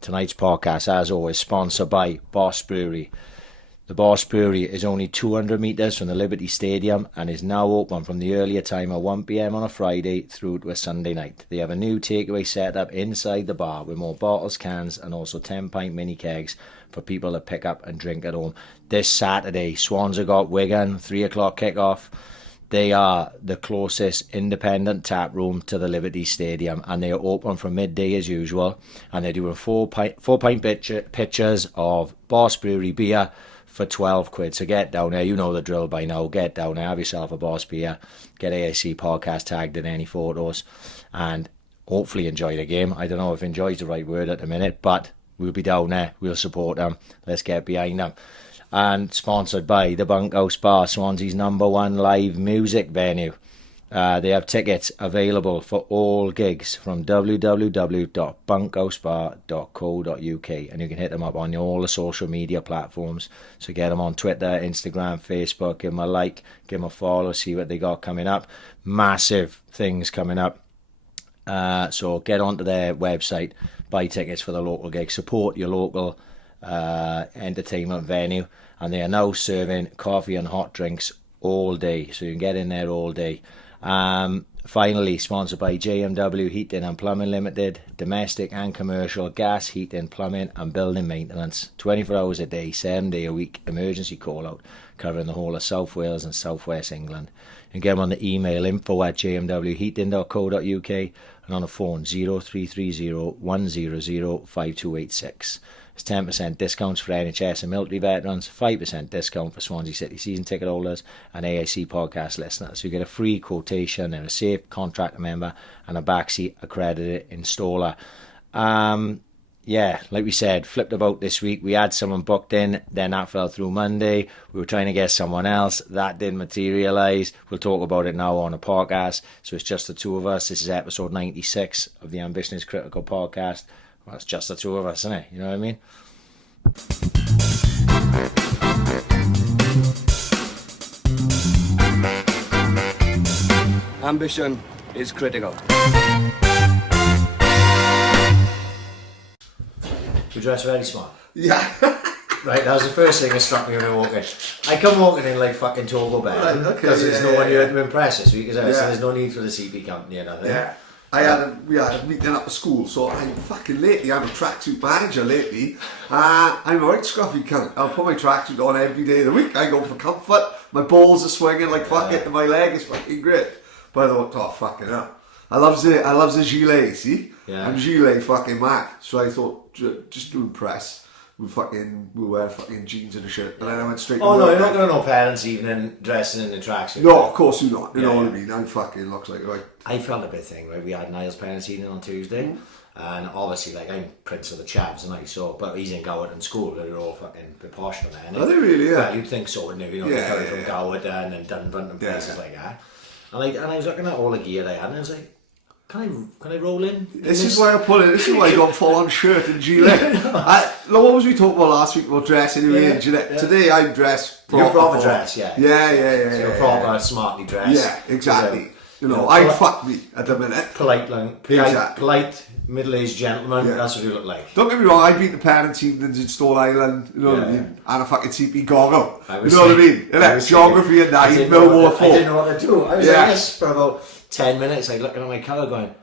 Tonight's podcast, as always, sponsored by Boss Brewery. The Boss Brewery is only 200 metres from the Liberty Stadium and is now open from the earlier time of 1 p.m. on a Friday through to a Sunday night. They have a new takeaway set up inside the bar with more bottles, cans and also 10-pint mini kegs for people to pick up and drink at home. This Saturday, Swans have got Wigan, 3 o'clock kick-off. They are the closest independent tap room to the Liberty Stadium, and they are open from midday as usual. And they're doing four pint pitchers of Boss Brewery beer for 12 quid. So get down there. You know the drill by now. Get down there. Have yourself a Boss beer. Get ASC podcast tagged in any photos, and hopefully enjoy the game. I don't know if enjoy is the right word at the minute, but we'll be down there. We'll support them. Let's get behind them. And sponsored by the Bunkhouse Bar, Swansea's #1 live music venue. They have tickets available for all gigs from www.bunkhousebar.co.uk, and you can hit them up on all the social media platforms. So get them on Twitter, Instagram, Facebook, give them a like, give them a follow, see what they got coming up. Massive things coming up. So get onto their website, buy tickets for the local gigs, support your local entertainment venue, and they are now serving coffee and hot drinks all day, so you can get in there all day. Finally, sponsored by JMW Heating and Plumbing Limited, domestic and commercial gas, heating, plumbing and building maintenance, 24 hours a day, 7 day a week, emergency call out, covering the whole of South Wales and South West England. You can get them on the email info@jmwheating.co.uk and on the phone 0330 100 5286. It's 10% discounts for NHS and military veterans, 5% discount for Swansea City season ticket holders and AIC podcast listeners. So you get a free quotation and a safe contractor member and a backseat accredited installer. Like we said, flipped about this week. We had someone booked in, then that fell through Monday. We were trying to get someone else. That didn't materialise. We'll talk about it now on a podcast. So it's just the two of us. This is episode 96 of the Ambition is Critical podcast. Well, it's just the two of us, isn't it? You know what I mean? Ambition is critical. You dress very smart. Yeah. Right, that was the first thing that struck me when I walked in. I come walking in like fucking Togo Bear. Right, okay, because there's no one yeah. here to impress this week, so there's no need for the CP company or nothing. Yeah. We had a meeting up at school, so I'm a tracksuit manager lately. I'm a right scruffy cunt. I'll put my tracksuit on every day of the week. I go for comfort. My balls are swinging like fuck it, and my leg is fucking great. But I thought, oh fucking hell. I loves the gilet, see? Yeah. I'm gilet fucking mad. So I thought, just to impress, we'll wear fucking jeans and a shirt. And then I went straight to Oh no, work. you're not going to no parents' evening dressing in the tracksuit. No, of course you're not. You know Yeah, what I mean? I fucking looks like right. I felt a bit thing, right? We had Niall's parents' evening on Tuesday, and obviously, like, I'm Prince of the Chavs, and but he's in Gowerton School, they're all fucking a bit posh from there. Are they really? Yeah. Well, you'd think so, wouldn't you? You know, they're coming from Gowerton and Dunvant and places like that. And I was looking at all the gear they had, and I was like, Can I roll in? This is why I put it. This is why I got full on shirt and gilet. What was we talking about last week about dressing and gilet? Yeah. Today I'm dressed proper. You're proper dress, yeah. Yeah. So you're proper, smartly dressed. Yeah, exactly. I'd fuck me at the minute. Polite, middle-aged gentleman. Yeah. That's what you look like. Don't get me wrong. I beat the parents' evenings in Stone Island. You know what I mean? And a fucking CP goggle. You know what I mean? Geography and that. You know more. I didn't know what to do. I was like this for about 10 minutes, like looking at my colour going,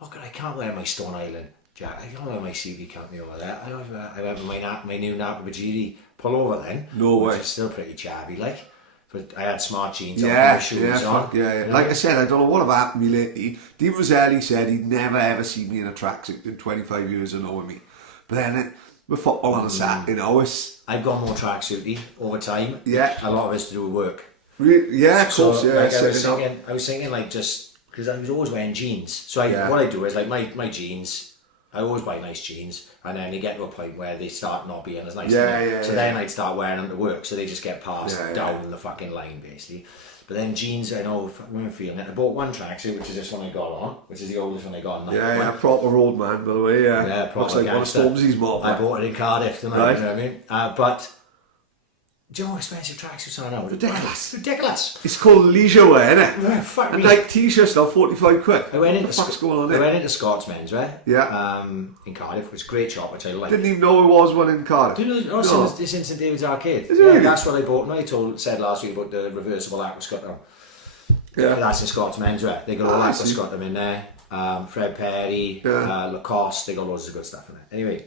oh God, I can't wear my Stone Island jacket, I can't wear my CV company over there. I went with my new Napa Bajiri pullover then. No way. Which is still pretty chabby, like. But I had smart jeans on, my shoes on. Yeah. Like I said, I don't know what have happened to me lately. Dave Roselli said he'd never ever seen me in a tracksuit in 25 years of knowing me. But then with football on a Saturday, I've gone more tracksuity over time. Yeah. A lot of it's to do with work. Yeah, of course, yeah. Like I was thinking like just because I was always wearing jeans. So what I do is like my jeans, I always buy nice jeans, and then they get to a point where they start not being as nice. So then I'd start wearing them to work, so they just get passed down the fucking line basically. But then jeans, I know when I'm feeling it. I bought one tracksuit, which is this one I got on, which is the oldest one I got on. Proper road man, by the way. Yeah, proper. Looks like one of Stormzy's mob. I bought it in Cardiff, didn't I? You know what I mean? But Do you know how expensive tracksuits are now? Ridiculous. Ridiculous. It's called leisure wear, innit? Yeah, fuck And me. like t-shirts now, 45 quid. I went into what the fuck's going on I there? went into Scotsman's, right? Yeah. In Cardiff, which is a great shop, which I like. Didn't even know there was one in Cardiff. Do you know it's in St David's Arcade? Is it really? That's what I bought. And I said last week about the reversible aqua Scotland. Yeah. That's in Scotsman's, right? They got all I aqua see. Scotland in there. Fred Perry, Lacoste, they got loads of good stuff in there. Anyway,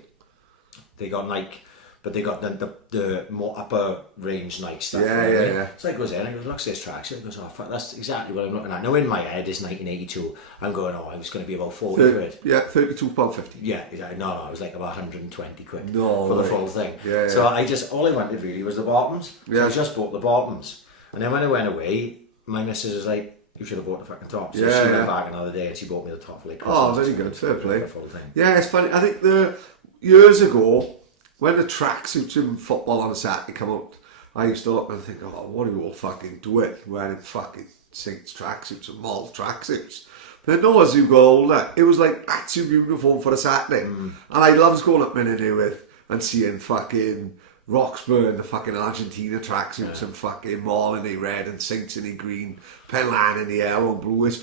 they got Nike, but they got the more upper range Nike stuff. Yeah. So I goes in, I goes, looks at this tracksuit, I goes, oh fuck, that's exactly what I'm looking at. Now in my head, it's 1982. I'm going, oh, it was going to be about 40 quid. Yeah, £32.50. Yeah, exactly. No, it was like about 120 quid No for the way. full thing. Yeah, so all I wanted really was the bottoms. So Yeah. I just bought the bottoms. And then when I went away, my missus was like, you should have bought the fucking top. So she Yeah. went back another day and she bought me the top for like Oh, Christmas. very good. Fair play. The full thing. Yeah, it's funny. I think years ago, when the tracksuits in football on a Saturday come out, I used to look and think, oh, what are you all fucking doing wearing fucking Saints tracksuits and mall tracksuits? But no, as you go older, it was like, that's your uniform for a Saturday. And I loves going up in there with and seeing fucking Roxburgh and the fucking Argentina tracksuits and fucking Mall in the red and Saints in the green, Penlan in the yellow and blue. It's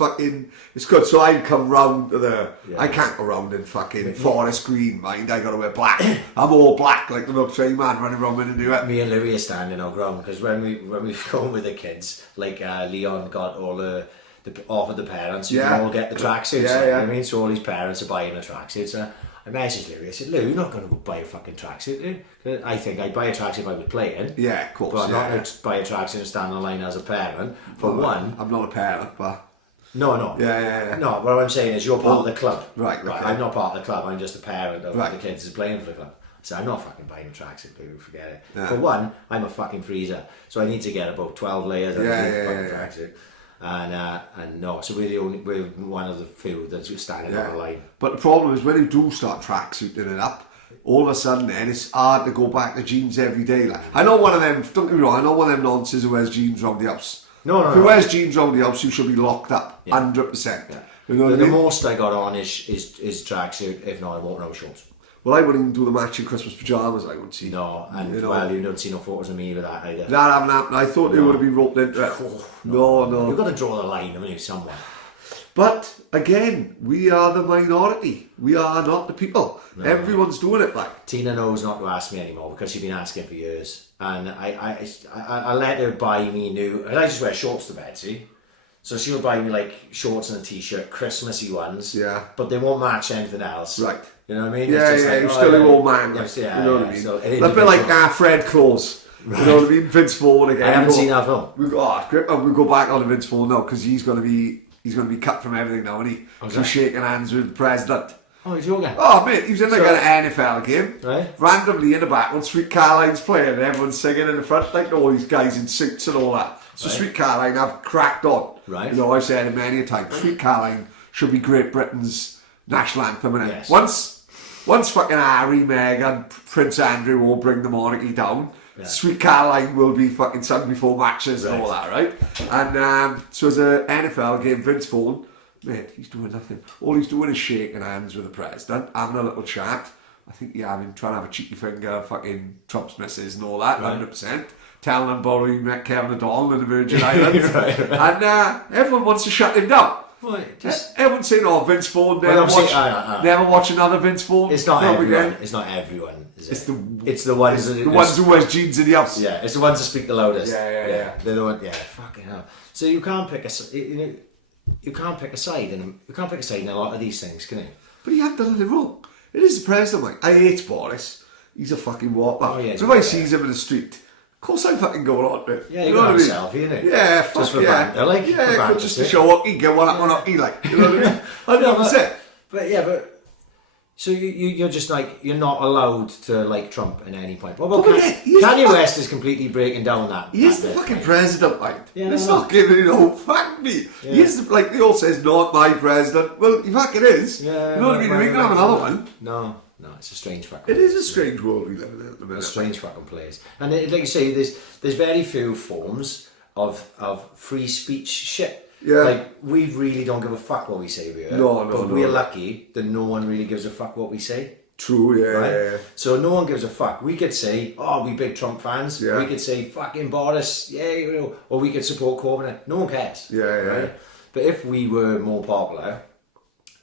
good. So I come round to I can't go round in fucking forest green, mind. I gotta wear black. I'm all black like the milk train man running around with a new Me and Louis are standing our ground because when we go with the kids, like Leon got all the offered the parents, you can all get the tracksuits. Yeah, You know yeah. what I mean? So all his parents are buying the tracksuits. I messaged Louis. I said, Lou, you're not going to go buy a fucking tracksuit, do you? 'Cause I think I'd buy a tracksuit if I was playing. Yeah, of course. But I'm yeah. not going to buy a tracksuit and stand in line as a parent. For one, I'm not a parent, but no. Yeah. No, what I'm saying is you're part of the club. Right, okay. I'm not part of the club. I'm just a parent of Right. the kids who's playing for the club. So I'm not fucking buying a tracksuit, Lou. Forget it. Yeah. For one, I'm a fucking freezer. So I need to get about 12 layers of Yeah, fucking yeah. tracksuit. And no, so we're one of the few that's just standing on the line. But the problem is when you do start tracksuiting it up, all of a sudden then it's hard to go back to jeans every day. Like I know one of them, don't get me wrong, I know one of them nonsense who wears jeans around the house. No. If he wears jeans around the house, you should be locked up, 100%. Yeah. You know what I The mean? most I got on is tracksuit. If not, I won't know shorts. Well, I wouldn't even do the matching Christmas pyjamas, I would see. No, and You know. well, you don't see no photos of me with that either. That haven't happened. I thought they would have been roped into it. No. You've got to draw the line, haven't you, somewhere? But again, we are the minority. We are not the people. Everyone's doing it like. Tina knows not to ask me anymore because she's been asking for years, and I let her buy me new. And I just wear shorts to bed, see. So she'll buy me like shorts and a t-shirt, Christmassy ones. Yeah. But they won't match anything else. Right. You know what I mean? Yeah, It's just you're like, still an yeah, old man. yeah, Like, yeah, you know what I yeah, mean? so an A bit like individual. Fred Claus. You know what I mean? Vince Vaughn again. I haven't seen that film. We go back on to Vince Vaughn now because he's going to be cut from everything now, and he's shaking hands with the president. Oh, he's joking. Oh mate, he was in like an NFL game. Right. Randomly in the back when Sweet Caroline's playing and everyone's singing in the front, like all these guys in suits and all that. So Right. Sweet Caroline I've cracked on. Right. You know, I've said it many a time. Sweet Caroline should be Great Britain's national anthem, innit? Yes. Once fucking Harry, Meghan, Prince Andrew will bring the monarchy down. Yeah. Sweet Caroline will be fucking sung before matches and all that, right? And so as an NFL game, Vince Vaughn, mate, he's doing nothing. All he's doing is shaking hands with the president, having a little chat. I think trying to have a cheeky finger, fucking Trump's missus and all that, 100%. Telling him about how he met Kevin O'Donnell in the Virgin Islands. Right. And everyone wants to shut him down. Right, just Everyone's saying, oh, Vince Vaughn, Well, never watch another Vince Vaughn. it's not film everyone. again. It's not everyone. Is it? It's the ones. The ones who wears jeans in the house. Yeah, it's the ones that speak the loudest. Yeah. They're the one. Yeah, fucking hell. So you can't pick you can't pick a side in a lot of these things, can you? But he had done anything wrong. It is the president, Mike. I hate Boris. He's a fucking whopper. Oh, yeah, so if I yeah. sees him in the street, of course I'm fucking going on to it. Yeah, you you know got what I a mean? selfie, innit? Yeah, fuck Just for yeah. banter, like, for yeah, banter, just to see? show up, you get one up, one up, you like. You know what I mean? 100%. But so you're just like you're not allowed to like Trump at any point. What about But yeah, he's Kanye the West is completely breaking down that. He is that the bit, fucking right? president, mate. Yeah, It's I know. not giving it all. Fuck me. Yeah. He is the, like they all says, not my president. Well, he fucking is. Yeah, you know what I mean? We can have another one. No, it's a strange fucking. It is a strange world we live in at the a minute. strange fucking place. And like you say, there's very few forms of free speech shit. Yeah. Like we really don't give a fuck what we say here. No, But no. we're lucky that no one really gives a fuck what we say. True, yeah, right? yeah, yeah. So no one gives a fuck. We could say, oh, we big Trump fans. Yeah. We could say, fucking Boris, yeah, you know, or we could support Corbyn. No one cares. Yeah, yeah, right? yeah. But if we were more popular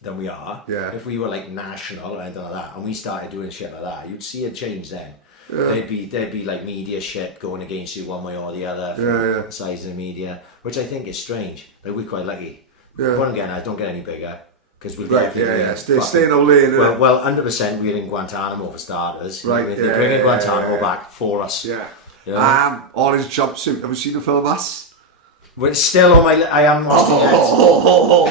than we are, Yeah. if we were like national or anything like that, and we started doing shit like that, you'd see a change then. There'd be like media shit going against you one way or the other from the size of the media, which I think is strange. Like, we're quite lucky. What I'm getting at is don't get any bigger, because we'll definitely Stay in our lane. well, 100% we're in Guantanamo for starters. Right, They're bringing Guantanamo back for us. Yeah. Yeah. Orange jumpsuit. Have you seen the film Us? But it's still on my. I haven't watched it yet.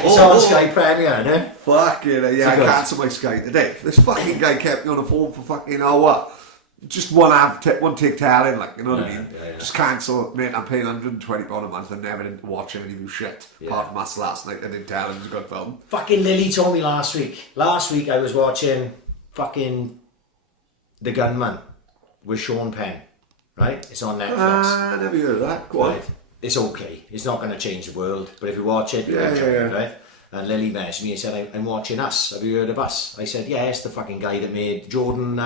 It's on Sky Premier, isn't it? Fucking yeah! I cancelled my Sky today. This fucking guy kept me on the phone for fucking hour. Just one take telling, like, you know what I mean? Yeah. Just cancel, mate. I'm paying £120 a month and never didn't watch any new shit. Apart from us last night, I didn't tell him it was a good film. Fucking Lily told me last week. Last week I was watching fucking The Gunman with Sean Penn. Right? It's on Netflix. I never heard of that. Go on. Right? It's okay. It's not going to change the world, but if you watch it, you'll enjoy it, right? And Lily messaged me and said, I'm watching Us. Have you heard of Us? I said, yeah, it's the fucking guy that made Jordan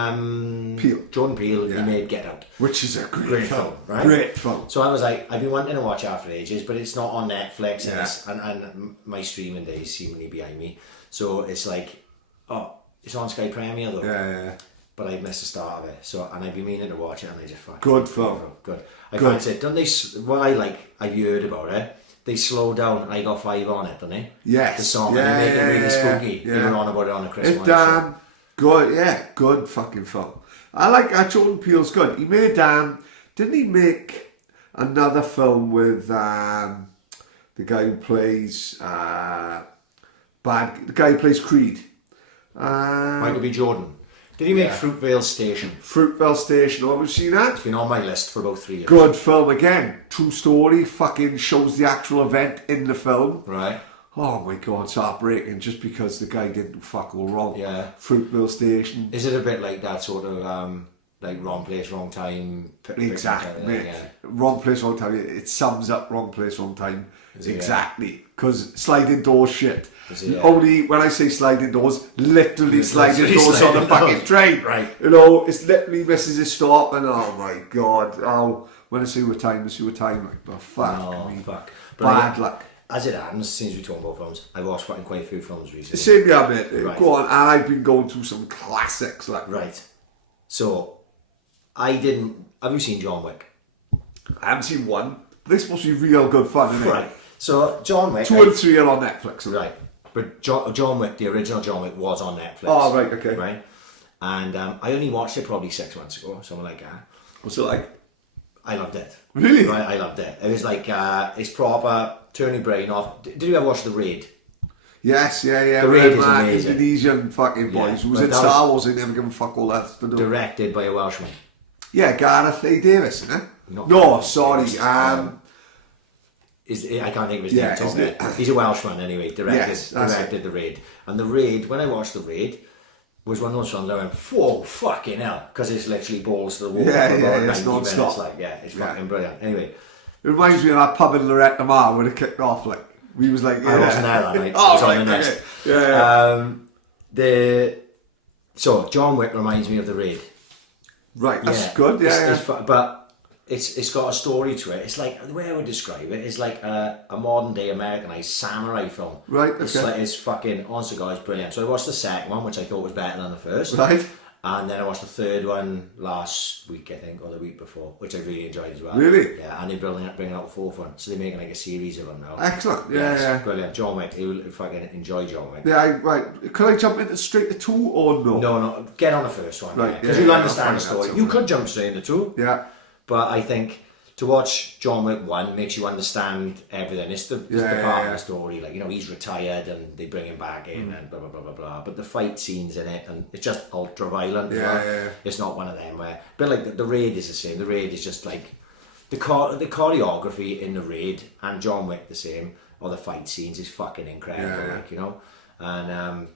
Peele. He made Get Out. Which is a great film. Right? Great film. So I was like, I've been wanting to watch it for ages, but it's not on Netflix, and my streaming days seemingly behind me. So it's like, oh, it's on Sky Premier though. Yeah. But I missed the start of it. So, and I've been meaning to watch it, and I just fucking Good film. Good. I fancy it. Don't they? What I like, I've heard about it. They slow down, and I got 5 on it, don't they? Yes. The song, and they make it really spooky. Yeah. They were on about it on the Christmas show. Good, yeah, good fucking film. I like Jordan Peele's good. He made didn't he make another film with the guy who plays the guy who plays Creed? Michael B. Jordan. Did he make Fruitvale Station? Fruitvale Station. Have you seen that? It's been on my list for about 3 years. Good film again. True story. Fucking shows the actual event in the film. Right. Oh my god, it's heartbreaking just because the guy didn't do fuck all wrong. Yeah. Fruitvale Station. Is it a bit like that sort of like wrong place, wrong time? Exactly, mate. Yeah. Wrong place, wrong time. It sums up wrong place, wrong time. Exactly. Because sliding doors shit. Only when I say sliding doors, literally sliding doors on the fucking train. Right. You know, it's literally misses a stop and oh my god. Oh, when I see what time, like, but fuck. Fuck. Bad luck. As it happens, since we talk about films, I watched fucking quite a few films recently. Same here, mate. Right. Go on, and I've been going through some classics. Like. Right. So, have you seen John Wick? I haven't seen one. They're supposed to be real good fun, isn't it? Right. So, John Wick... 2 and 3 are on Netflix. Right. But John Wick, the original John Wick, was on Netflix. Oh, right, okay. Right. And I only watched it probably 6 months ago, something like that. What's it like? I loved it. Really? Right, I loved it. It was like, it's proper, turn your brain off. Did you ever watch The Raid? Yes, yeah. The Raid is amazing. Indonesian fucking boys who was in Star Wars, they never give a fuck all that to do. Directed by a Welshman. Yeah, Gareth A. Davis, isn't it? No, sorry. I can't think of his name. Isn't it? He's a Welshman anyway. Yes, Directed The Raid. And The Raid, when I watched The Raid, was one of those films I went, whoa, fucking hell, because it's literally balls to the wall for about 90 it's minutes. non-stop. Like, it's fucking brilliant. Anyway. It reminds me of that pub in Loretta Mar when it kicked off. Like, we was like, I wasn't there that night. Oh, I was right, on the nest. Yeah. So John Wick reminds me of The Raid. Right, that's good. But it's got a story to it. It's like, the way I would describe it is like a modern day Americanized samurai film. Right, okay. It's fucking, honest to God, it's brilliant. So I watched the second one, which I thought was better than the first. Right. And then I watched the third one last week, I think, or the week before, which I really enjoyed as well. Really? Yeah, and they're bringing out the fourth one. So they're making like a series of them now. Excellent. Brilliant. John Wick. You'll fucking enjoy John Wick. Yeah, right. Could I jump into straight to 2 or no? No. Get on the first one. Right. Because you'll understand the story. You could jump straight into 2. Yeah. But I think to watch John Wick 1 makes you understand everything. It's the part of the story. Like, you know, he's retired and they bring him back in and blah, blah, blah, blah, blah. But the fight scenes in it, and it's just ultra violent. Yeah. It's not one of them where... But like the Raid is the same. The Raid is just like... The choreography in The Raid and John Wick the same, or the fight scenes is fucking incredible, like, you know. And...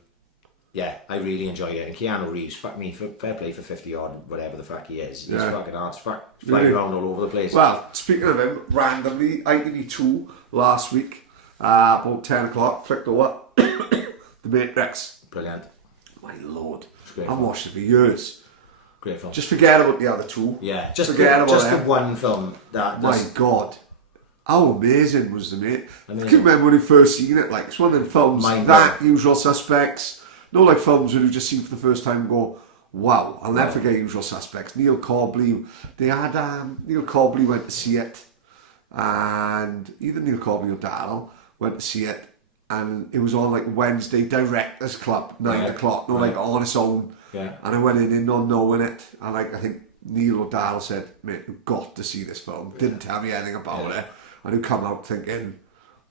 I really enjoy it. And Keanu Reeves, fair play for 50 odd, whatever the fuck he is. He's fucking arts, flying around all over the place. Well, speaking of him, randomly, ITV2 last week, about 10 o'clock, flicked over, The Matrix. Brilliant. My lord. great I've film. watched it for years. Great film. Just forget about the other two. Yeah, just forget about just them. the one film that. My God. How amazing was the mate? Amazing. I can remember when you first seen it, like, it's one of the films, Usual Suspects, like films where you just see for the first time and go, wow, I'll never forget Usual Suspects. Neil Cobley, they had, Neil Cobley went to see it, and either Neil Cobley or Darryl went to see it, and it was on like Wednesday Directors Club, 9 o'clock, like on its own. Yeah. And I went in not knowing it, and like I think Neil or Darryl said, mate, you've got to see this film. Didn't tell me anything about it. And you come out thinking,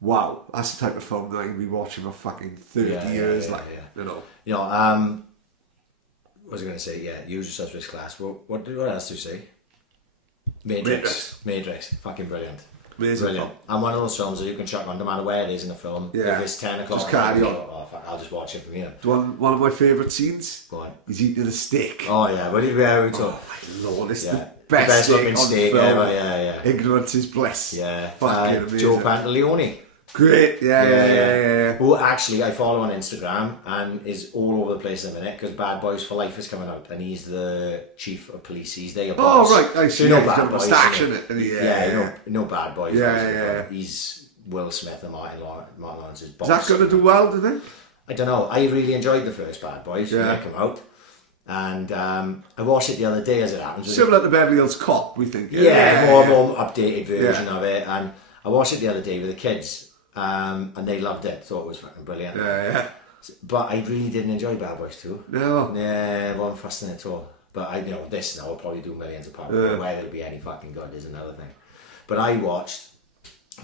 wow, that's the type of film that I can be watching for fucking 30 years, you know. You know, what was I going to say? Yeah, Usual Suspects class. What else do you say? Matrix. Fucking brilliant. Amazing Brilliant. film. And one of those films that you can chuck on no matter where it is in the film. Yeah. If it's 10 o'clock, Just carry on. Oh, fuck, I'll just watch it from here. One of my favourite scenes. Go on. He's eating a steak. Oh yeah, what are we talking? Oh my lord, it's the best best looking steak film. ever. Yeah. Ignorance is bliss. Yeah. Fucking amazing. Joe Pantaleone. Great, yeah. Who actually I follow on Instagram and is all over the place at the minute because Bad Boys for Life is coming out and he's the chief of police. He's their boss. Oh right, I see. You know He's Bad got a Boys. moustache in it. You know Bad Boys. Yeah. He's Will Smith and Martin Lawrence's boss. Is that going to do well, do you think? I don't know. I really enjoyed the first Bad Boys when they came out. And I watched it the other day as it happens. Similar to Beverly Hills Cop, we think. More updated version of it. And I watched it the other day with the kids. And they loved it, thought it was fucking brilliant. But I really didn't enjoy Bad Boys 2. No. Yeah, wasn't fussed in it at all. But I know this now will probably do millions of pounds. Whether it'll be any fucking good is another thing. But I watched,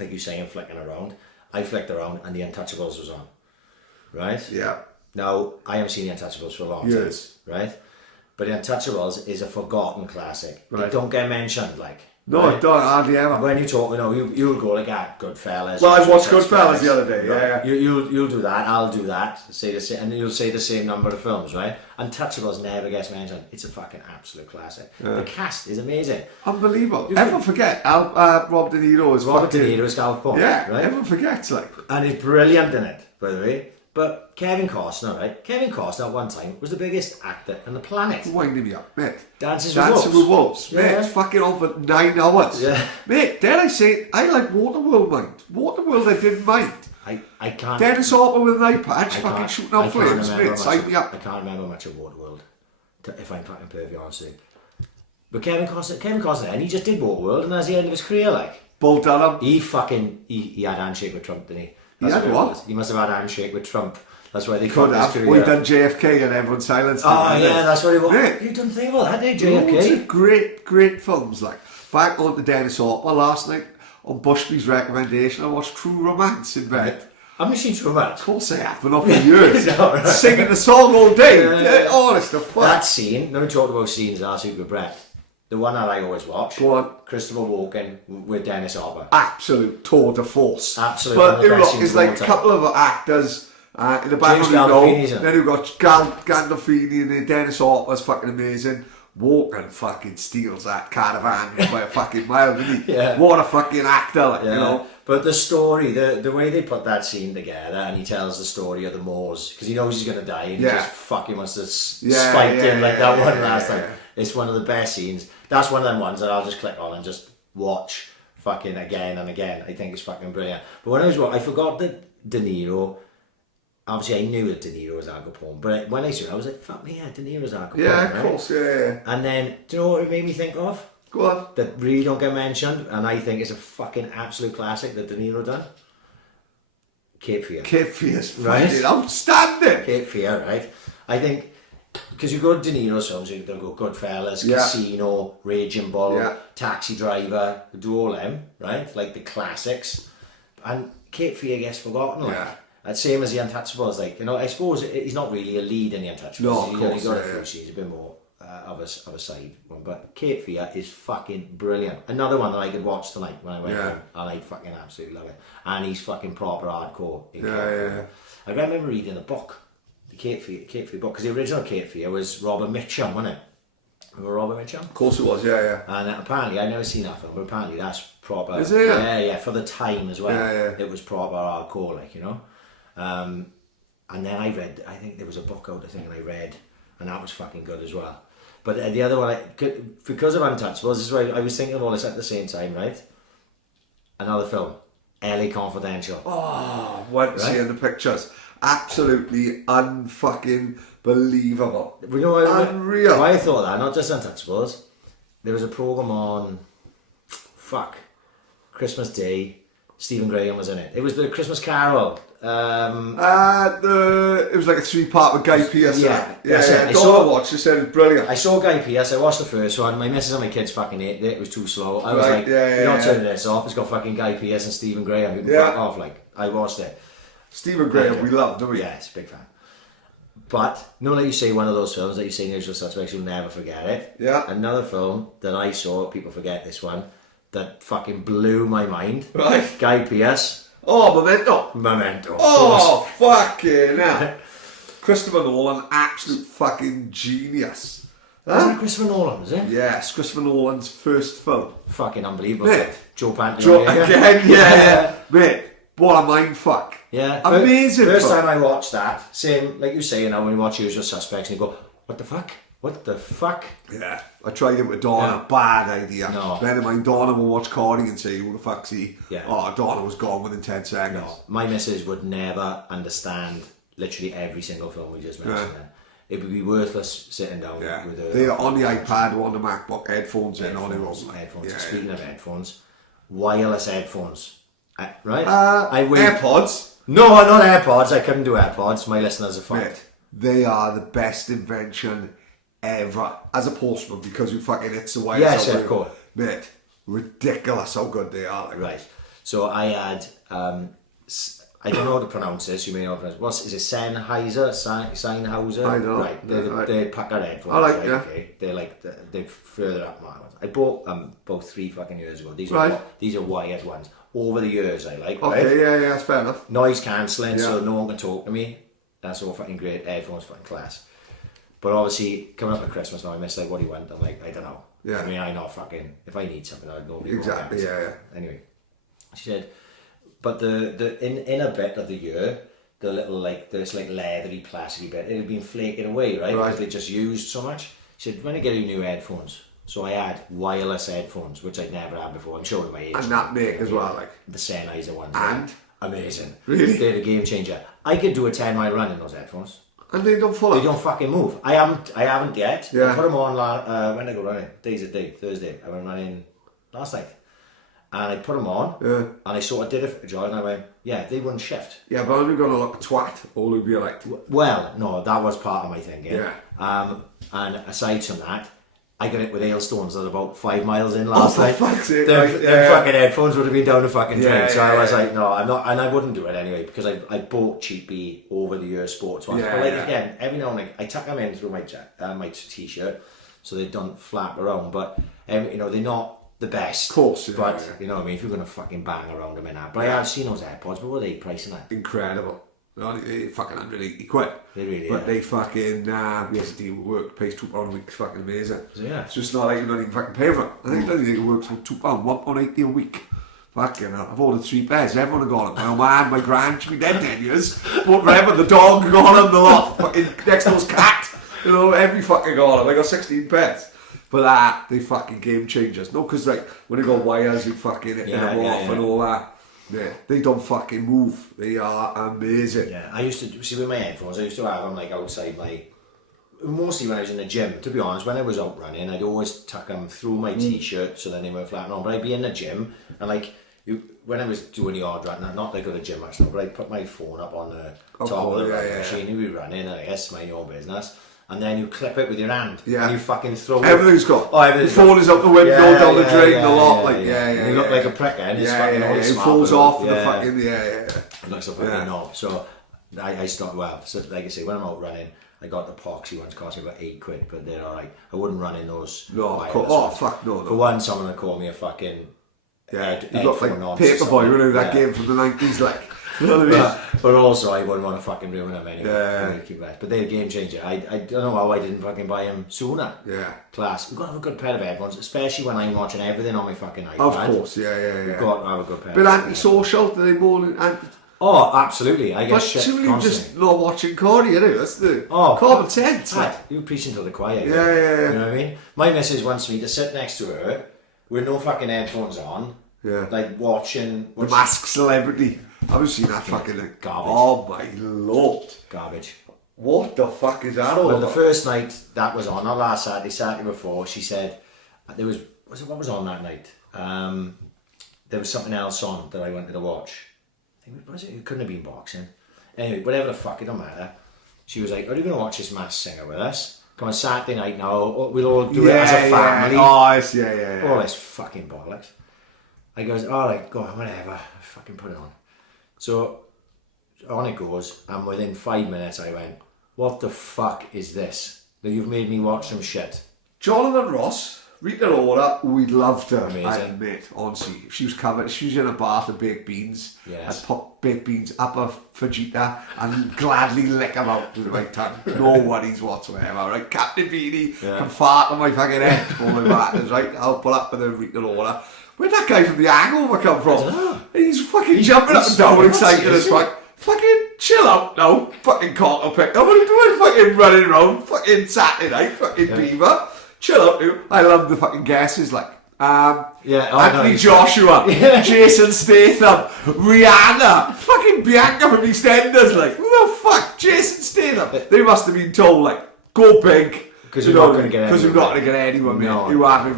like you saying, flicking around. I flicked around and The Untouchables was on. Right? Yeah. Now, I haven't seen The Untouchables for a long time. Right? But The Untouchables is a forgotten classic. Right. It don't get mentioned, like. No, I don't hardly ever. When you talk, you'll go like, Goodfellas. Well, I watched Goodfellas the other day. Yeah. You'll do that. I'll do that. Say the same, and you'll say the same number of films, right? Untouchables never gets mentioned. It's a fucking absolute classic. The cast is amazing. Unbelievable. Everyone forget Rob De Niro is Robert De Niro is Al Capone. Yeah, right? everyone forgets like. And he's brilliant in it, by the way. But Kevin Costner, right? Kevin Costner at one time was the biggest actor on the planet. Winding me up, mate. Dancing with Wolves. Mate, Yeah. it's fucking on for 9 hours. Yeah. Mate, dare I say, I like Waterworld, mind. Waterworld I didn't mind. I can't. Dennis Hopper with an eye patch, fucking shooting out flames, mate. Sign me up. I can't remember much of Waterworld, if I'm fucking perfectly honest with you. But Kevin Costner, and he just did Waterworld, and that's the end of his career, like. Bull Durham. He had handshake with Trump, didn't he? He had what? He must have had handshake with Trump. That's why they Could cut have. his Well, he career. done JFK and everyone silenced him. Oh yeah, that's what he was. Mate. You didn't think about that, did Loads JFK? of great films, like. Back on to Dennis Hopper last night, on Bushby's recommendation, I watched True Romance in bed. I've never seen True Romance. Of course I have, but not for years. No, right. Singing the song all day. Honest to fuck. That scene, let me talk about scenes last week with Brett. The one that I always watch. Go on. Christopher Walken with Dennis Hopper. Absolute tour de force. Absolute. But one of the best it's scenes like of a all time. couple of actors in the background. Gandolfini's in it. Then you've got Gandolfini and then Dennis Hopper's fucking amazing. Walken fucking steals that caravan by a fucking mile, doesn't he? Yeah. What a fucking actor, like, you know. But the story, the way they put that scene together, and he tells the story of the Moors because he knows he's gonna die, and he just fucking wants to spike him like that one last time. It's one of the best scenes. That's one of them ones that I'll just click on and just watch fucking again and again. I think it's fucking brilliant. But when I forgot that De Niro. Obviously, I knew that De Niro was Al Capone, but when I saw it, I was like, "Fuck me, yeah, De Niro's Al Capone." Yeah, of right? course, yeah. And then, do you know what it made me think of? Go on. That really don't get mentioned, and I think it's a fucking absolute classic that De Niro done. Cape Fear. Cape Fear's Right. fucking outstanding. Cape Fear, right? I think because you go to De Niro's films, they'll go Goodfellas, Yeah. Casino, Raging Bull, Yeah. Taxi Driver, do all them, right? Like the classics, and Cape Fear gets forgotten. Like. Yeah. And same as The Untouchables, like, you know, I suppose he's not really a lead in The Untouchables. No, of He's course, only got a yeah, few scenes, a bit more of a side one. But Cape Fear is fucking brilliant. Another one that I could watch tonight when I went home, and I'd fucking absolutely love it. And he's fucking proper hardcore in Cape Fear. I remember reading a book, the Cape Fear book, because the original Cape Fear was Robert Mitchum, wasn't it? Remember Robert Mitchum? Of course it was, yeah. And apparently, I've never seen that film, but apparently that's proper. Is it? Yeah, for the time as well. Yeah. It was proper hardcore, like, you know. And then I think there was a book out, and I read and that was fucking good as well. But the other one, because of Untouchables, this is why I was thinking of all this at the same time, right? Another film, LA Confidential. Oh, went Right? seeing the pictures. Absolutely unfucking believable. You know what, Unreal. why I thought that, not just Untouchables, there was a programme on, Christmas Day, Stephen Graham was in it. It was the Christmas Carol. It was like a 3-part with Guy Pearce. Yeah, yeah. that's it. Donna watched. She said it was brilliant. I saw Guy Pearce, I watched the first one, my missus and my kids fucking hated it, it was too slow. I was Right, like, yeah, you're not yeah. turning this off, it's got fucking Guy Pearce and Stephen Graham, you can Yeah. fuck off, like, I watched it. Stephen Graham, we love, don't we? Yes, big fan. But, like you say, one of those films that you say in Usual Suspects, you'll never forget it. Yeah. Another film that I saw, people forget this one, that fucking blew my mind. Right. Guy Pearce, Oh, Memento. Memento. of Oh, fucking hell. Christopher Nolan, absolute fucking genius. course. Isn't it Christopher Nolan, is it? Yes, Christopher Nolan's first film. Fucking unbelievable. Mate. Joe Pantoliano. Joe, again, yeah. Mate, what a mind fuck. Yeah. Amazing. First film. time I watched that, same, like you say, you know, when you watch Usual Suspects and you go, what the fuck? What the fuck? Yeah, I tried it with Donna. Yeah. Bad idea. No. Bear in mind, Donna will watch Cardi and say, "Who the fuck's he?" Yeah. Oh, Donna was gone within 10 seconds. No, my missus would never understand literally every single film we just mentioned. Yeah. There. It would be worthless sitting down Yeah, with her. they are on the iPad or on the MacBook, headphones in on it. Headphones. Yeah, Speaking of headphones, wireless headphones, right? AirPods, No, not AirPods. I couldn't do AirPods. My listeners are fucked. mate, they are the best invention ever. As a postman, because you fucking it's the wireless. Yes, out of there. course. Mate, ridiculous how good they are. Like. Right. So I had, I don't know how to pronounce this, you may know how to pronounce it. Is it Sennheiser? Sennheiser? I don't know. Right, Yeah, they're Packard headphones. I like, right, yeah. okay. They're like, they're further up my ones. I bought them about 3 fucking years ago. These Right. are these are wired ones. Over the years I like, Okay, right? yeah, that's fair enough. Noise cancelling, so Yeah. no one can talk to me. That's all fucking great. Headphones, fucking class. But obviously, coming up at Christmas now, I miss like, what do you want? I'm like, I don't know. Yeah. I mean, I know fucking, if I need something, I'd go. Exactly, yeah. Anyway, she said, but in a bit of the year, the little like this like leathery plasticky bit, it had been flaking away, right? Right. Because they just used so much. She said, when I get you new headphones. So I had wireless headphones, which I'd never had before. I'm showing my age. And that make as well, like. The Sennheiser ones. And? yeah. Amazing. Really? They're a game changer. I could do a 10-mile run in those headphones. And they don't follow. They don't fucking move. I haven't yet. Yeah. I put them on when I go running. Thursday. I went running last night. And I put them on. Yeah. And I sort of did it for joy and I went, yeah, they wouldn't shift. Yeah, but I'm gonna look twat. All would be like. Well, no, that was part of my thinking. Yeah. And aside from that, I got it with hailstones at about 5 miles in last for night. fuck's sake, Them like, yeah. fucking headphones would have been down the fucking drain. Yeah, So I was yeah. like, no, I'm not, and I wouldn't do it anyway because I bought cheapy over the year sports ones. Yeah, but like yeah. again, every now and then I tuck them in through my t-shirt so they don't flap around. But you know, they're not the best. Of course, yeah, but yeah. you know what I mean. If you're gonna fucking bang around them in that, but I have seen those AirPods. But what are they pricing at? Incredible. They fucking 180 quid. They really But are. they fucking, we have to deal with work, pays £2 a week, it's fucking amazing. So, yeah. It's just not like you're not even fucking paying for it. I think it works for £2, £1.80 a week. Fucking hell, I've ordered 3 pairs, everyone have got them. My old man, my grand, she's been dead 10 years. But forever, the dog got them, the lot. Fucking next door's cat. You know, every fucking got them. I got 16 pairs. But they fucking game changers. No, because like, when they got wires, you fucking hit them off and all that. Yeah, they don't fucking move. They are amazing. Yeah, I used to see with my headphones. I used to have them like outside my. Mostly when I was in the gym. To be honest, when I was out running, I'd always tuck them through my t-shirt so then they weren't flapping on. But I'd be in the gym and like when I was doing the hard run, not like go to the gym much now, but I'd put my phone up on the top of the running machine. You'd be running, and I guess mind your own business. And then you clip it with your hand. Yeah. And you fucking throw Everything's got. Oh, everything's the phone is up the window, down the drain, the lot. Like, And you look like a prick, and it's fucking all It smart falls with off it. the fucking, It looks like fucking knob. So I started, well, so like I say, when I'm out running, I got the poxy ones, cost me about £8, but they're alright. I wouldn't run in those. No, wireless ones. fuck no. For one, someone would call me a fucking You look like headphone nonsense. Paperboy, you know that game from the 90s, like. You know what I mean? But also, I wouldn't want to fucking ruin them anyway. Yeah. But they're a game changer. I don't know how I didn't fucking buy them sooner. Yeah. Class. You've got to have a good pair of headphones, especially when I'm watching everything on my fucking iPad. Of course, yeah. You've got to have a good pair. Bit of antisocial, do they more than Oh, absolutely. I But get shit surely constantly. just not watching Corey, you know? That's the common sense. Right, you preaching to the choir. Yeah. You know what I mean? My missus wants me to sit next to her with no fucking headphones on. Yeah. Like watching The Masked Celebrity. I haven't seen that fucking thing. Garbage. Oh my lord. Garbage. What the fuck is that all Well, the about? first night that was on, not last Saturday, Saturday before, she said there was what was on that night? There was something else on that I wanted to watch. I think it couldn't have been boxing. Anyway, whatever the fuck, it don't matter. She was like, "Are you going to watch this Masked Singer with us? Come on, Saturday night now. We'll all do it as a family." Oh, yeah. All this fucking bollocks. I goes, "All right, go on, whatever. Fucking put it on." So on it goes, and within 5 minutes I went, "What the fuck is this? That you've made me watch some shit." Jonathan Ross, Rita Ora, we'd love to, Amazing. I admit, honestly. If she was covered, she was in a bath of baked beans. Yes. I'd pop baked beans up a fajita and gladly lick them out with my tongue. No worries whatsoever, right? Captain Beanie can fart on my fucking head for my batters, right? I'll pull up with a Rita Ora. Where'd that guy from The Hangover come from? He's fucking jumping up and down, excited as fuck. Fucking chill out now, fucking cockle pick. What are you doing fucking running around, fucking Saturday night, fucking beaver? Chill out, dude. I love the fucking guesses, like, Anthony Joshua, Jason Statham, Rihanna, fucking Bianca from EastEnders, like, who the fuck? Jason Statham. They must have been told, like, go big. Because you're not going to get anyone. Because you're not going to get anyone, mate. No, you having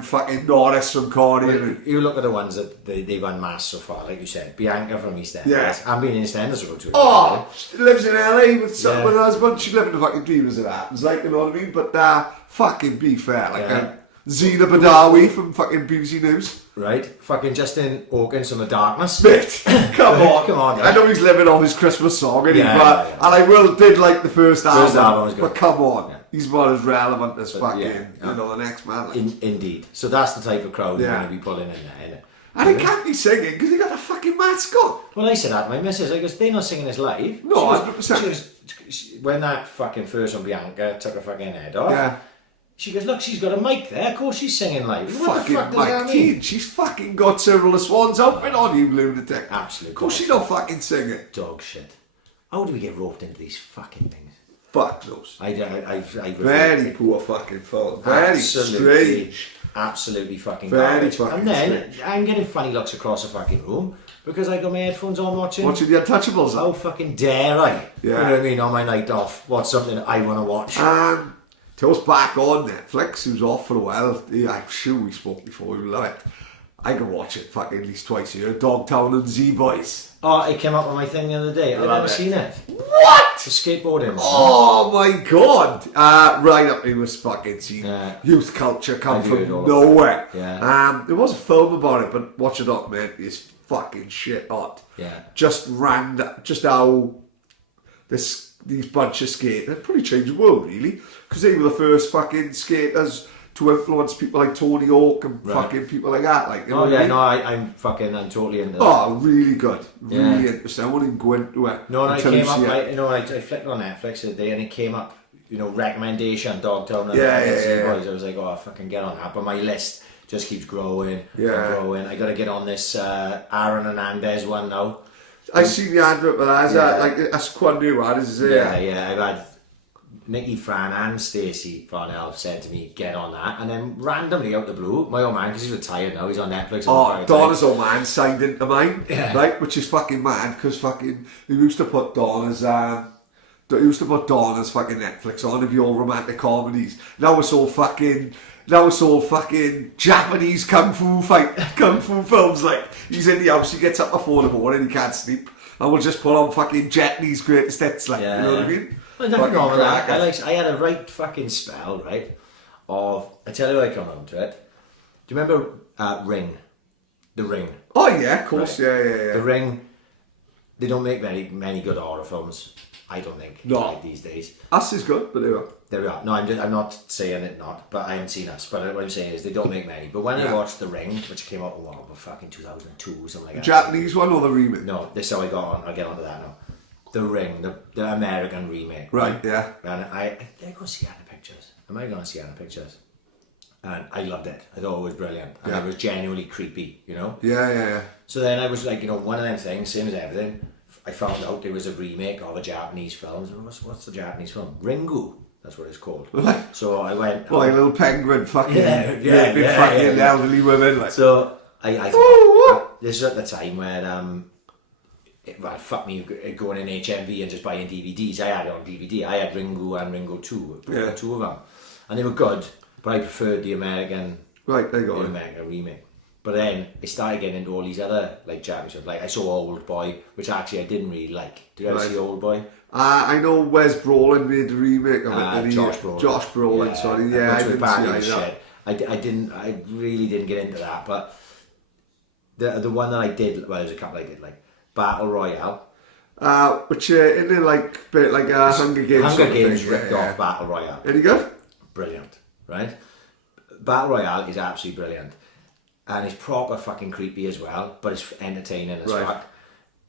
fucking Norris from Corny. Well, you look at the ones that they've unmasked so far, like you said, Bianca from EastEnders. Yeah. I've been in EastEnders to go to it. Oh, she lives in LA with some with her husband. She lives in the fucking dream as it happens, like, you know what I mean? But fucking be fair, like Zina Badawi from fucking BBC News. Right? Fucking Justin Hawkins from The Darkness. Mate, come on. Come on, I know he's living off his Christmas song, and Yeah. and I did like the first album. First album was good. But come on, Yeah. he's not as relevant as fucking, yeah. you know, the next man. Like. Indeed. So that's the type of crowd you're Yeah. going to be pulling in there, innit? And he can't be singing because he got a fucking mascot. Well, I said that to my missus. I goes, they're not singing this live. No, She 100%. goes, when that fucking first one, Bianca, took her fucking head off. Yeah. She goes, look, she's got a mic there. Of course she's singing live. What Fucking the fuck does Mike that Teen. mean? She's fucking got Cyril the Swan's outfit on, you lunatic. Absolute Of course she's not fucking singing. dog shit. How do we get roped into these fucking things? Fuck those. I Very poor fucking film. Very strange. Absolutely fucking Very garbage. fucking And then strange. I'm getting funny looks across the fucking room because I got my headphones on watching. Watching The Untouchables. How fucking dare I? Yeah. You know what I mean? On my night off, watch something that I want to watch. Till it's back on Netflix, it was off for a while. Yeah, I'm sure we spoke before, we love it. I can watch it fucking at least twice a year. Dogtown and Z-Boys. Oh, it came up on my thing the other day. I've love never it. seen it. What? The skateboarding. Oh my god! Right up in was fucking scene. Yeah. Youth culture come I've heard from all nowhere. Yeah. There was a film about it, but watch it up, man. It's fucking shit hot. Yeah. Just how these bunch of skaters, they probably changed the world really, because they were the first fucking skaters to influence people like Tony Hawk and fucking people like that. Like, you know Oh what yeah, I mean? no, I'm totally into that. Oh, really good, really Yeah. interesting. I wouldn't even go into it. No, and I until you came up, see it. I flicked on Netflix the other day and it came up, recommendation, Dogtown and Yeah, fucking yeah. Z-Boys. I was like, oh, fucking get on that. But my list just keeps growing and growing. I got to get on this Aaron Hernandez one now. I seen the advert, but that's quite new, right? Is it? Yeah. I've had Nikki Fran and Stacey Farnell said to me, get on that. And then randomly out the blue, my old man, because he's retired now, he's on Netflix. Oh, Donna's old man signed into mine, right? Which is fucking mad, because fucking he used to put Donna's fucking Netflix on, it'd be all romantic comedies. Now it's all fucking Japanese kung fu films. Like, he's in the house, he gets up before the morning, he can't sleep, and we'll just put on fucking Japanese greatest hits, like, you know what I mean? Well, nothing wrong with that. I had a right fucking spell, right? I tell you how I come on to it. Do you remember Ring? The Ring. Oh yeah, of course, Right. yeah. The Ring. They don't make many good horror films. I don't think. No. Like these days. Us is good, but they were. There we are. No, I'm not saying it not, but I haven't seen Us. But what I'm saying is they don't make many. But when I watched The Ring, which came out fucking 2002 or something like that. Japanese one or the remake? No, this is how I got on. I'll get onto that now. The Ring, the American remake. Right, yeah. And I go see Anna Pictures. Am I going to see Anna Pictures? And I loved it. I thought it was brilliant. And it was genuinely creepy, you know? Yeah. So then I was like, you know, one of them things, same as everything. I found out there was a remake of a Japanese film. What's the Japanese film? Ringu. That's what it's called. So I went... Well, like a little penguin fucking... Yeah, fucking elderly women. Like. So I thought, this was at the time where... well, fuck me going in HMV and just buying DVDs. I had it on DVD. I had Ringu and Ringu 2. Two of them. And they were good, but I preferred the American... Right, there you go. The American remake. But then I started getting into all these other like Japanese films. Like I saw Old Boy, which actually I didn't really like. Did you ever see Old Boy? I know Wes Brolin made the remake of it. Josh Brolin. Josh Brolin, sorry. Yeah, I didn't see that. I really didn't get into that. But the one that I did, well, there's a couple I did like Battle Royale. Which isn't it like a bit like a Hunger Games? Hunger Games ripped off Battle Royale. Any good? Brilliant, right? Battle Royale is absolutely brilliant. And it's proper fucking creepy as well, but it's entertaining as fuck.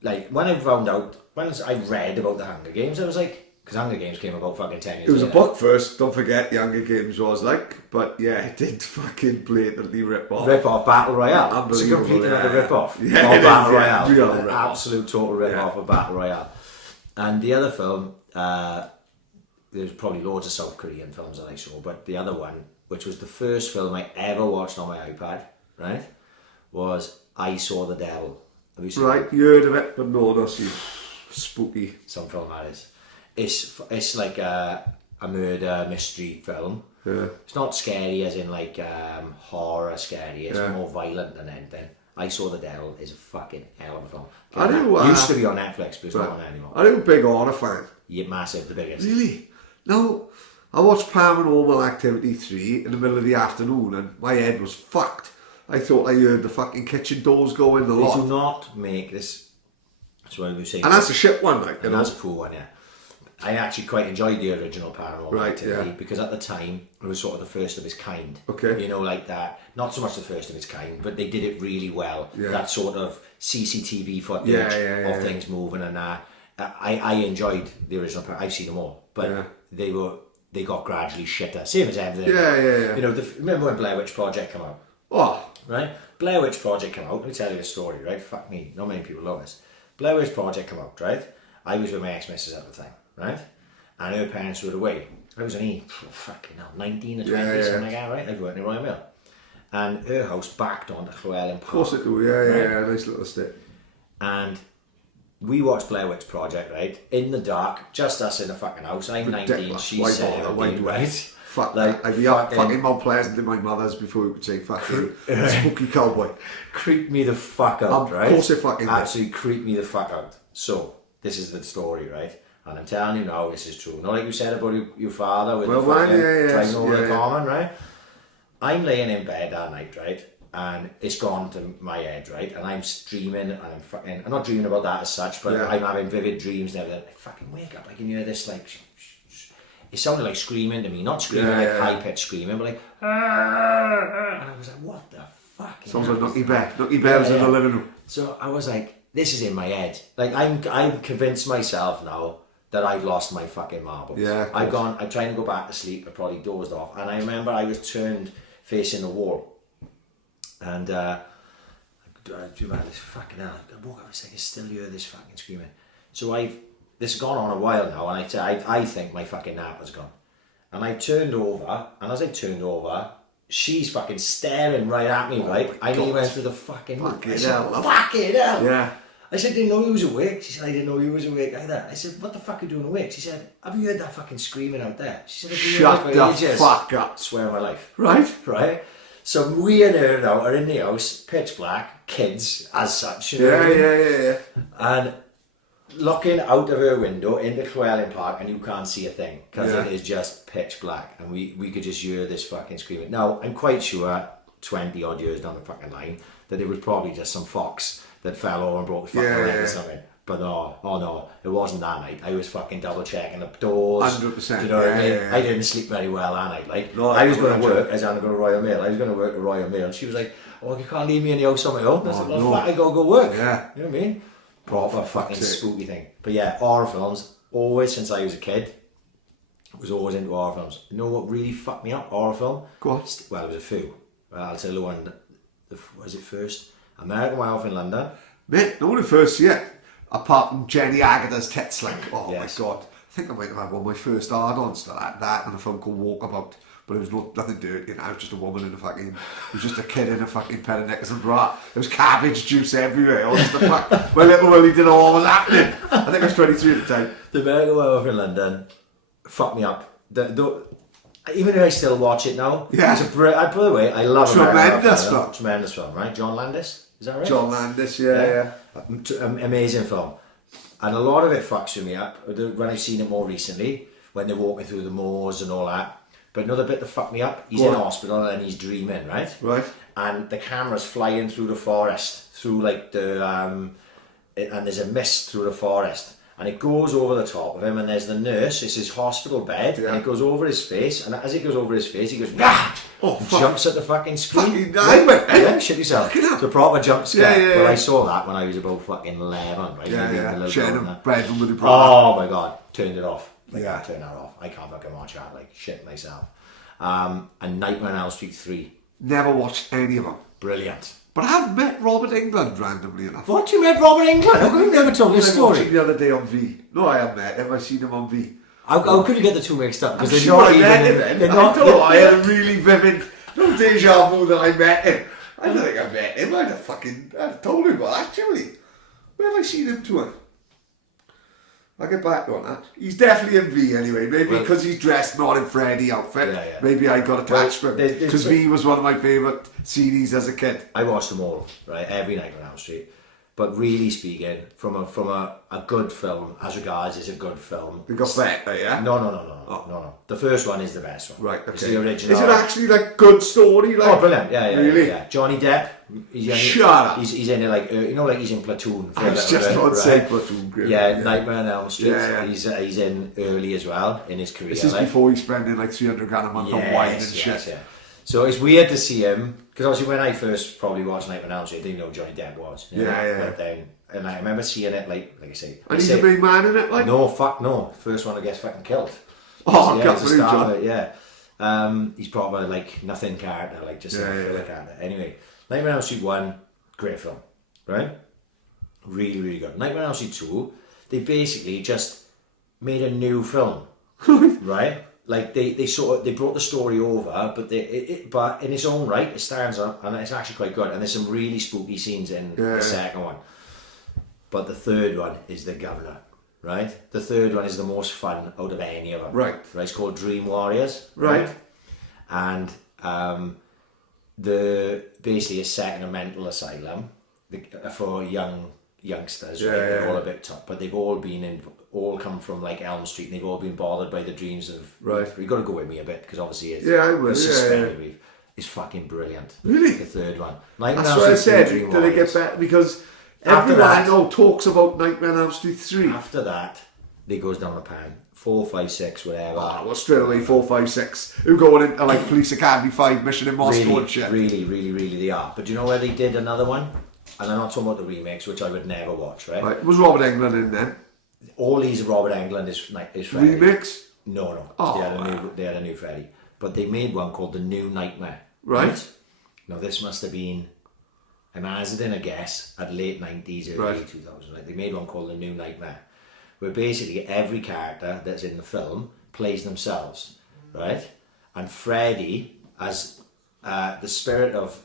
Like, when I found out, when I read about the Hunger Games, I was like, because Hunger Games came about fucking 10 years It was later. a book first, don't forget the Hunger Games was like, but yeah, it did fucking blatantly rip off. Rip off Battle Royale. It's a complete another rip off of Battle Royale. An absolute total rip off of Battle Royale. And the other film, there's probably loads of South Korean films that I saw, but the other one, which was the first film I ever watched on my iPad, right, was I Saw the Devil. Have you seen it? You heard of it, but no, not seen. Spooky. Some film that is. It's like a murder mystery film. Yeah. It's not scary as in like horror scary. It's more violent than anything. I Saw the Devil is a fucking hell of a film. It used to be on Netflix, but it's not on anymore. Are you a big horror fan? Yeah, massive, the biggest. Really? No. I watched Paranormal Activity 3 in the middle of the afternoon and my head was fucked. I thought I heard the fucking kitchen doors go in the lot. They do not make this. That's why we say. And that's a shit one, like. And that's a poor one, yeah. I actually quite enjoyed the original Paranormal Activity because at the time it was sort of the first of its kind. Okay. You know, like that. Not so much the first of its kind, but they did it really well. Yeah. That sort of CCTV footage of things moving and that. I enjoyed the original. I've seen them all, but they got gradually shitter. Same as everything. Yeah. You know, remember when Blair Witch Project came out? Oh. Right? Blair Witch Project came out. Let me tell you a story, right? Fuck me. Not many people know this. Blair Witch Project came out, right? I was with my ex-missus at the time, right? And her parents were away. I was only, 19 or 20, something like that, right? I was working in Royal Mail. And her house backed onto Llewellyn Park. Of course it do, yeah, nice little stick. And we watched Blair Witch Project, right? In the dark, just us in the fucking house. I'm 19, she's 17, right? Fuck, like, I'd be up fucking Mount Pleasant in my mother's before we could say fucking spooky cowboy. Creep me the fuck out, right? Of course it fucking absolutely creep me the fuck out. So, this is the story, right? And I'm telling you now, this is true. Not like you said about your father with the fucking trying over the common, right? I'm laying in bed that night, right? And it's gone to my head, right? And I'm dreaming, and I'm not dreaming about that as such, but I'm having vivid dreams and everything. I fucking wake up, I can hear this like... It sounded like screaming to me, not screaming like high-pitched screaming, but like... And I was like, what the fuck? Sounds like Nucky Bear. Nucky Bear was in the living room. So I was like, this is in my head. Like, I'm convinced myself now that I've lost my fucking marbles. Yeah, I'm trying to go back to sleep, I probably dozed off. And I remember I was turned facing the wall. And I do this fucking hell. I woke up, I was like, I still hear this fucking screaming. So this has gone on a while now, and I think my fucking nap has gone. And I turned over, and as I turned over, she's fucking staring right at me, right? I nearly went through the fucking roof. I said, fucking hell! Yeah. I said, didn't know you was awake. She said, I didn't know you was awake either. I said, what the fuck are you doing awake? She said, have you heard that fucking screaming out there? She said, shut the fuck up. Swear on my life. Right? So we and her now are in the house, pitch black, kids as such. You know what I mean? Yeah. And looking out of her window into Llewellyn Park, and you can't see a thing because it is just pitch black, and we could just hear this fucking screaming. Now I'm quite sure 20 odd years down the fucking line that it was probably just some fox that fell over and broke the fucking leg or something. But no, it wasn't that night. I was fucking double checking the doors. 100%. You know what I mean? I didn't sleep very well that night. Like, I was going to work, I was going to go to Royal Mail. I was going to work at Royal Mail, and she was like, "Oh, you can't leave me in the house on my own." I said, "Well, fuck, I go work." Yeah. You know what I mean? Proper fucking spooky thing. But yeah, horror films, always since I was a kid. was always into horror films. You know what really fucked me up? Horror film? Go on. Well, it was a few. I'll tell you the one. Was it first? American Werewolf in London. Mate, no one first yet. Apart from Jenny Agata's tits, like, oh Yes. my god. I think I might have had one of my first hard-ons to that and a film called Walkabout. But it was nothing dirty, you know, it was just a woman in a fucking, it was just a kid in a fucking pair of knickers and bra. There was cabbage juice everywhere, all just the fuck. My little Willie didn't know what was happening. I think I was 23 at the time. The American Werewolf in London fucked me up. Even if I still watch it now, Yeah. by the way, I love American Werewolf in Tremendous London. film. Tremendous film, right? John Landis, is that right? John Landis, yeah. Amazing film. And a lot of it fucks with me up when I've seen it more recently, when they're walking through the moors and all that. But another bit that fucked me up, he's Go in on. hospital and he's dreaming, right? Right. And the camera's flying through the forest, through like and there's a mist through the forest. And it goes over the top of him, and there's the nurse, it's his hospital bed, Yeah. and it goes over his face, and as it goes over his face, he goes, "Nah!" Oh, and fuck. jumps at the fucking screen. Fucking I went, eh? Yeah, shit yourself. Fucking hell. It's a proper jump scare. Yeah, yeah, Well, yeah. I saw that when I was about fucking 11, right? Yeah, Maybe a yeah. little Sharing bit a older. bedroom with your brother. Oh my god, turned it off. Yeah. Turn that off. I can't fucking watch that, like shit myself. And Nightmare on Elm Street 3. Never watched any of them. Brilliant. But I have met Robert England randomly enough. What, you met Robert England? How come you've never told this I watched story? him the other day on V. No, I haven't met him. I've seen him on V. How could you get the two mixed up? Because I'm they're sure not I even met him in- then. they're I not- don't know. I had a really vivid, no deja vu that I met him. I don't think I met him. I'd have told him, but actually, where have I seen him to? I'll get back on that. He's definitely in V anyway. Maybe Well- because he's dressed not in Freddy outfit. Yeah, yeah. Maybe I got attached to him. there's- Because V was one of my favourite CDs as a kid. I watched them all, right? Every night on Elm Street. But really speaking, from a good film, as regards is a good film. They got better, yeah? No. The first one is the best one. Right, okay. It's the original. Is it actually like good story? Like, Oh, brilliant! Yeah. Really? Yeah. Johnny Depp. He's in, Shut up. He's in it like like he's in Platoon. For I a was little just bit, about to right? say Platoon. Great. Yeah, Nightmare on Elm Street. Yeah. He's in early as well in his career. This is like. before he's spending like 300 grand a month on wine and shit. Yes, yeah. So it's weird to see him because obviously when I first probably watched Nightmare on Elm Street, I didn't know who Johnny Depp was. You know? Yeah. But then, and I remember seeing it like I say. And he's a big man in it, like? No, fuck no. First one that gets fucking killed. Oh, yeah, good it's for the him, start John. of it, yeah. He's probably like nothing character, like just a Yeah. filler character. Anyway, Nightmare on Elm Street 1, great film, right? Really, really good. Nightmare on Elm Street 2, they basically just made a new film, right? Like they brought the story over, but but in its own right, it stands up and it's actually quite good. And there's some really spooky scenes in the second one. But the third one is the governor, right? The third one is the most fun out of any of them. Right. It's called Dream Warriors. Right. And the basically is set in a mental asylum for youngsters. Yeah, right? They're yeah. all a bit tough, but they've all all come from like Elm Street, and they've all been bothered by the dreams of. Right. You've got to go with me a bit because obviously it's Yeah, I will, the yeah, suspended yeah. brief is fucking brilliant. Really? The third one. Like That's what I said. Did they get better? Because After everyone I that- know talks about Nightmare on Elm Street 3. After that, they goes down the pan. 4, 5, 6, whatever. Oh, well, straight away, 4, 5, 6. Who going into like Police Academy 5 mission in Moscow and shit. Really they are. But do you know where they did another one? And I'm not talking about the remakes, which I would never watch, right? Right. Was Robert Englund in there? All these Robert Englund is Freddy. Remix? No. Oh, They had a new Freddy. But they made one called The New Nightmare. Right. Now this must have been, I'm hazarding a guess, at late 90s, early Right. 2000s. Right? They made one called The New Nightmare, where basically every character that's in the film plays themselves, right? And Freddy, as the spirit of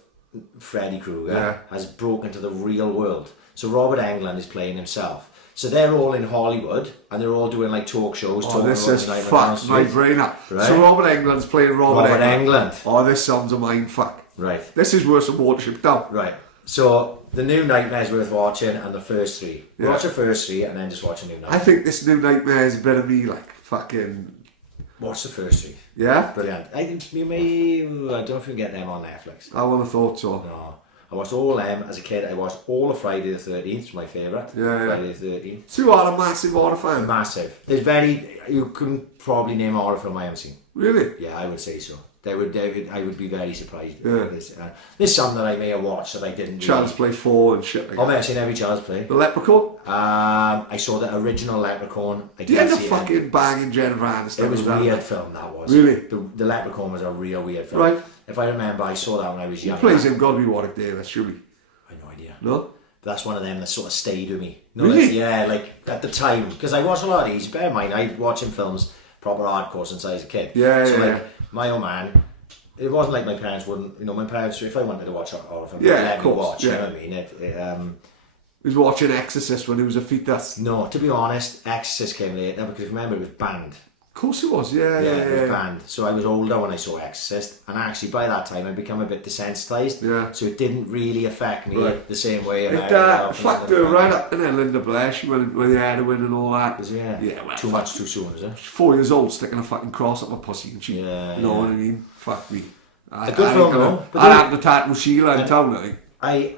Freddy Krueger, has broken to the real world. So Robert Englund is playing himself. So they're all in Hollywood, and they're all doing like talk shows. Oh, talking this about has the Nightmare on Elm fucked my Street. brain up. Right. So Robert Englund's playing Robert Englund. Oh, this sounds a mind fuck. Right. This is worse than Watership Down. Right. So the New Nightmare's worth watching, and the first three. Yeah. Watch the first three, and then just watch a New Nightmare. I think this New Nightmare is a bit of me, like, fucking... Watch the first three. Yeah? Brilliant. I think you may. I don't know if you can get them on Netflix. I would have thought so. No. I watched all them as a kid. I watched all of Friday the 13th, it's my favourite. Yeah. Friday the 13th. So you are a massive horror fan. Massive. You can probably name a horror film I haven't seen. Really? Yeah, I would say so. I would be very surprised. Yeah. There's some that I may have watched that I didn't. Child's Play 4 and shit like Oh, that. man, I've seen every Child's Play. The Leprechaun? I saw the original Leprechaun. I Do you end up see it. fucking banging Jennifer Aniston? It was with that? weird film, that was. Really? The Leprechaun was a real weird film. Right. If I remember, I saw that when I was Who young. plays him? Got to be Warwick Davis, surely. I have no idea. No? But that's one of them that sort of stayed with me. No, Really? yeah, like at the time. Because I watched a lot of these. Bear in mind, I watching films proper hardcore since I was a kid. Yeah, so yeah, like, yeah. my old man, it wasn't like my parents wouldn't, my parents, if I wanted to watch a horror film, Yeah, they'd let of me course, watch, yeah. you know what I mean? He was watching Exorcist when he was a fetus. No, to be honest, Exorcist came later because remember it was banned. Of course it was, yeah. It was banned. So I was older when I saw Exorcist, and actually by that time I'd become a bit desensitized. Yeah. So it didn't really affect me Right. the same way. It fucked her right up in there, Linda Blair. She went with the heroin and all that. Yeah. Yeah, well, Too much too soon, is it? 4 years old, sticking a fucking cross up my pussy and she. Yeah, You know yeah. what I mean? Fuck me. A good film though. I had the tattoo Sheila in town, I think.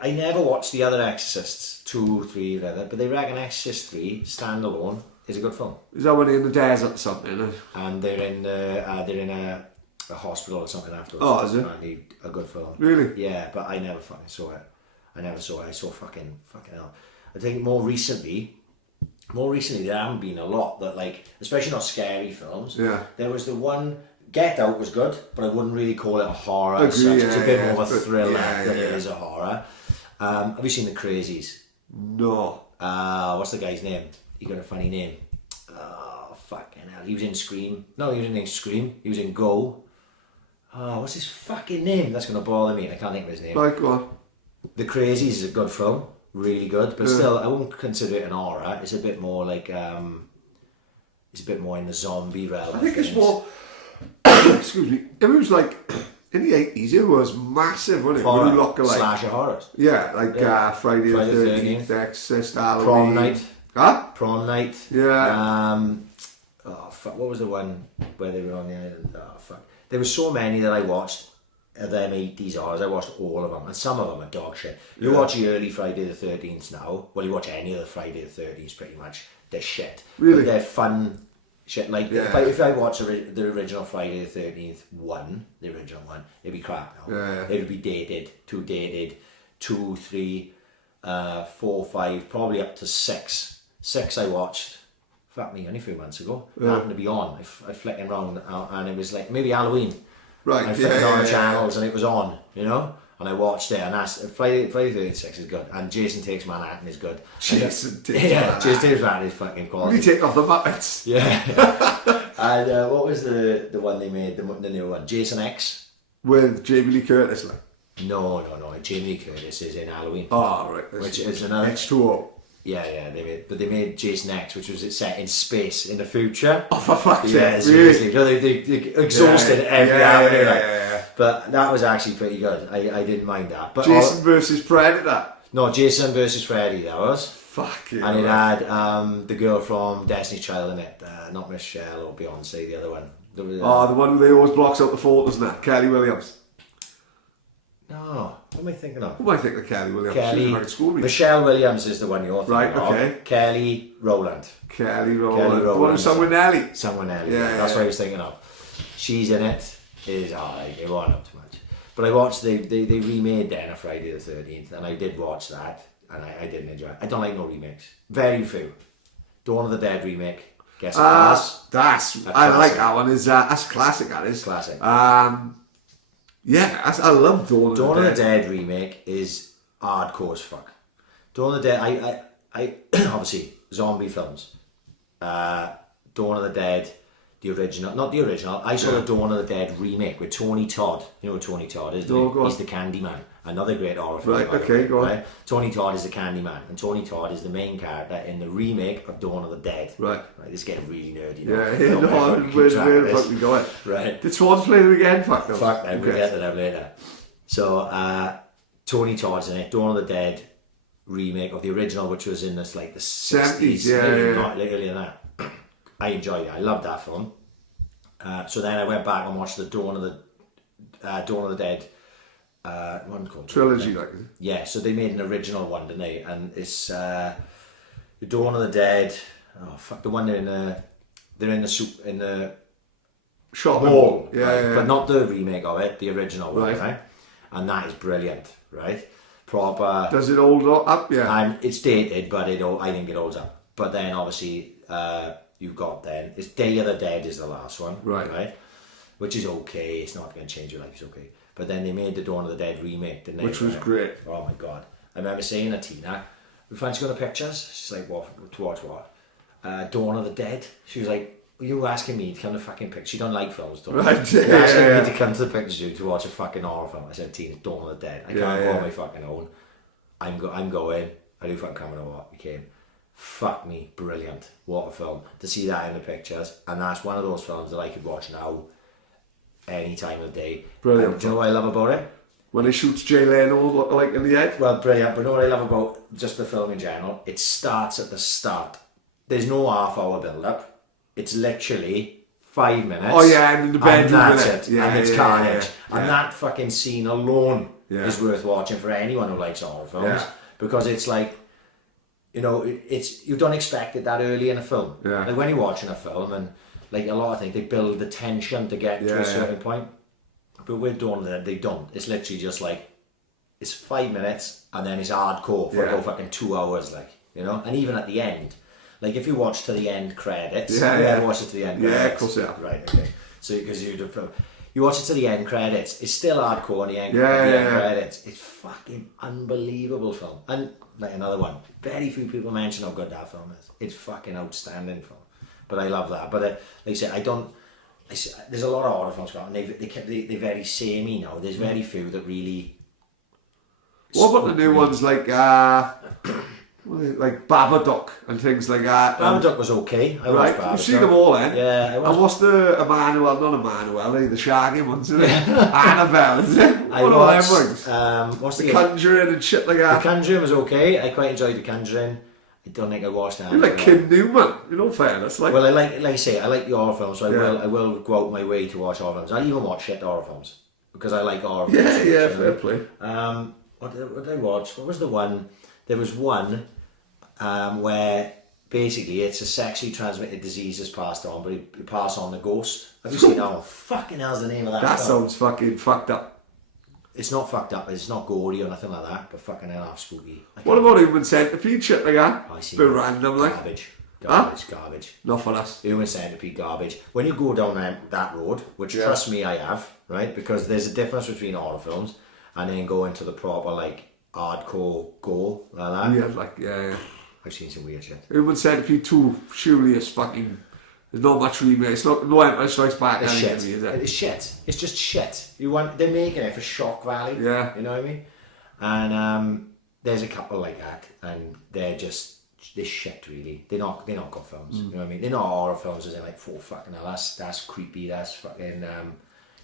I never watched the other Exorcists, 2, 3, rather, but they reckon Exorcist 3, standalone, is a good film. Is that when they're in the desert or something? And they're in a hospital or something afterwards. Oh, is it? And a good film. Really? Yeah, but I never fucking saw it. I saw fucking hell. I think more recently there haven't been a lot that, like, especially not scary films. Yeah. There was the one, Get Out was good, but I wouldn't really call it a horror. Agree, as such. It's a bit yeah, more of a but- thriller yeah, than it yeah. is a horror. Have you seen The Crazies? No. What's the guy's name? He got a funny name. Oh, fucking hell. He was in Scream. No, he was in Scream. He was in Go. Oh, what's his fucking name? That's going to bother me. I can't think of his name. Right, go on. The Crazies is a good film. Really good. But still, I wouldn't consider it an horror. It's a bit more like... it's a bit more in the zombie realm. I think it's more. Excuse me. It was like in the 80s. It was massive, wasn't it? horror. When you look alike. Slasher horrors. Yeah, like Friday the Friday the 13th, Exorcist, Halloween. Prom night. Huh? Prom night. Yeah. Oh fuck! What was the one where they were on the island? Oh fuck! There were so many that I watched. Them 80s horrors. I watched all of them, and some of them are dog shit. You watch the early Friday the 13th now. Well, you watch any of the Friday the 13th, pretty much. They're shit. Really? But they're fun shit. Like if I watch the original Friday the 13th one, the original one, it'd be crap now. Yeah. It would be dated, 2, 3, 4, 5, probably up to 6. 6 I watched. Fuck me, only a few months ago. It happened to be on. I flicking around and it was like maybe Halloween. Right. I flicked on the channels and it was on, you know. And I watched it, and that's Friday the 13th is good, and Jason Takes Manhattan is good. Jason Takes yeah, Manhattan. Jason Takes Manhattan is fucking When quality. you take off the Muppets. Yeah. And what was the one they made, the new one? Jason X? With Jamie Lee Curtis, like. No. Jamie Lee Curtis is in Halloween. Oh, right. Which is another. H2O. Yeah, they made Jason X, which was set in space in the future. Oh, for fuck's Yeah, sake. seriously. Really? No, they exhausted every avenue. Like. yeah. But that was actually pretty good. I didn't mind that. But Jason versus Predator. no, Jason versus Freddy, that was. Fuck yeah. And it had the girl from Destiny's Child in it. Not Michelle or Beyonce, the other one. There was, the one who they always blocks out the photos, isn't that? Kelly Williams. no, what am I thinking of? Who am I thinking of Kelly Williams? She was Kelly. in school, me. Michelle Williams is the one you're thinking Right, of. okay. Kelly Rowland. Kelly Rowland. The one Rowland. who's sung with Nelly. Someone else. Yeah, That's yeah. what I was thinking of. She's in it. It wasn't up too much. But I watched, they remade then a Friday the 13th, and I did watch that, and I didn't enjoy it. I don't like no remakes. Very few. Dawn of the Dead remake. Guess it was. That's A I like classic. that one. That's classic. That is Classic. Yeah, I love Dawn of Dawn the of the Dead remake is hardcore as fuck. Dawn of the Dead, I obviously zombie films. Dawn of the Dead, the original, not the original. I saw the Dawn of the Dead remake with Tony Todd. You know who Tony Todd is? No, go on. He's the Candyman. Another great horror film. Right, by the okay, way, go on. right? Tony Todd is the Candyman, and Tony Todd is the main character in the remake of Dawn of the Dead. Right. This is getting really nerdy. Now. Yeah, I don't know if I no, can keep where's track of the this. fuck we going? Right. Did Swans play the weekend? Fuck them. Fuck them, we'll Okay. get to them later. So, Tony Todd's in it, Dawn of the Dead remake of the original, which was in this, like the 60s, yeah, maybe yeah. not earlier than that. I enjoyed it, I loved that film. So then I went back and watched the Dawn of the Dead, one called Trilogy, like. yeah, so they made an original one, didn't they? And it's the Dawn of the Dead. Oh fuck, the one they're in the soup in the Shot Ball, yeah, right? yeah. But not the remake of it, the original one, Right. right? And that is brilliant, right? Proper. Does it hold up? Yeah. And it's dated, but I think it holds up. But then obviously, you've got then it's Day of the Dead is the last one, Right. Which is okay. It's not going to change your life. It's okay. But then they made the Dawn of the Dead remake, didn't they? Which was great. Oh my god! I remember saying to Tina, "We fancy going to pictures?" She's like, "What? To watch what?" Dawn of the Dead. She was like, "You asking me to come to fucking pictures? She don't like films, don't Right, she? yeah, You're asking yeah. me to come to the pictures to watch a fucking horror film." I said, "Tina, Dawn of the Dead. I can't go on my fucking own. I'm going. I do fucking coming or what?" We came. Fuck me, brilliant. What a film. To see that in the pictures. And that's one of those films that I could watch now any time of day. Brilliant. And do you know what I love about it? When he shoots Jay Leno like in the head. Well, brilliant. But you know what I love about just the film in general? It starts at the start. There's no half-hour build-up. It's literally 5 minutes. Oh yeah, and in the bedroom. And that's innit? it. Yeah, And it's yeah, carnage. yeah. And that fucking scene alone Yeah. is worth watching for anyone who likes horror films. Yeah. Because it's like, you know, it's you don't expect it that early in a film. Yeah. Like when you're watching a film and like a lot of things, they build the tension to get to Yeah, a certain yeah. point. But with Dawn of the Dead, they don't. It's literally just like, it's 5 minutes and then it's hardcore for Yeah. about fucking 2 hours, like, you know? And even at the end, like if you watch to the end credits, Yeah, you yeah. ever watch it to the end Yeah, credits? of course, yeah. Right, okay. So because you watch it to the end credits, it's still hardcore in the end, Yeah, the yeah, end yeah. credits. It's fucking unbelievable film. And like another one, very few people mention how good that film is. It's fucking outstanding film. But I love that. But like I say, there's a lot of horror films going, and they're very samey now. There's very few that really. What about the new ones like Babadook and things like that? Babadook was okay. I Right, watched you've seen Babadook. them all, eh? Yeah, I watched. And what's the the Shaggy ones, isn't it? Annabelle, isn't it? I What are them watched. ones? What's The the Conjuring and shit like The that. Conjuring was okay. I quite enjoyed The Conjuring. I don't think I watched that. You like Kim Newman, you know, fairness. Like, Well, like I say, I like the horror films, so Yeah. I will go out my way to watch horror films. I'll even watch shit horror films because I like horror films. yeah, so yeah, much, you fair know. play. What did I watch? What was the one? There was one where basically it's a sexually transmitted disease that's passed on, but it pass on the ghost. Have you seen that one? Fucking hell's the name of that? That film? sounds fucking fucked up. It's not fucked up. It's not gory or nothing like that. But fucking hell, half spooky. What about Human Centipede shit like that? I see. Bit random, like. Garbage. Not for us. Human Centipede garbage. When you go down that road, which Yeah. trust me, I have, right? Because there's a difference between horror films and then go into the proper like hardcore gore like that. Yeah, like, yeah. I've seen some weird shit. Human Centipede 2 surely is fucking. There's not much remake. It's not no Empire Strikes Back. It's anything, shit. is it? It's shit. It's just shit. They're making it for shock value. Yeah. You know what I mean? And there's a couple like that, and they're shit really. They're not good films. You know what I mean? They're not horror films. As in like, oh fucking hell, that's creepy. That's fucking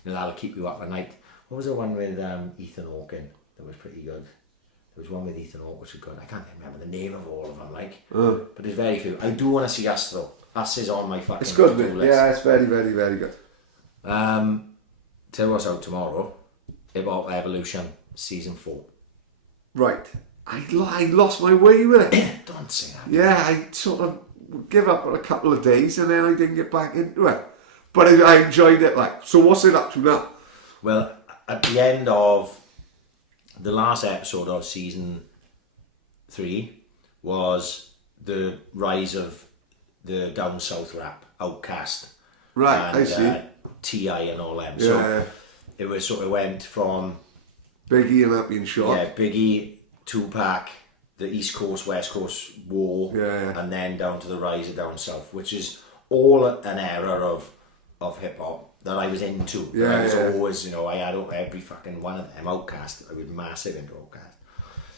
that'll keep you up at night. What was the one with Ethan Hawke that was pretty good? There was one with Ethan Hawke which was good. I can't remember the name of all of them, like. But there's very few. I do want to see Us though. Us is on my fucking It's good, to-do mate. list. Yeah, it's very, very, very good. Tell you what's out tomorrow. Hip Hop Evolution Season 4. Right. I lost my way with it. Don't say that. Yeah, I sort of give up for a couple of days and then I didn't get back into it. But I enjoyed it, like. So what's it up to now? Well, at the end of the last episode of Season 3 was the rise of the down south rap, Outcast. Right, and, I see. T.I. and all them. Yeah. So it was sort of went from Biggie and that being shot. yeah, Biggie, Tupac, the East Coast, West Coast war, Yeah. and then down to the rise of down south, which is all an era of hip hop that I was into. Yeah, I was yeah. always, you know, I had every fucking one of them. Outcast, I was massive into Outcast.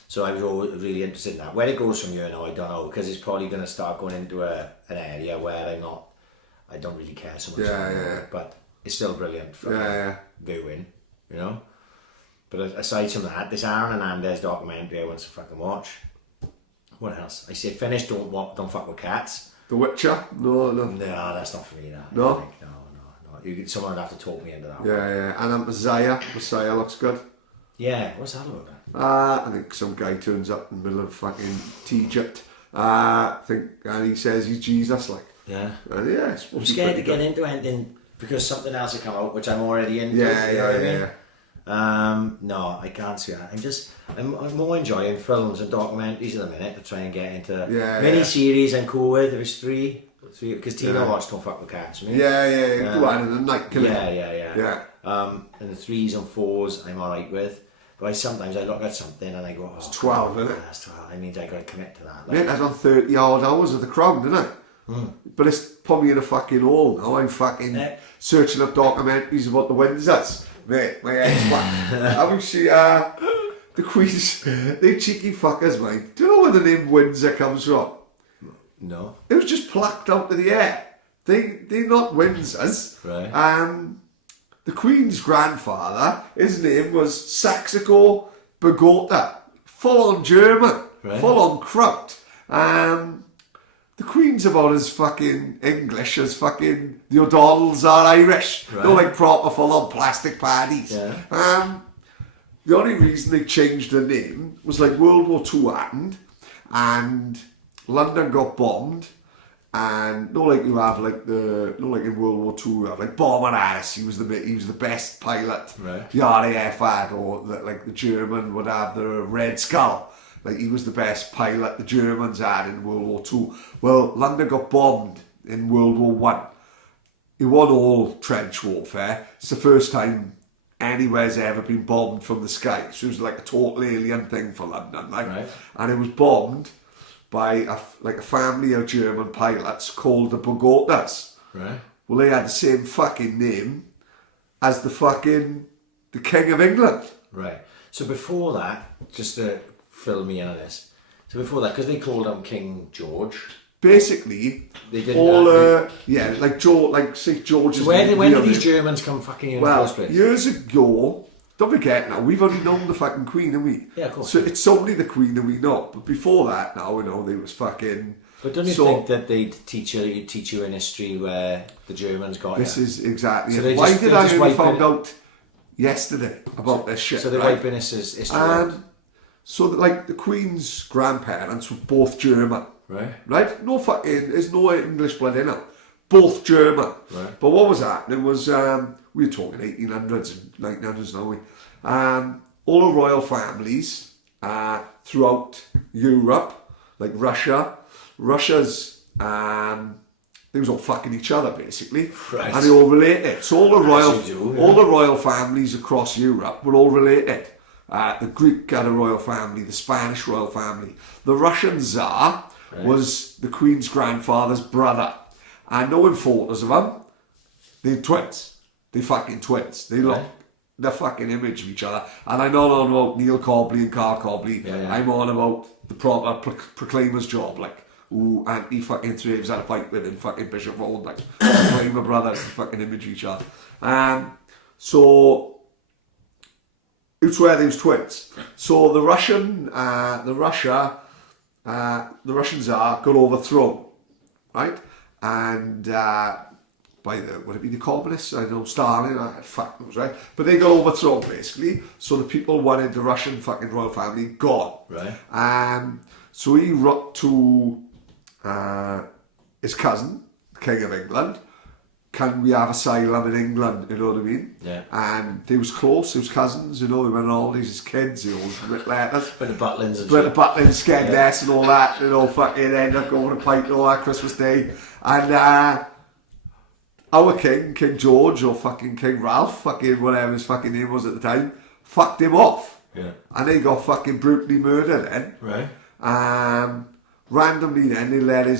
So I was always really interested in that. Where it goes from here now, I don't know, because it's probably going to start going into an area where I don't really care so much. Yeah, anymore, yeah. But it's still brilliant for Yeah. viewing, you know. But aside from that, this Aaron Hernandez documentary I want to fucking watch. What else? I say finish, don't fuck with cats. The Witcher? No. No, that's not for me. That No? I think. No. Someone would have to talk me into that. One. Yeah. And Messiah. Messiah looks good. Yeah. What's that about then? I think some guy turns up in the middle of fucking Egypt. And he says he's Jesus, like. Yeah. And yeah, it's I'm supposed to be scared to pretty get good. into anything because something else had come out which I'm already into. Yeah, you know what I mean? yeah. No, I can't see that. I'm more enjoying films and documentaries at the minute to try and get into mini-series. I'm cool with. There's three because Tina watched Don't Fuck with Cats with me. Yeah. Go on in the night, kill it. Yeah. And the 3s and 4s I'm alright with. But sometimes I look at something and I go, it's 12, isn't it? That's 12. I mean, I got to commit to that. Mate, that's on 30 odd hours of The Crown, isn't it? But it's put me in a fucking hole now. I'm fucking searching up documentaries about the Windsors. Mate, my ex-wife. Have you seen the Queen's? They cheeky fuckers, mate. Do you know where the name Windsor comes from? No. It was just plucked out of the air. They're not Windsors. Right. The Queen's grandfather, his name was Saxico Bagota. Full on German. Right. Full on Kraut. The Queen's about as fucking English as fucking the O'Donnells are Irish. Right. They're like proper full on plastic paddies. Yeah. The only reason they changed the name was like World War II happened and London got bombed. And not like you have like in World War II you have like Bomber Harris, he was the best pilot the RAF had, or the German would have the Red Skull. Like he was the best pilot the Germans had in World War II. Well, London got bombed in World War One. It wasn't all trench warfare. It's the first time anywhere's ever been bombed from the sky. So it was like a total alien thing for London, and it was bombed by a family of German pilots called the Bagotas. Right. Well, they had the same fucking name as the King of England. Right. So before that, just to fill me in on this. So before that, because they called him King George. Basically, they didn't. like St. George's. So when did these Germans come fucking in the first place? Years ago. Don't forget now, we've only known the fucking Queen, haven't we? Yeah, of course. So it's only the Queen that we know. But before that, now, they was fucking... But don't you think that they'd teach you in history where the Germans got This is exactly so it. Why did I only find out yesterday about this shit? So they're wiping this history. So the Queen's grandparents were both German. Right? No fucking... There's no English blood in it. Both German. Right. But what was happening was... we were talking 1800s and 1900s, now we. All the royal families throughout Europe, like Russia's, they was all fucking each other basically, and they all related. So all the royal families across Europe were all related. The Greek had a royal family, the Spanish royal family. The Russian Tsar was the Queen's grandfather's brother, and knowing photos of them, they're twins. They fucking twins. They look the fucking image of each other. And I'm not on about Neil Cobley and Carl Cobley. I'm on about the proper Proclaimer's job. Like, Anthony fucking Thraves had a fight with and fucking Bishop Road. Like, Proclaimer brothers, fucking image of each other. So, it's where they was twins. So the Russian Tsar got overthrown. Right? And... would it be the communists? I don't know, Stalin, fuck knows, right? But they got overthrown basically, so the people wanted the Russian fucking royal family gone. Right. So he wrote to his cousin, the King of England, can we have asylum in England, you know what I mean? Yeah. And they was close, they was cousins, they went on holidays as kids, they always wrote letters. Bit of Butlins and Skegness and all that, fucking end up going to pint and all that Christmas Day. And our king, King George, or fucking King Ralph, fucking whatever his fucking name was at the time, fucked him off. Yeah. And they got fucking brutally murdered then. Right. Randomly then, they let a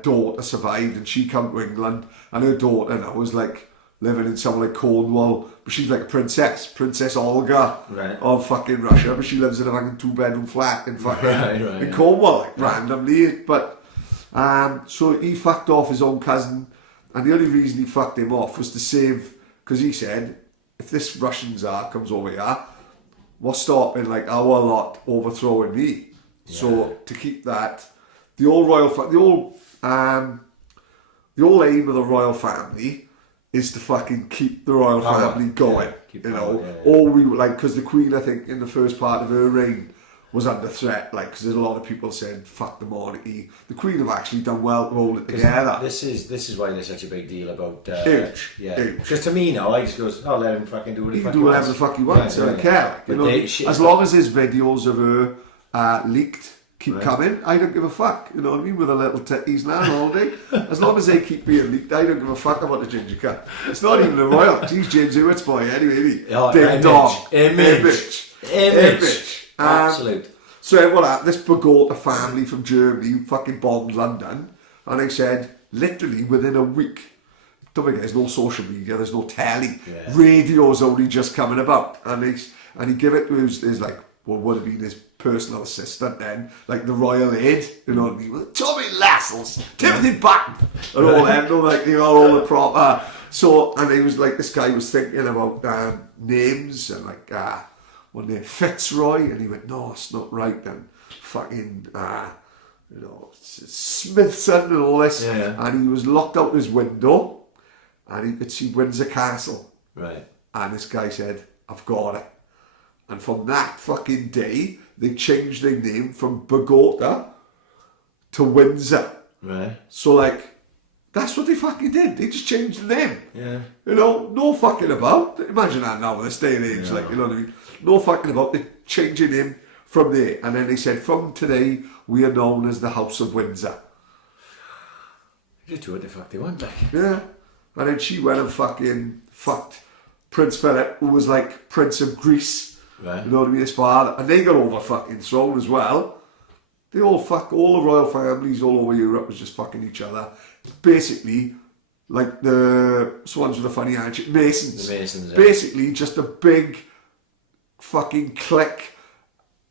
daughter survive, and she come to England, and her daughter now was like living in somewhere like Cornwall, but she's like a Princess Olga of fucking Russia, but she lives in a fucking 2-bedroom flat in fucking in Cornwall, like randomly, but... so he fucked off his own cousin, and the only reason he fucked him off was to save, because he said, if this Russian Tsar comes over here, what's stopping like our lot overthrowing me? Yeah. So to keep that, the whole aim of the royal family is to fucking keep the royal family going, or we because the Queen, I think, in the first part of her reign was under threat, like, because there's a lot of people saying fuck the monarchy. The Queen have actually done well to hold it together. This is why there's such a big deal about Huge. yeah. Huge. Because to me now, I just goes, oh, let him fucking do what He he can fucking do wants. whatever the fuck he wants, I don't care. You But know, as long as his videos of her leaked keep coming, I don't give a fuck. You know what I mean? With a little titties now all day. As long as they keep being leaked, I don't give a fuck about the ginger cut. It's not even a royal. He's James Hewitt's boy anyway, isn't he? Oh, Ding dong. Image. Absolute. So what happened? This Bogota family from Germany fucking bombed London, and they said literally within a week. Don't forget, there's no social media, there's no telly, radio's only just coming about, and he gave it to his like what would have been his personal assistant then, like the royal aide, you know what I mean? With Tommy Lascelles, Timothy Button, and all them, you know, like they got all the proper. So, and he was like, this guy was thinking about names and like one name Fitzroy, and he went, no, it's not right. And fucking you know, Smithson and all this, and he was locked out his window, and he could see Windsor Castle. Right. And this guy said, I've got it. And from that fucking day, they changed their name from Bogota to Windsor. Right. So like, that's what they fucking did. They just changed the name. Yeah. You know, no fucking about. Imagine that now in this day and age, like, you know what I mean? No fucking about. They changed your name from there. And then they said, from today, we are known as the House of Windsor. Just do what the fuck they want, like. Yeah. And then she went and fucking fucked Prince Philip, who was like Prince of Greece. Right. You know what I mean? His father. And they got over fucking throne as well. They all the royal families all over Europe was just fucking each other. Basically, like the ones with the funny handshake, Masons. The Masons, yeah. Basically, just a big fucking clique,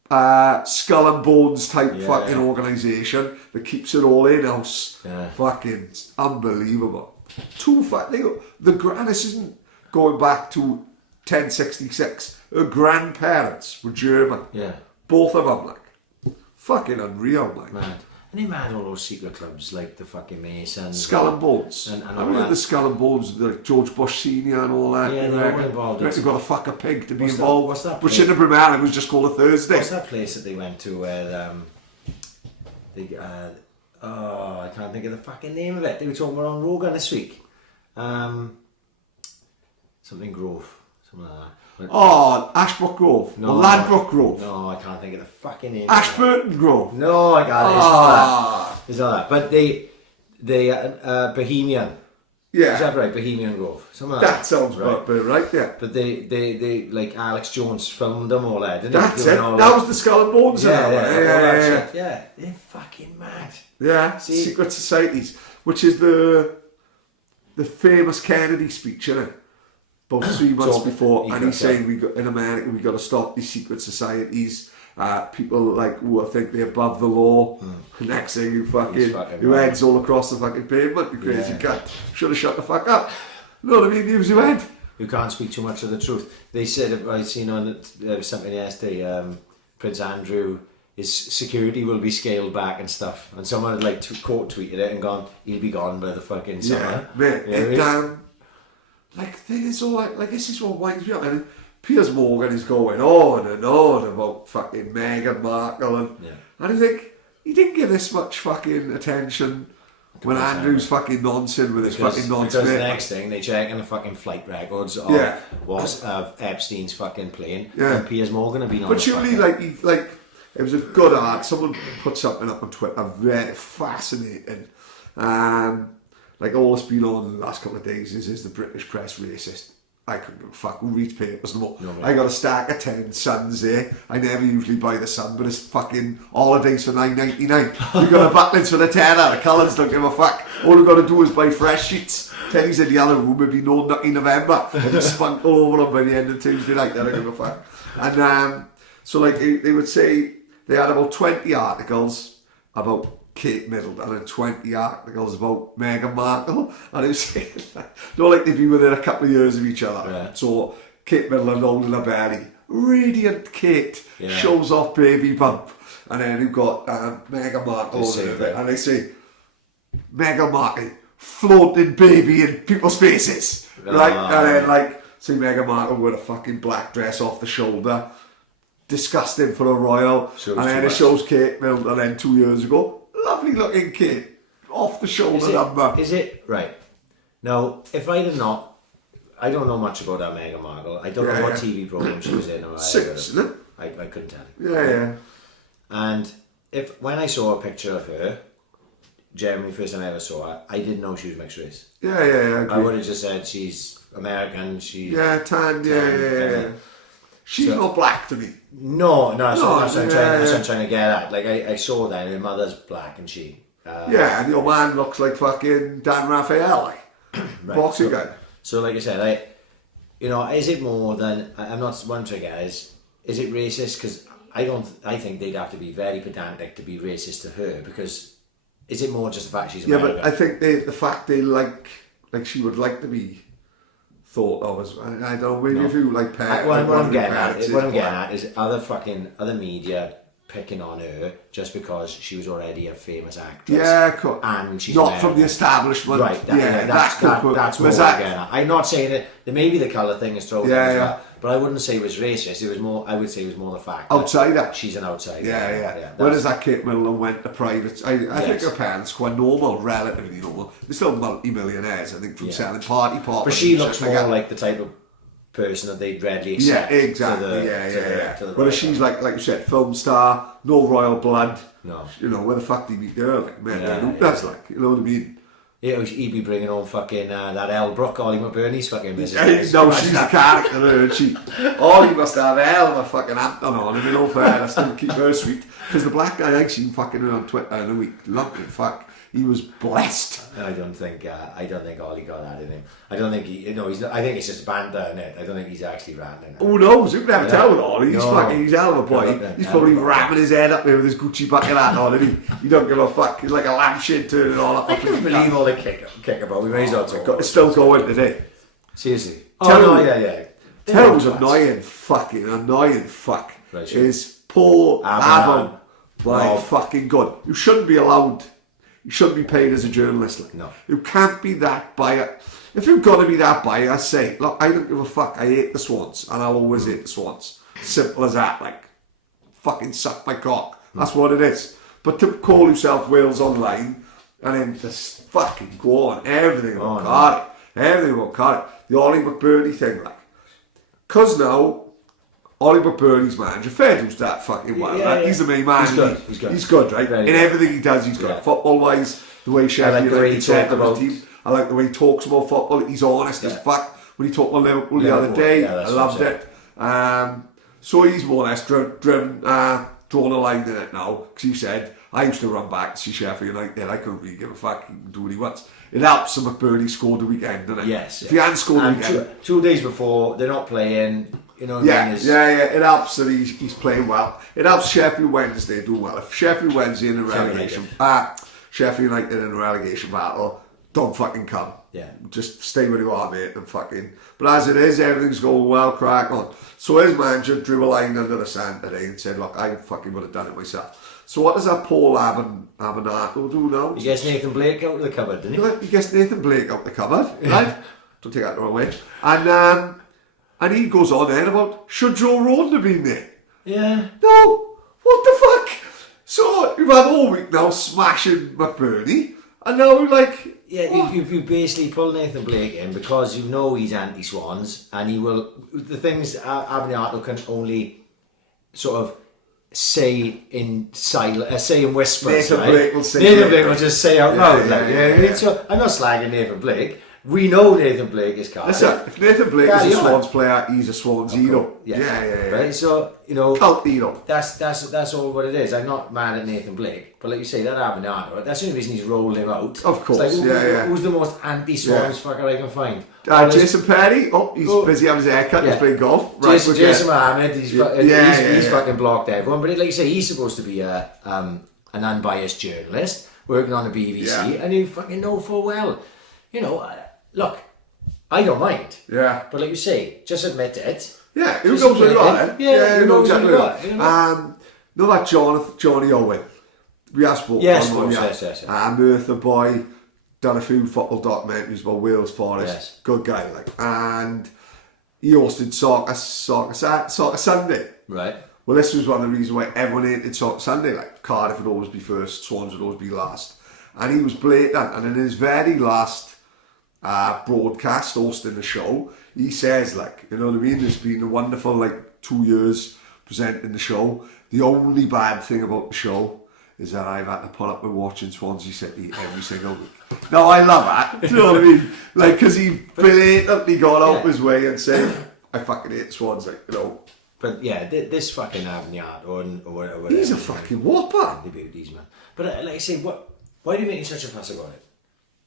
skull and bones type fucking organisation that keeps it all in house. Yeah. Fucking unbelievable. This isn't going back to 1066. Her grandparents were German. Yeah. Both of them, like. Fucking unreal, like. Mad. And they mad all those secret clubs like the fucking Masons. Skull and Bones. And I all mean that. the Skull and Bones, like George Bush Senior and all that. Yeah, they're all involved. You've got to fuck a pig to be What's that- involved. what's that Which place? in the Brumal, it was just called a Thursday. What's that place that they went to where I can't think of the fucking name of it. They were talking about on Rogan this week. Something Grove. Something like that. But Oh, Ashbrook Grove. No. Or Ladbroke Grove. no, I can't think of the fucking name. Ashburton Grove. No, I got it. Ah. It's not that. But they Bohemian. Yeah. Is that right? Bohemian Grove. Something like That sounds right, right there. But they like Alex Jones filmed them all there, didn't That's he? it. Doing all That was the Skull and Bones. yeah, in yeah, that one. all that yeah. shit. Yeah, they're fucking mad. Yeah, See? secret societies, which is the famous Kennedy speech, isn't it? About 3 months So, before, and he's yeah. saying in America we got to stop these secret societies. People like who think they're above the law. Next thing you fucking your heads all across the fucking pavement. You crazy cunt. Should have shut the fuck up. You know what I mean? Use your head. You can't speak too much of the truth. They said, I seen on there was something yesterday. Prince Andrew, his security will be scaled back and stuff. And someone had like quote tweeted it and gone, "He'll be gone by the fucking summer." Yeah, mate. Yeah, It, really? like thing is all like this is what winds me up. And Piers Morgan is going on and on about fucking Meghan Markle and I think he didn't give this much fucking attention when Andrew's fucking nonsense with his fucking nonsense. Because the next thing they check in the fucking flight records of Epstein's fucking plane. Yeah. And Piers Morgan have been on. But surely, like it was a good art. Someone put something up on Twitter, very fascinating. Like all that's been on in the last couple of days is the British press racist. I couldn't give a fuck. Who reads papers no more? No, I got a stack of 10 Suns there. I never usually buy the Sun, but it's fucking holidays for $9.99. We got a backlinks for the tenner. The colours don't give a fuck. All we got to do is buy fresh sheets. Teddy's in the other room. It'll be no nutty November. And just spunk all over them by the end of Tuesday night. I don't give a fuck. And so like they would say they had about 20 articles about Kate Middleton and 20 articles about Meghan Markle, and it was saying like they'd been within a couple of years of each other. Yeah. So Kate Middleton holding her belly, radiant Kate shows off baby bump, and then you've got Meghan Markle over there, and they say Meghan Markle floating baby in people's faces, right? And then like see Meghan Markle with a fucking black dress off the shoulder. disgusting for a Royal. So and then it shows Kate Middleton then 2 years ago. Lovely looking Kate. Off the shoulder number. Is it? Right. Now, if I did not, I don't know much about that Meghan Markle. I don't know what TV program she was in. Or Six, isn't it? I couldn't tell you. Yeah. And when I saw a picture of her, Jeremy, first time I ever saw her, I didn't know she was mixed race. Yeah. I would have just said she's American. She's tan. Yeah. She's not black to me. No. That's what I'm trying to get at. Like I saw that her mother's black and she. And your man looks like fucking Dan Raphael, like right. Boxing guy. So, like I said, is it more than I'm not one to get is it racist? Because I think they'd have to be very pedantic to be racist to her. Because is it more just the fact she's American? But I think the fact they like she would like to be thought of as I don't know maybe if you like what I'm getting at is other media picking on her just because she was already a famous actress. Yeah, cool. And she's not from the establishment. Right. That's what I'm getting at. I'm not saying that maybe the colour thing is thrown in as well, but I wouldn't say it was racist. It was more. I would say it was more the fact outsider. She's an outsider. Yeah. Whereas that Kate Middleton went to private. I think her parents quite normal, relatively normal. They're still multi-millionaires, I think, from selling party poppers. But she looks more like the type of person that they'd readily accept. Yeah, exactly. Whereas she's like you said, film star, no royal blood. No. Where the fuck did he meet her? Like, man, that's like, you know what I mean? Yeah, he'd be bringing on fucking that Elle Brooke, Ollie McBurney's fucking missus. No, she's a character, isn't she? Ollie must have a hell of a fucking Hampton on him, in all fairness, to keep her sweet. Because the black guy, I seen fucking her on Twitter in a week. Lucky fuck. He was blessed. I don't think Ollie got that in him. I don't think I think it's just banter in it. I don't think he's actually rattling. Who knows? You can never tell with Ollie. He's hell of a boy. He's probably wrapping his head up there with his Gucci bucket hat on, and he don't give a fuck. He's like a lampshade turning all up. I can't believe all the kick about. We may as well talk. It's still going today. Seriously. Yeah. Tell us annoying fuck right, is Paul Abbott. My fucking God. You shouldn't be allowed. You shouldn't be paid as a journalist. Like. No. You can't be that biased. If you've got to be that biased, say, look, I don't give a fuck. I hate the Swans, and I'll always hate the Swans. Simple as that. Like, fucking suck my cock. That's what it is. But to call yourself Wales Online, and then just fucking go on, everything about Cardiff. Everything about Cardiff. The Ollie McBurney thing, like. Because now, Ollie McBurney's manager, fair dues that fucking well. Yeah. He's the main man. He's good, right? Very in everything he does, he's good. Yeah. Football-wise, the way Sheffield talks about his team. I like the way he talks about football. He's honest as fuck. When he talked about Liverpool the other day, I loved it. So he's more or less drawn a line in it now. Because he said, I used to run back to see Sheffield United. I couldn't really give a fuck. He can do what he wants. It helps that McBurney scored the weekend, doesn't it? Yes. If he hadn't scored the weekend. 2 days before, they're not playing. You know what I mean? It helps that he's playing well. It helps Sheffield Wednesday do well. If Sheffield Wednesday in a relegation, Sheffield United in a relegation battle, don't fucking come. Yeah. Just stay where you are, mate, and fucking. But as it is, everything's going well, crack on. So his manager drew a line under the sand today and said, look, I fucking would have done it myself. So what does that Paul Abernathy do now? He gets Nathan Blake out of the cupboard, didn't he? He gets Nathan Blake out the cupboard, right? Don't take that the wrong way. And he goes on then about, should Joe Roden have been there? Yeah. No, what the fuck? So you've had all week now smashing McBurney, and now we're like... Yeah, you basically pull Nathan Blake in because you know he's anti-Swans, and he will... The things Abernathy can only sort of say in whispers. Nathan Blake will say... Nathan Blake will just say out loud. So I'm not slagging Nathan Blake. We know Nathan Blake is Cardiff. Listen, if Nathan Blake is a Swans player, he's a Swans hero. Yeah. Right, so, cult hero. That's all what it is. I'm not mad at Nathan Blake, but like you say, that Abernathy, that's the only reason he's rolled him out. Of course, it's like, who's the most anti-Swans fucker I can find? Jason Paddy, he's busy having his haircut, he's playing golf. Right, Jason Mohammed, he's fucking blocked everyone, but like you say, he's supposed to be an unbiased journalist working on the BBC, and you fucking know full well, look, I don't mind. Yeah. But like you say, just admit it. Yeah, who knows what you got, you know exactly what. Know that Johnny Owen? We have spoken on yes. Merthyr Boy, done a few football documentaries about Wales Forest. Yes. Good guy, and he hosted Soccer Sunday. Right. Well, this was one of the reasons why everyone hated Sunday. Like Cardiff would always be first, Swans would always be last, and he was blatant. And in his very last broadcast hosting the show, he says, like, you know what I mean? It's been a wonderful 2 years presenting the show. The only bad thing about the show is that I've had to put up with watching Swansea City every single week. Now I love that. Do you know what I mean? Like, because he blatantly got out his way and said, "I fucking hate Swans," like, you know. But yeah, this fucking Avniard or whatever. He's a fucking whopper. The beauties, man. But like I say, why are you making such a fuss about it?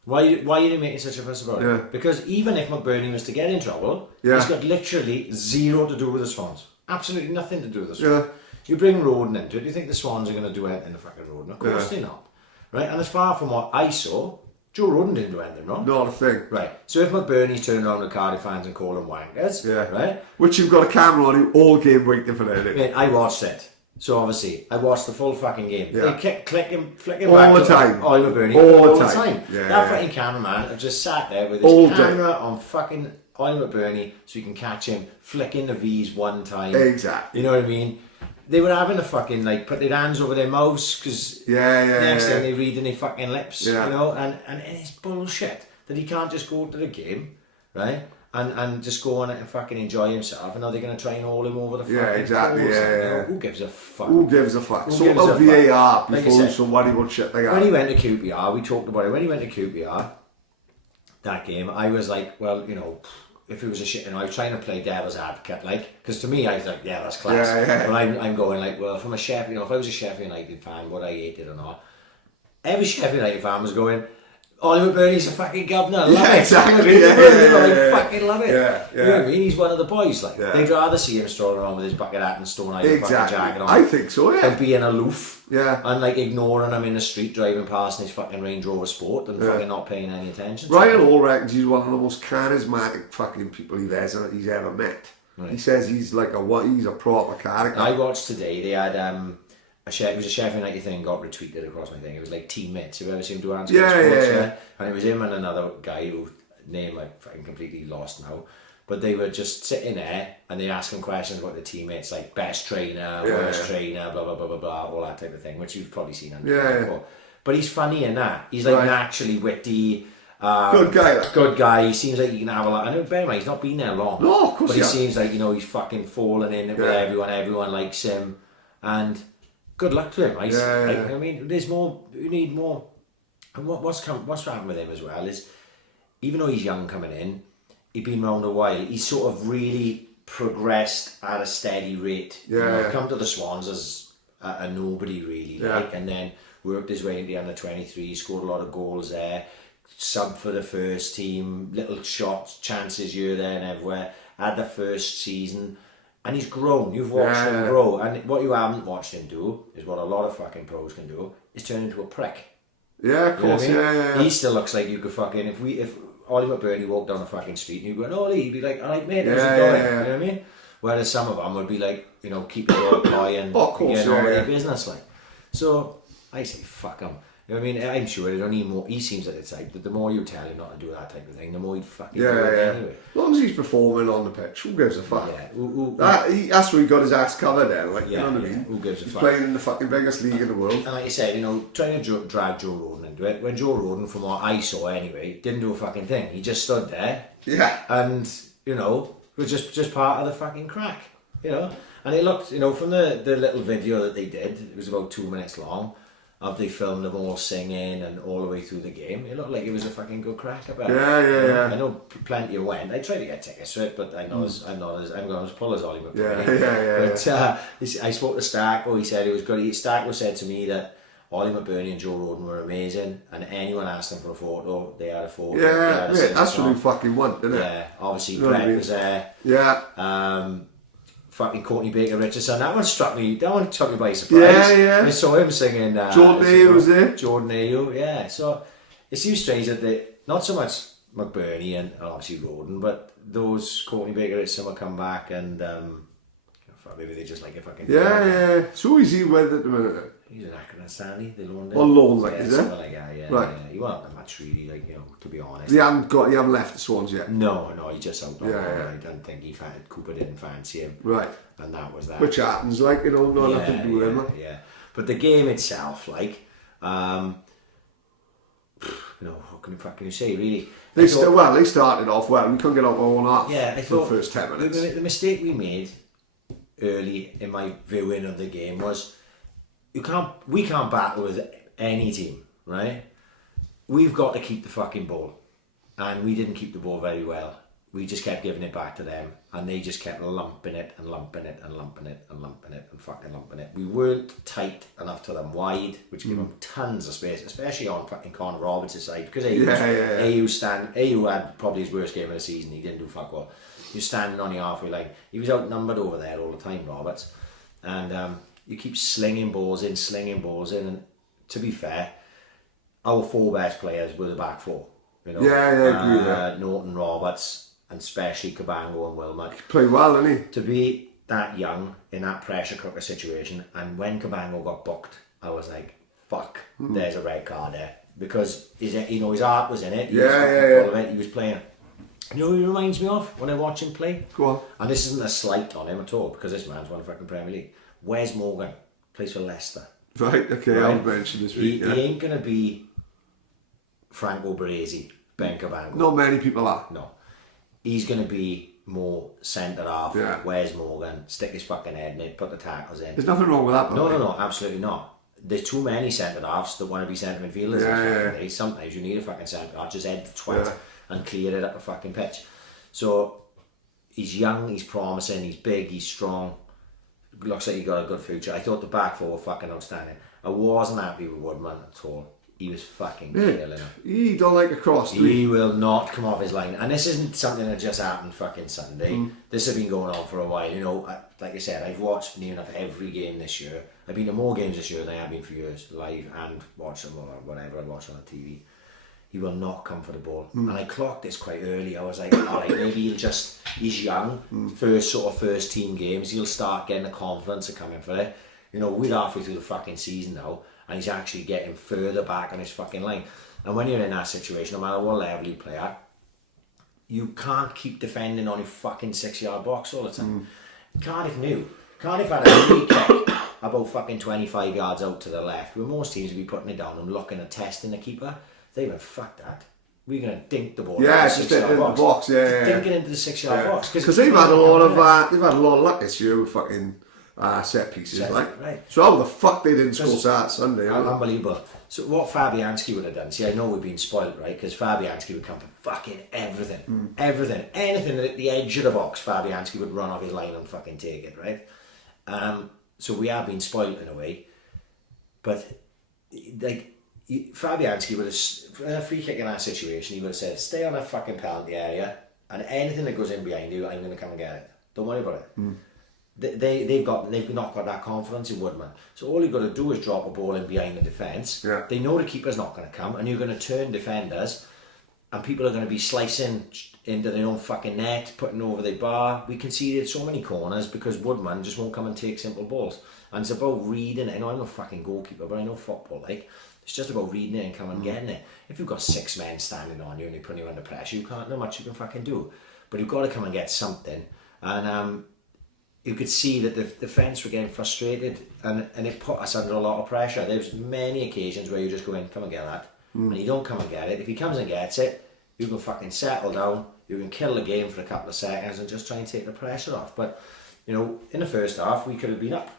Why are you making such a fuss about it? Because even if McBurney was to get in trouble, he's got literally zero to do with the Swans. Absolutely nothing to do with the Swans. You bring Roden into it, do you think the Swans are going to do anything to fucking Roden? Of course they're not. Right? And as far from what I saw, Joe Roden didn't do anything wrong. Not a thing. Right. So if McBurney's turned around to Cardiff fans and call them wankers, right? Which you've got a camera on you all game waiting for that. Mate, I watched it. So obviously, I watched the full fucking game. Yeah. They kept flicking all back the time. Oliver Burney all the time. That fucking cameraman just sat there with his all camera day. on fucking Oliver Burney so you can catch him flicking the V's one time. Exactly. You know what I mean? They were having to fucking put their hands over their mouths because next thing they're reading their fucking lips, you know, and it's bullshit that he can't just go to the game, right? And just go on it and fucking enjoy himself, and now they're going to try and haul him over the fucking exactly, course. yeah. You know, who gives a fuck? Who gives a fuck? Who Sort gives of a VAR fuck? Like before I said, somebody would shit like that. When he went to QPR, we talked about it. When he went to QPR, that game, I was like, well, you know, if it was a shit, you know, I was trying to play devil's advocate, like, because to me, I was like, yeah, that's class. But I'm going like, well, from a Sheffield, you know, if I was a Sheffield United fan, would I hate it or not? Every Sheffield United fan was going, Oliver Burney's a fucking governor. I love it. Exactly. I fucking love it. Yeah. You know what I mean? He's one of the boys. Like they'd rather see him strolling around with his bucket hat and Stone Island fucking jacket on. I think so. Yeah. And being aloof. Yeah. And like ignoring him in the street driving past in his fucking Range Rover Sport and fucking not paying any attention. Ryan Hall reckons he's one of the most charismatic fucking people he's ever met. Right. He says he's like he's a proper character. I watched today. They had it was a Sheffield United thing got retweeted across my thing. It was like teammates. Have you ever seen Duran Sports? Yeah. And it was him and another guy whose name I fucking completely lost now. But they were just sitting there and they asking questions about the teammates, like best trainer, worst trainer, blah blah blah blah blah, all that type of thing, which you've probably seen on before. But he's funny in that. He's like naturally witty. Good guy. Good guy. He seems like he can have a lot. I know, bear in mind, he's not been there long. No, of course but he seems like, you know, he's fucking falling in with everyone. Everyone likes him, and good luck to him. I mean, there's more. You need more. And what's happened with him as well is, even though he's young coming in, he's been around a while. He's sort of really progressed at a steady rate. Come to the Swans as a nobody really, and then worked his way into the under-23. Scored a lot of goals there. Sub for the first team, little shots, chances here, there and everywhere. Had the first season, and he's grown. You've watched him grow, and what you haven't watched him do is what a lot of fucking pros can do: is turn into a prick. Yeah, of course. You know what I mean? He still looks like you could fucking if Ollie McBurney walked down the fucking street and you go, Ollie, he'd be like, all right, mate, how's it going? You know what I mean? Whereas some of them would be like, you know, keep your old boy and get on with their business, like. So I say, fuck him. You know what I mean? I'm sure it only more. He seems like the type that the more you tell him not to do that type of thing, the more he'd fucking do it anyway. As long as he's performing on the pitch, who gives a fuck? Yeah. That's where he got his ass covered there. Like, you know what I mean? Who gives a fuck? Playing in the fucking biggest league in the world. And like you said, you know, trying to drag Joe Roden into it. When Joe Roden, from what I saw anyway, didn't do a fucking thing. He just stood there. Yeah. And, you know, was just part of the fucking crack. You know? And it looked, you know, from the little video that they did, it was about 2 minutes long. They filmed them all singing and all the way through the game. It looked like it was a fucking good crack about it. Yeah. I know plenty went. I tried to get tickets to it, but I'm going as pull as Ollie McBurney. But I spoke to Stark. He said it was good. Stark said to me that Ollie McBurney and Joe Roden were amazing, and anyone asked them for a photo, they had a photo. Yeah, that's what we fucking want, isn't it? Yeah, obviously Brett was there. Yeah. Fucking Courtney Baker Richardson. That one struck me. That one took me by surprise. Yeah. I saw him singing. Jordan Ayew was there. Jordan Ayew, yeah. So it seems strange that not so much McBurney and obviously Roden, but those Courtney Baker Richardson will come back and maybe they just like a fucking. Yeah. So is he with at the minute? He's an Accrington Stanley, they loaned him. On loan, like, yeah, is it? something like that, yeah. Right. Yeah. He wasn't that much really, like, you know, to be honest. You haven't left the Swans yet? No, he just out on Yeah, loan. yeah. I don't think Cooper didn't fancy him. Right. And that was that. Which happens, like, you know, not nothing to do with him. Like. Yeah. But the game itself, like, you know, what can you say, really? They started off well. We couldn't get out our own half I for the first 10 minutes. The mistake we made early in my viewing of the game was we can't battle with any team, right? We've got to keep the fucking ball, and we didn't keep the ball very well. We just kept giving it back to them, and they just kept lumping it and lumping it and lumping it and lumping it and fucking lumping it. We weren't tight enough to them wide, which gave them tons of space, especially on fucking Connor Roberts' side, because AU had probably his worst game of the season. He didn't do fuck all. He was standing on the halfway line. He was outnumbered over there all the time, Roberts, and you keep slinging balls in, and to be fair, our 4 best players were the back 4. You know, I agree with that. Norton, Roberts, and especially Cabango and Wilmot. Played well, didn't he? To be that young in that pressure cooker situation, and when Cabango got booked, I was like, fuck, there's a red card there. Because his heart was in it. He was full of it. He was playing. You know who he reminds me of when I watch him play? Go on. And this isn't a slight on him at all, because this man's won the fucking Premier League. Wes Morgan plays for Leicester. Right, okay, Right? I'll mention this week. He ain't going to be Franco Baresi, Ben Cabango. Not many people are. No. He's going to be more centre half. Yeah. Where's Morgan? Stick his fucking head in it, put the tackles in. There's nothing wrong with that, No, absolutely not. There's too many centre halves that want to be centre midfielders. Sometimes you need a fucking centre half, just head the twat and clear it up the fucking pitch. So he's young, he's promising, he's big, he's strong. Looks like he got a good future. I thought the back 4 were fucking outstanding. I wasn't happy with Woodman at all. He was fucking killing him. He don't like a cross, do He will not come off his line. And this isn't something that just happened fucking Sunday. This has been going on for a while. You know, like I said, I've watched near enough every game this year. I've been to more games this year than I have been for years, live and watch them or whatever I watch on the TV. He will not come for the ball. And I clocked this quite early. I was like, alright, maybe he's young, first team games, he'll start getting the confidence of coming for it. You know, we're halfway through the fucking season now, and he's actually getting further back on his fucking line. And when you're in that situation, no matter what level you play at, you can't keep defending on your fucking 6-yard box all the time. Cardiff had a free kick about fucking 25 yards out to the left, where most teams would be putting it down and looking at testing the keeper. They went, fuck that. We're going to dink the ball into the 6-yard box. Dink it into the 6-yard box. Because they've had a lot of luck this year with fucking set pieces, right. So how the fuck they didn't score that Sunday? Unbelievable. So what Fabianski would have done, see, I know we've been spoiled, right? Because Fabianski would come for fucking everything. Everything. Anything at the edge of the box, Fabianski would run off his line and fucking take it, right? So we have been spoiled in a way. But, like, Fabianski would have, a free kick in that situation, he would have said, stay on a fucking penalty area, and anything that goes in behind you, I'm going to come and get it. Don't worry about it. They've not got that confidence in Woodman. So all you've got to do is drop a ball in behind the defence. Yeah. They know the keeper's not going to come, and you're going to turn defenders, and people are going to be slicing into their own fucking net, putting over the bar. We conceded so many corners because Woodman just won't come and take simple balls. And it's about reading it. I know I'm a fucking goalkeeper, but I know football, like. It's just about reading it and coming and getting it. If you've got 6 men standing on you and they're putting you under pressure, you can't know much you can fucking do. But you've got to come and get something. And you could see that the defence were getting frustrated, and it put us under a lot of pressure. There was many occasions where you just go in, come and get that. And you don't come and get it. If he comes and gets it, you can fucking settle down, you can kill the game for a couple of seconds and just try and take the pressure off. But, you know, in the first half, we could have been up.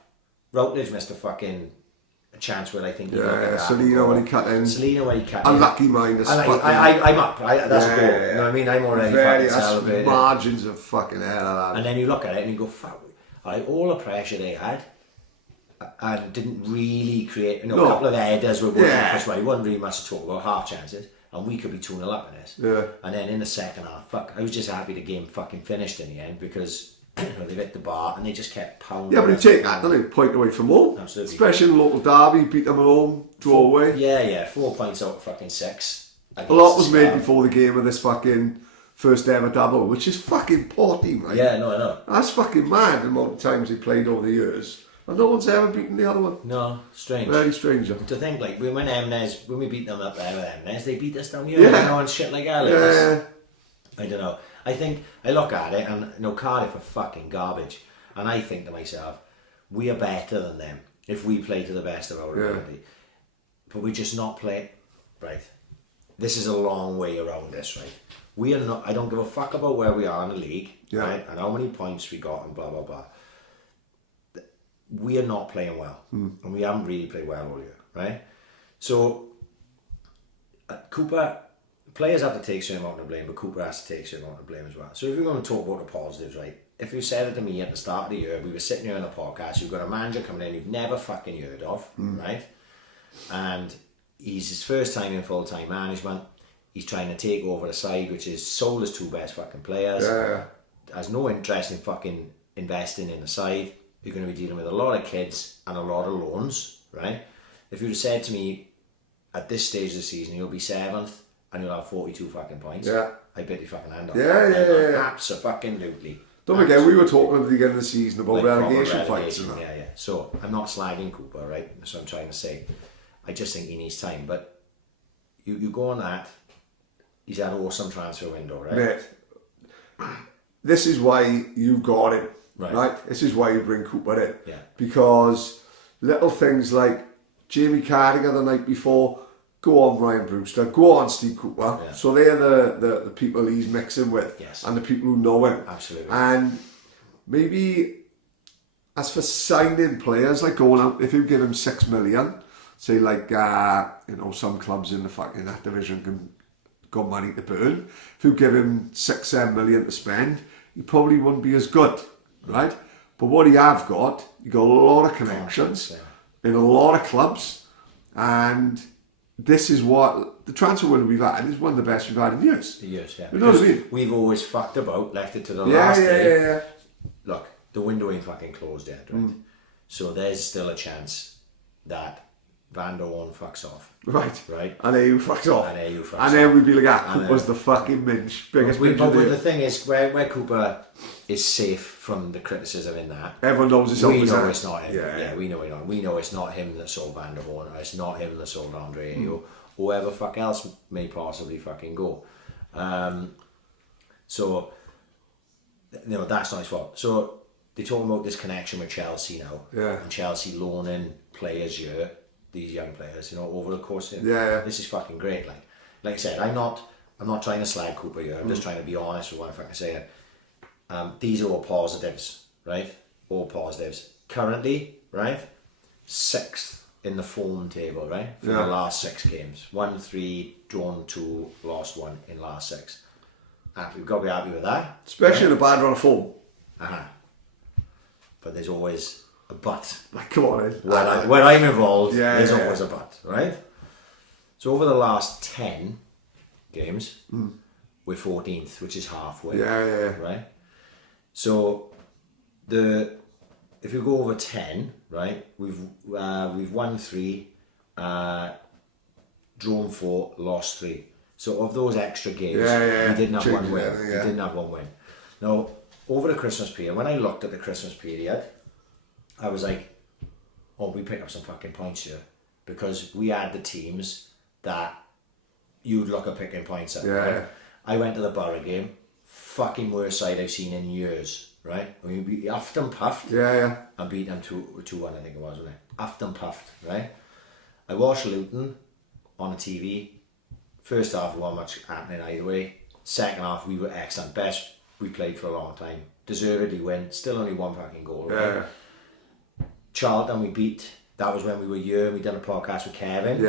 Routledge missed a chance where I think Salino when he cut in. Unlucky minus. I'm up. That's a goal. You know what I mean? I'm already fucking celebrating. Margins of fucking hell of that. And then you look at it and you go, fuck. All the pressure they had and didn't really create. A couple of headers were going off as well. It wasn't really much to talk about. Half chances, and we could be 2-0 up in this. Yeah. And then in the second half, I was just happy the game fucking finished in the end because. They hit the bar and they just kept pounding. Yeah, but you take that, don't you? Point away from home. Absolutely. Especially in local derby, beat them at home, draw away. Yeah, 4 points out of fucking 6. A lot was made before the game of this fucking first ever double, which is fucking 14, right? Yeah, no, I know. That's fucking mad the amount of times they played over the years. And no one's ever beaten the other one. No, strange. Very strange. To think, like, when MNES, when we beat them up there with MNES, they beat us down here, Yeah. you know, and shit like that. Like Yeah. this. I don't know. I think, I look at it, and, you know, Cardiff are fucking garbage. And I think to myself, we are better than them if we play to the best of our ability. But we just not play, right? This is a long way around this, right? We are not, I don't give a fuck about where we are in the league, right? And how many points we got and blah, blah, blah. We are not playing well. And we haven't really played well all year, right? So, Cooper, players have to take certain amount of blame, but Cooper has to take certain amount of blame as well. So if we're going to talk about the positives, right? If you said it to me at the start of the year, we were sitting here on a podcast, you've got a manager coming in you've never fucking heard of, right? And he's his first time in full-time management. He's trying to take over the side, which is sold his two best fucking players. Has no interest in fucking investing in the side. You're going to be dealing with a lot of kids and a lot of loans, right? If you'd have said to me, at this stage of the season, you'll be 7th and you'll have 42 fucking points, I bet you fucking hand off. Absolutely. Don't forget, we were talking at the beginning of the season about Like relegation proper fights. relegation, And that. yeah. So I'm not slagging Cooper, right? That's what I'm trying to say. I just think he needs time. But you go on that, he's had an awesome transfer window, right? Mate, this is why you got him, right? This is why you bring Cooper in. Yeah. Because little things like Jamie Carragher the night before, go on Ryan Brewster, go on Steve Cooper. Yeah. So they're the people he's mixing with, and the people who know him. Absolutely. And maybe as for signing players, like going out, if you give him 6 million, say like some clubs in the fucking that division can got money to burn. If you give him 6-7 million to spend, he probably wouldn't be as good, right? But what he have got, he got a lot of connections in a lot of clubs, and this is what the transfer window we've had is one of the best we've had in years. Years, yeah. You know what I mean? We've always fucked about, left it to the last day. Yeah. Look, the window ain't fucking closed yet, right? So there's still a chance that Van der Horn fucks off. Right. And AU fucks off. And then we'd be like, Cooper's the fucking minge. Biggest minge but the thing is, where Cooper is safe from the criticism in that, everyone knows it's we know it's not him. Yeah, we know we know it's not him that sold Van der Horn, or it's not him that sold Andre Ayew, whoever fuck else may possibly fucking go. So, you know, that's not his fault. So they talk about this connection with Chelsea now, and Chelsea loaning players here, these young players, you know, over the course of this is fucking great. Like I said, I'm not trying to slag Cooper here. I'm just trying to be honest with what I'm fucking saying. These are all positives, right? All positives. Currently, right, 6th in the form table, right, for the last 6 games. 1-3, drawn 2, lost 1 in last 6. We've got to be happy with that. Especially in a bad run of form. But there's always a but. Like, come on in. When I'm involved, there's always a but, right? So over the last 10 games, we're 14th, which is halfway. Right? So if you go over 10, right, we've won 3, drawn 4, lost 3. So of those extra games, we didn't have one win. We didn't have one win. Now, over the Christmas period, when I looked at the Christmas period, I was like, oh, we picked up some fucking points here. Because we had the teams that you'd look at picking points at. Right? I went to the Borough game, fucking worst side I've seen in years, right? I mean, we huffed and puffed. And beat them 2-1, I think it was, wasn't it? Huffed and puffed, right? I watched Luton on the TV. First half, we weren't much happening either way. Second half, we were excellent. Best we played for a long time. Deservedly win. Still only 1 fucking goal. Right? Charlton, we beat. That was when we were here and we done a podcast with Kevin.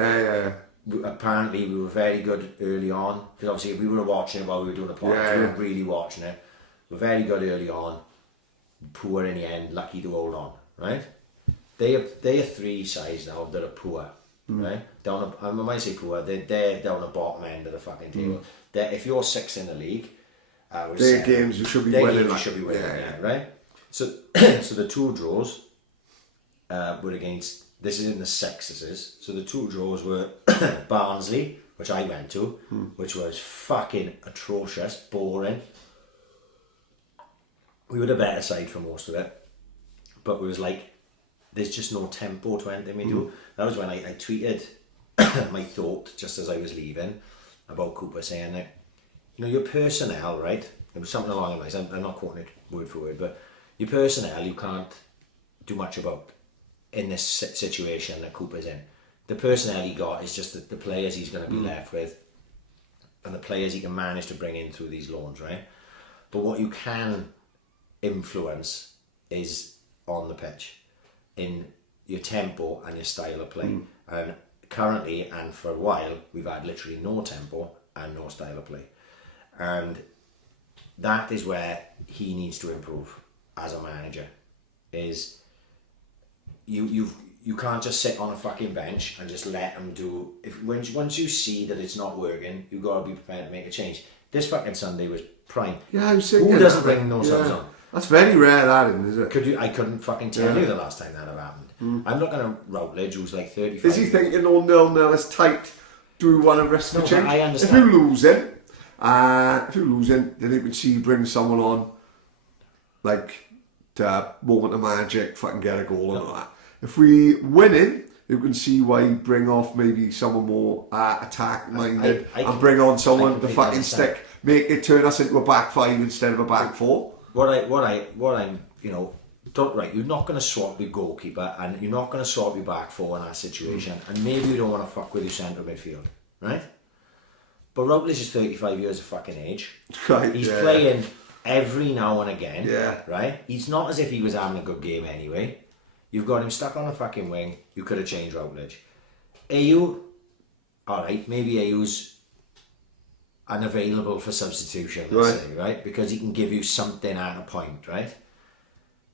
Apparently, we were very good early on. Because obviously, we were watching it while we were doing the podcast. We were really watching it. We were very good early on. Poor in the end. Lucky to hold on. Right? They are 3 sides now that are poor. Right? I might say poor. They're down the bottom end of the fucking table. If you're 6th in the league, their games you should be winning. Right? So, so the 2 draws were against. This is in the 6th. This is so the 2 draws were Barnsley, which I went to, which was fucking atrocious, boring. We were the better side for most of it, but we was like there's just no tempo to anything we do. That was when I tweeted my thought just as I was leaving about Cooper saying that, you know, your personnel, right? It was something along the lines, I'm not quoting it word for word, but your personnel you can't do much about in this situation that Cooper's in. The personnel he got is just the players he's going to be left with and the players he can manage to bring in through these loans, right? But what you can influence is on the pitch, in your tempo and your style of play. And currently, and for a while, we've had literally no tempo and no style of play. And that is where he needs to improve as a manager. Is you can't just sit on a fucking bench and just let him do. Once you see that it's not working, you got to be prepared to make a change. This fucking Sunday was prime. Yeah, I'm saying. Who doesn't bring no subs on? That's very rare, that is it? I couldn't fucking tell you the last time that have happened. I'm looking at Routledge, who's like 35. Is he thinking, oh, 0-0 is tight? Do we want to risk the change? I understand. If you're losing, then you can see you bring someone on, like, to moment of magic, fucking get a goal and all that. If we winning, you can see why you bring off maybe someone more attack minded and bring on someone to fucking stick, make it turn us into a back five instead of a back four. What I'm, you know, right, you're not going to swap your goalkeeper and you're not going to swap your back four in that situation, and maybe you don't want to fuck with your centre midfield, right? But Routledge is 35 years of fucking age. Right, He's playing every now and again, Yeah. right? He's not as if he was having a good game anyway. You've got him stuck on a fucking wing. You could have changed Routledge. AU, alright, maybe AU's unavailable for substitution, let's say, right? Because he can give you something at a point, right?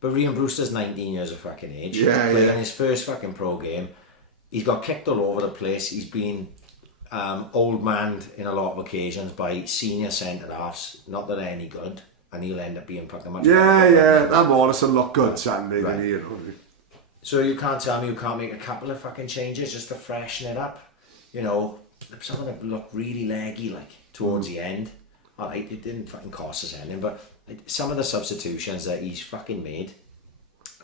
But Ryan Brewster's 19 years of fucking age. Playing his first fucking pro game. He's got kicked all over the place. He's been old manned in a lot of occasions by senior centre-halves. Not that they're any good. And he'll end up being fucking much better. That Morrison looked good Sunday, Right. didn't he? You know? So you can't tell me you can't make a couple of fucking changes just to freshen it up. You know, some of them look really leggy, like, towards the end. Alright, it didn't fucking cost us anything, but some of the substitutions that he's fucking made,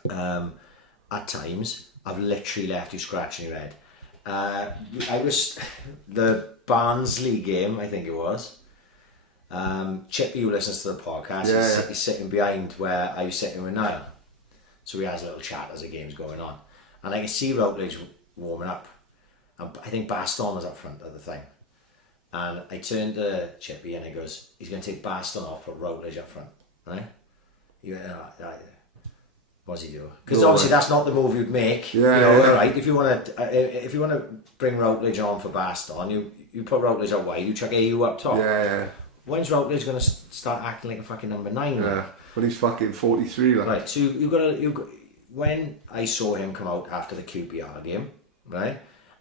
at times, I've literally left you scratching your head. The Barnsley game, I think it was. Chippy, who listens to the podcast, he's sitting behind where I was sitting with Niall. So we had a little chat as the game's going on. And I could see Routledge warming up. And I think Baston was up front at the thing. And I turned to Chippy and he goes, he's going to take Baston off, put Routledge up front. Right? You went, what's he do? Because obviously that's not the move you'd make. Right? If you want to bring Routledge on for Baston, you put Routledge out wide, you chuck AU up top. When's Routledge going to start acting like a fucking number 9? Like? When he's fucking 43. Like. Right, so when I saw him come out after the QPR game, right,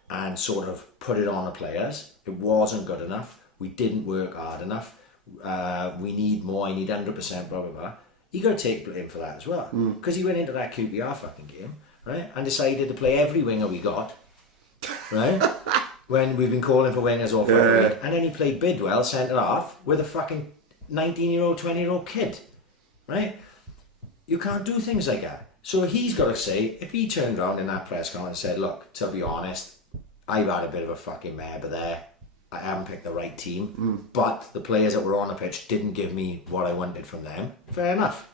and sort of put it on the players, it wasn't good enough. We didn't work hard enough. We need more. I need 100%. Blah blah blah. You got to take blame for that as well, because he went into that QPR fucking game, right, and decided to play every winger we got, right. When we've been calling for wingers all for a week, and then he played Bidwell centre half with a fucking 19-year-old, 20-year-old kid, right? You can't do things like that. So he's got to say, if he turned around in that press conference and said, look, to be honest, I've had a bit of a fucking mare there. I haven't picked the right team, but the players that were on the pitch didn't give me what I wanted from them. Fair enough.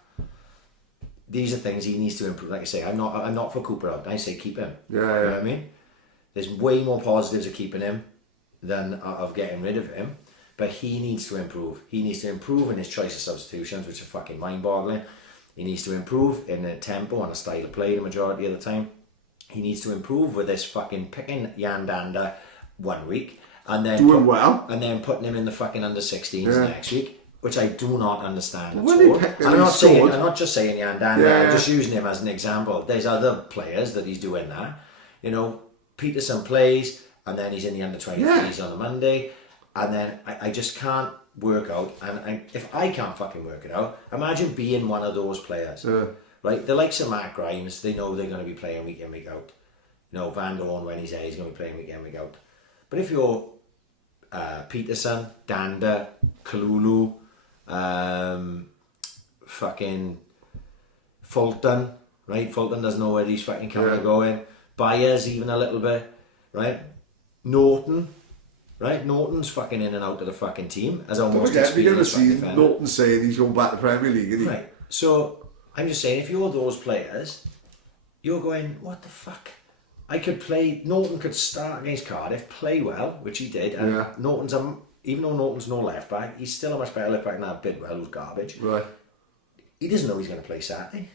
These are things he needs to improve. Like I say, I'm not for Cooper out. I say keep him. You know what I mean? There's way more positives of keeping him than of getting rid of him. But he needs to improve. He needs to improve in his choice of substitutions, which are fucking mind-boggling. He needs to improve in the tempo and the style of play the majority of the time. He needs to improve with this fucking picking Yandanda 1 week and then and then putting him in the fucking under 16s next week, which I do not understand at all. I'm not just saying Yandanda. I'm just using him as an example. There's other players that he's doing that. You know, Peterson plays and then he's in the under 23s on a Monday, and then I just can't work out, and if I can't fucking work it out, imagine being one of those players. Right, the likes of Matt Grimes, they know they're going to be playing week in, week out. You know, Van Dorn, when he's there, he's going to be playing week in, week out. But if you're Peterson, Danda, Kalulu, fucking Fulton, right? Fulton doesn't know where these fucking cameras are going. Byers even a little bit, right? Norton, right? Norton's fucking in and out of the fucking team as almost experienced fucking defender. Norton saying he's going back to Premier League, isn't he? Right. So I'm just saying, if you're those players, you're going, what the fuck? I could play. Norton could start against Cardiff, play well, which he did, and Norton's even though Norton's no left back, he's still a much better left back than that Bidwell, who's garbage. Right. He doesn't know he's going to play Saturday,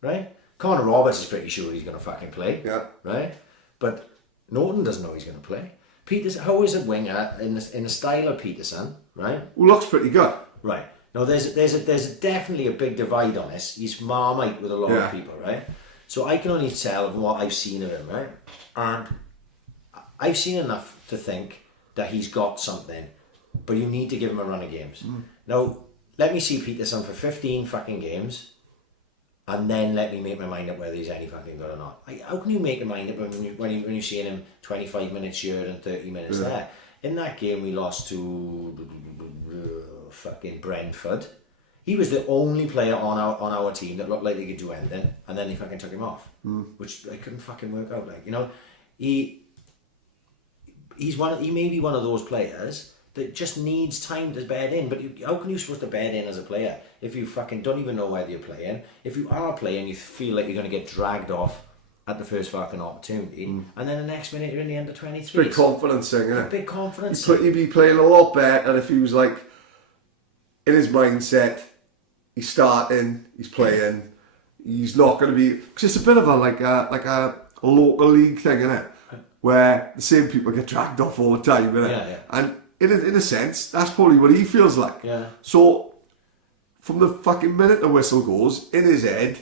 right? Connor Roberts is pretty sure he's going to fucking play, right? But Norton doesn't know he's going to play. Peterson, how is a winger in the style of Peterson, right? Who looks pretty good. Right. Now there's definitely a big divide on this. He's Marmite with a lot of people, right? So I can only tell from what I've seen of him, right? And I've seen enough to think that he's got something, but you need to give him a run of games. Now, let me see Peterson for 15 fucking games, and then let me make my mind up whether he's any fucking good or not. How can you make your mind up when you're seeing him 25 minutes here and 30 minutes there? In that game we lost to fucking Brentford. He was the only player on our team that looked like he could do anything, and then they fucking took him off, which I couldn't fucking work out. Like, you know, he may be one of those players that just needs time to bed in. But how can you supposed to bed in as a player if you fucking don't even know whether you're playing? If you are playing, you feel like you're going to get dragged off at the first fucking opportunity, and then the next minute you're in the under 23. Big confidence thing, isn't it? Big confidence. He'd be playing a lot better if he was like in his mindset. He's starting, he's playing. He's not going to be, because it's a bit of a like a local league thing, isn't it? Where the same people get dragged off all the time, innit? Yeah. And in a sense, that's probably what he feels like. Yeah. So from the fucking minute the whistle goes, in his head,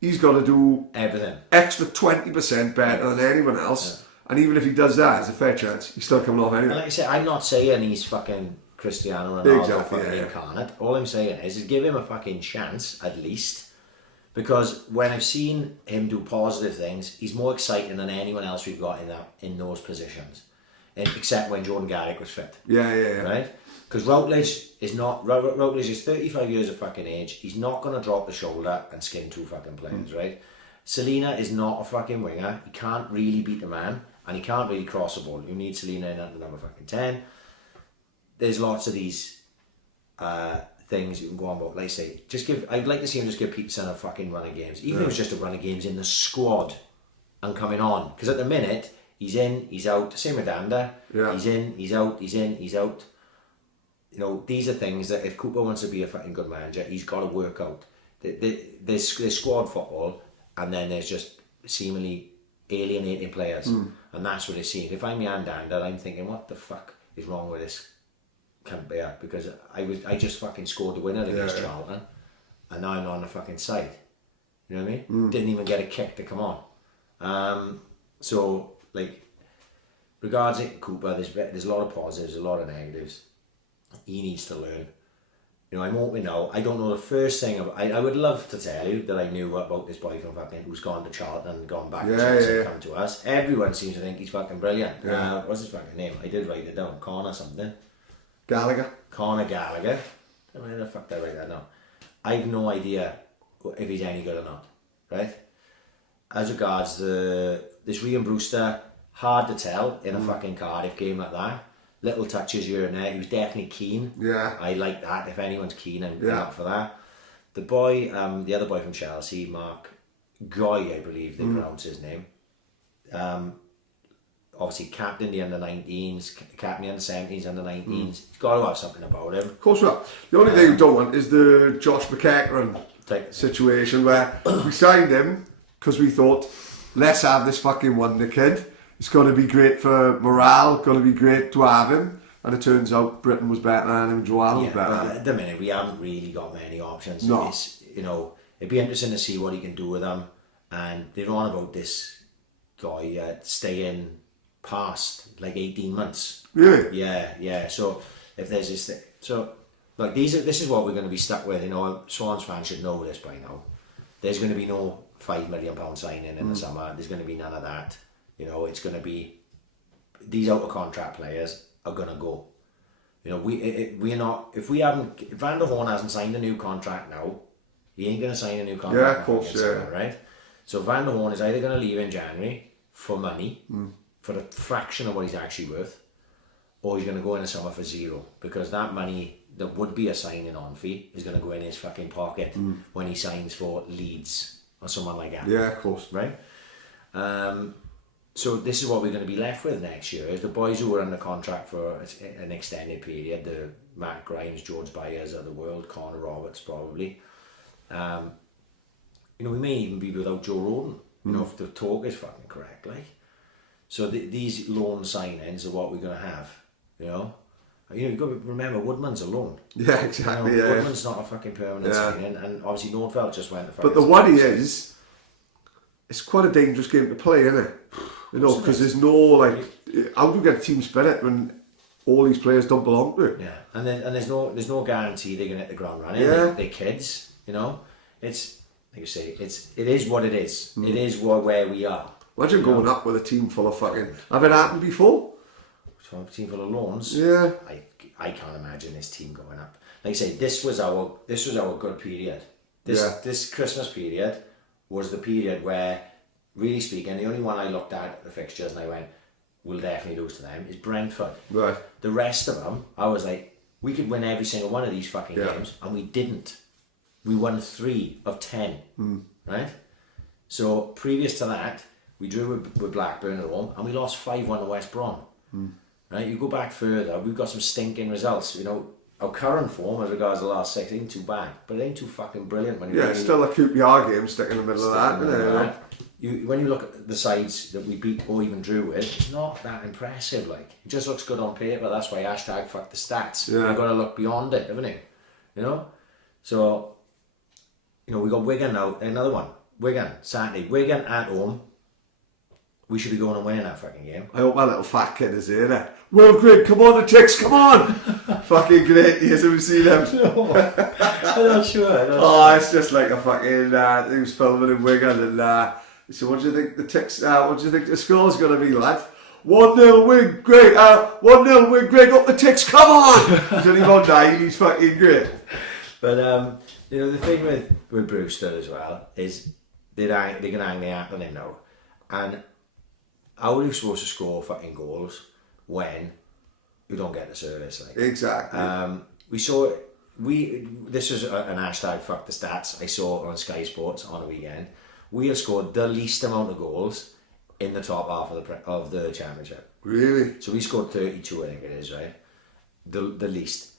he's got to do everything extra 20% better than anyone else. Yeah. And even if he does that, there's a fair chance he's still coming off anyway. And like I said, I'm not saying he's fucking Cristiano Ronaldo fucking incarnate. All I'm saying is give him a fucking chance at least, because when I've seen him do positive things, he's more exciting than anyone else we've got in those positions, except when Jordan Garrick was fit. Yeah. Right? Because Routledge is 35 years of fucking age. He's not going to drop the shoulder and skin two fucking players, right? Selena is not a fucking winger. He can't really beat the man, and he can't really cross the ball. You need Selena in at the number fucking 10. There's lots of these things you can go on about. Like I say, I'd like to see him just give Peterson a fucking run of games. Even if it's just a run of games in the squad and coming on. Because at the minute, he's in, he's out. Same with Danda. Yeah. He's in, he's out, he's in, he's out. You know, these are things that if Cooper wants to be a fucking good manager, he's got to work out. There's squad football, and then there's just seemingly alienating players. And that's what it seems. If I'm Jan Danda, I'm thinking, what the fuck is wrong with this? Can't bear, because I just fucking scored the winner against Charlton, and now I'm on the fucking side. You know what I mean? Didn't even get a kick to come on. So like, regards it Cooper, there's a lot of positives, a lot of negatives. He needs to learn. You know, I'm hoping now. I don't know the first thing. I would love to tell you that I knew about this boy from fucking who's gone to Charlton and gone back to Chelsea and come to us. Everyone seems to think he's fucking brilliant. What's his fucking name? I did write it down. Connor something. Conor Gallagher. Where the fuck did I write that down? I have no idea if he's any good or not. Right? As regards this Ryan Brewster, hard to tell in a fucking Cardiff game like that. Little touches here and there. He was definitely keen. Yeah. I like that. If anyone's keen, I'm up for that. The boy, the other boy from Chelsea, Mark Goy, I believe they pronounce his name. Obviously captain the under-19s, captain the under-17s, under-19s. He's got to have something about him. Of course not. The only thing we don't want is the Josh McEachran situation where we signed him because we thought, let's have this fucking wonder kid. It's going to be great for morale, going to be great to have him. And it turns out Britain was better than him, Joel was better than him. At the minute, we haven't really got many options. No. It's, you know, it'd be interesting to see what he can do with them. And they're on about this guy staying past like 18 months. Really? Yeah. So if there's this thing, so like this is what we're going to be stuck with. You know, Swans fans should know this by now. There's going to be no £5 million signing in the summer. There's going to be none of that. You know, it's going to be these out of contract players are going to go. You know, we're not, if Van der Horn hasn't signed a new contract now, he ain't going to sign a new contract. Yeah, of course, summer, right? So Van der Horn is either going to leave in January for money, for a fraction of what he's actually worth, or he's going to go in the summer for zero, because that money that would be a signing on fee is going to go in his fucking pocket when he signs for Leeds or someone like that. Yeah, of course. Right? So this is what we're going to be left with next year, is the boys who are under contract for an extended period, the Matt Grimes, George Byers of the world, Connor Roberts probably. You know, we may even be without Joe Roden, you know, if the talk is fucking correct, like. So these loan signings are what we're going to have, you know. You've got to remember, Woodman's a loan. Yeah, exactly. You know, yeah. Woodman's not a fucking permanent signing, and obviously Nordfeld just went to fucking. But the worry is, it's quite a dangerous game to play, isn't it? You know, because there's no, like, how do you get team spirit when all these players don't belong to it? Yeah, and there's no guarantee they're going to hit the ground running. Yeah. They're kids, you know. It's, like you say, it is what it is. It is where we are. Imagine going up with a team full of fucking... Have it happened before? So a team full of loans. Yeah. I can't imagine this team going up. Like I say, this was our good period. This Christmas period was the period where, really speaking, the only one I looked at the fixtures and I went, we'll definitely lose to them, is Brentford. Right. The rest of them, I was like, we could win every single one of these fucking games, and we didn't. We won 3 of 10, right? So previous to that, we drew with Blackburn at home, and we lost 5-1 to West Brom. Right? You go back further, we've got some stinking results. You know, our current form as regards the last 6 ain't too bad, but it ain't too fucking brilliant when you. Yeah, it's still a QPR game stuck in the middle of that, isn't it? When you look at the sides that we beat or even drew with, it's not that impressive. Like, it just looks good on paper. That's why hashtag fuck the stats. Yeah. You've got to look beyond it, haven't you? You know, so you know we got Wigan now. Another one, Wigan Saturday. Wigan at home. We should be going and winning that fucking game. I hope my little fat kid is here now. World Grid, come on the Ticks, come on! Fucking great, you haven't seen him. No, I'm not sure. It's just like a fucking, he was filming in Wigan and so what do you think the Ticks, what do you think the score's going to be, lad? 1-0 win, great, 1-0 win, great, up the Ticks, come on! He's only on 9, he's fucking great. But, you know, the thing with Brewster as well is they're going to hang their hat on him now. And how are you supposed to score fucking goals when you don't get the service? Like, Exactly. This was an hashtag fuck the stats I saw on Sky Sports on a weekend. We have scored the least amount of goals in the top half of the championship. Really? So we scored 32, I think it is, right? The least.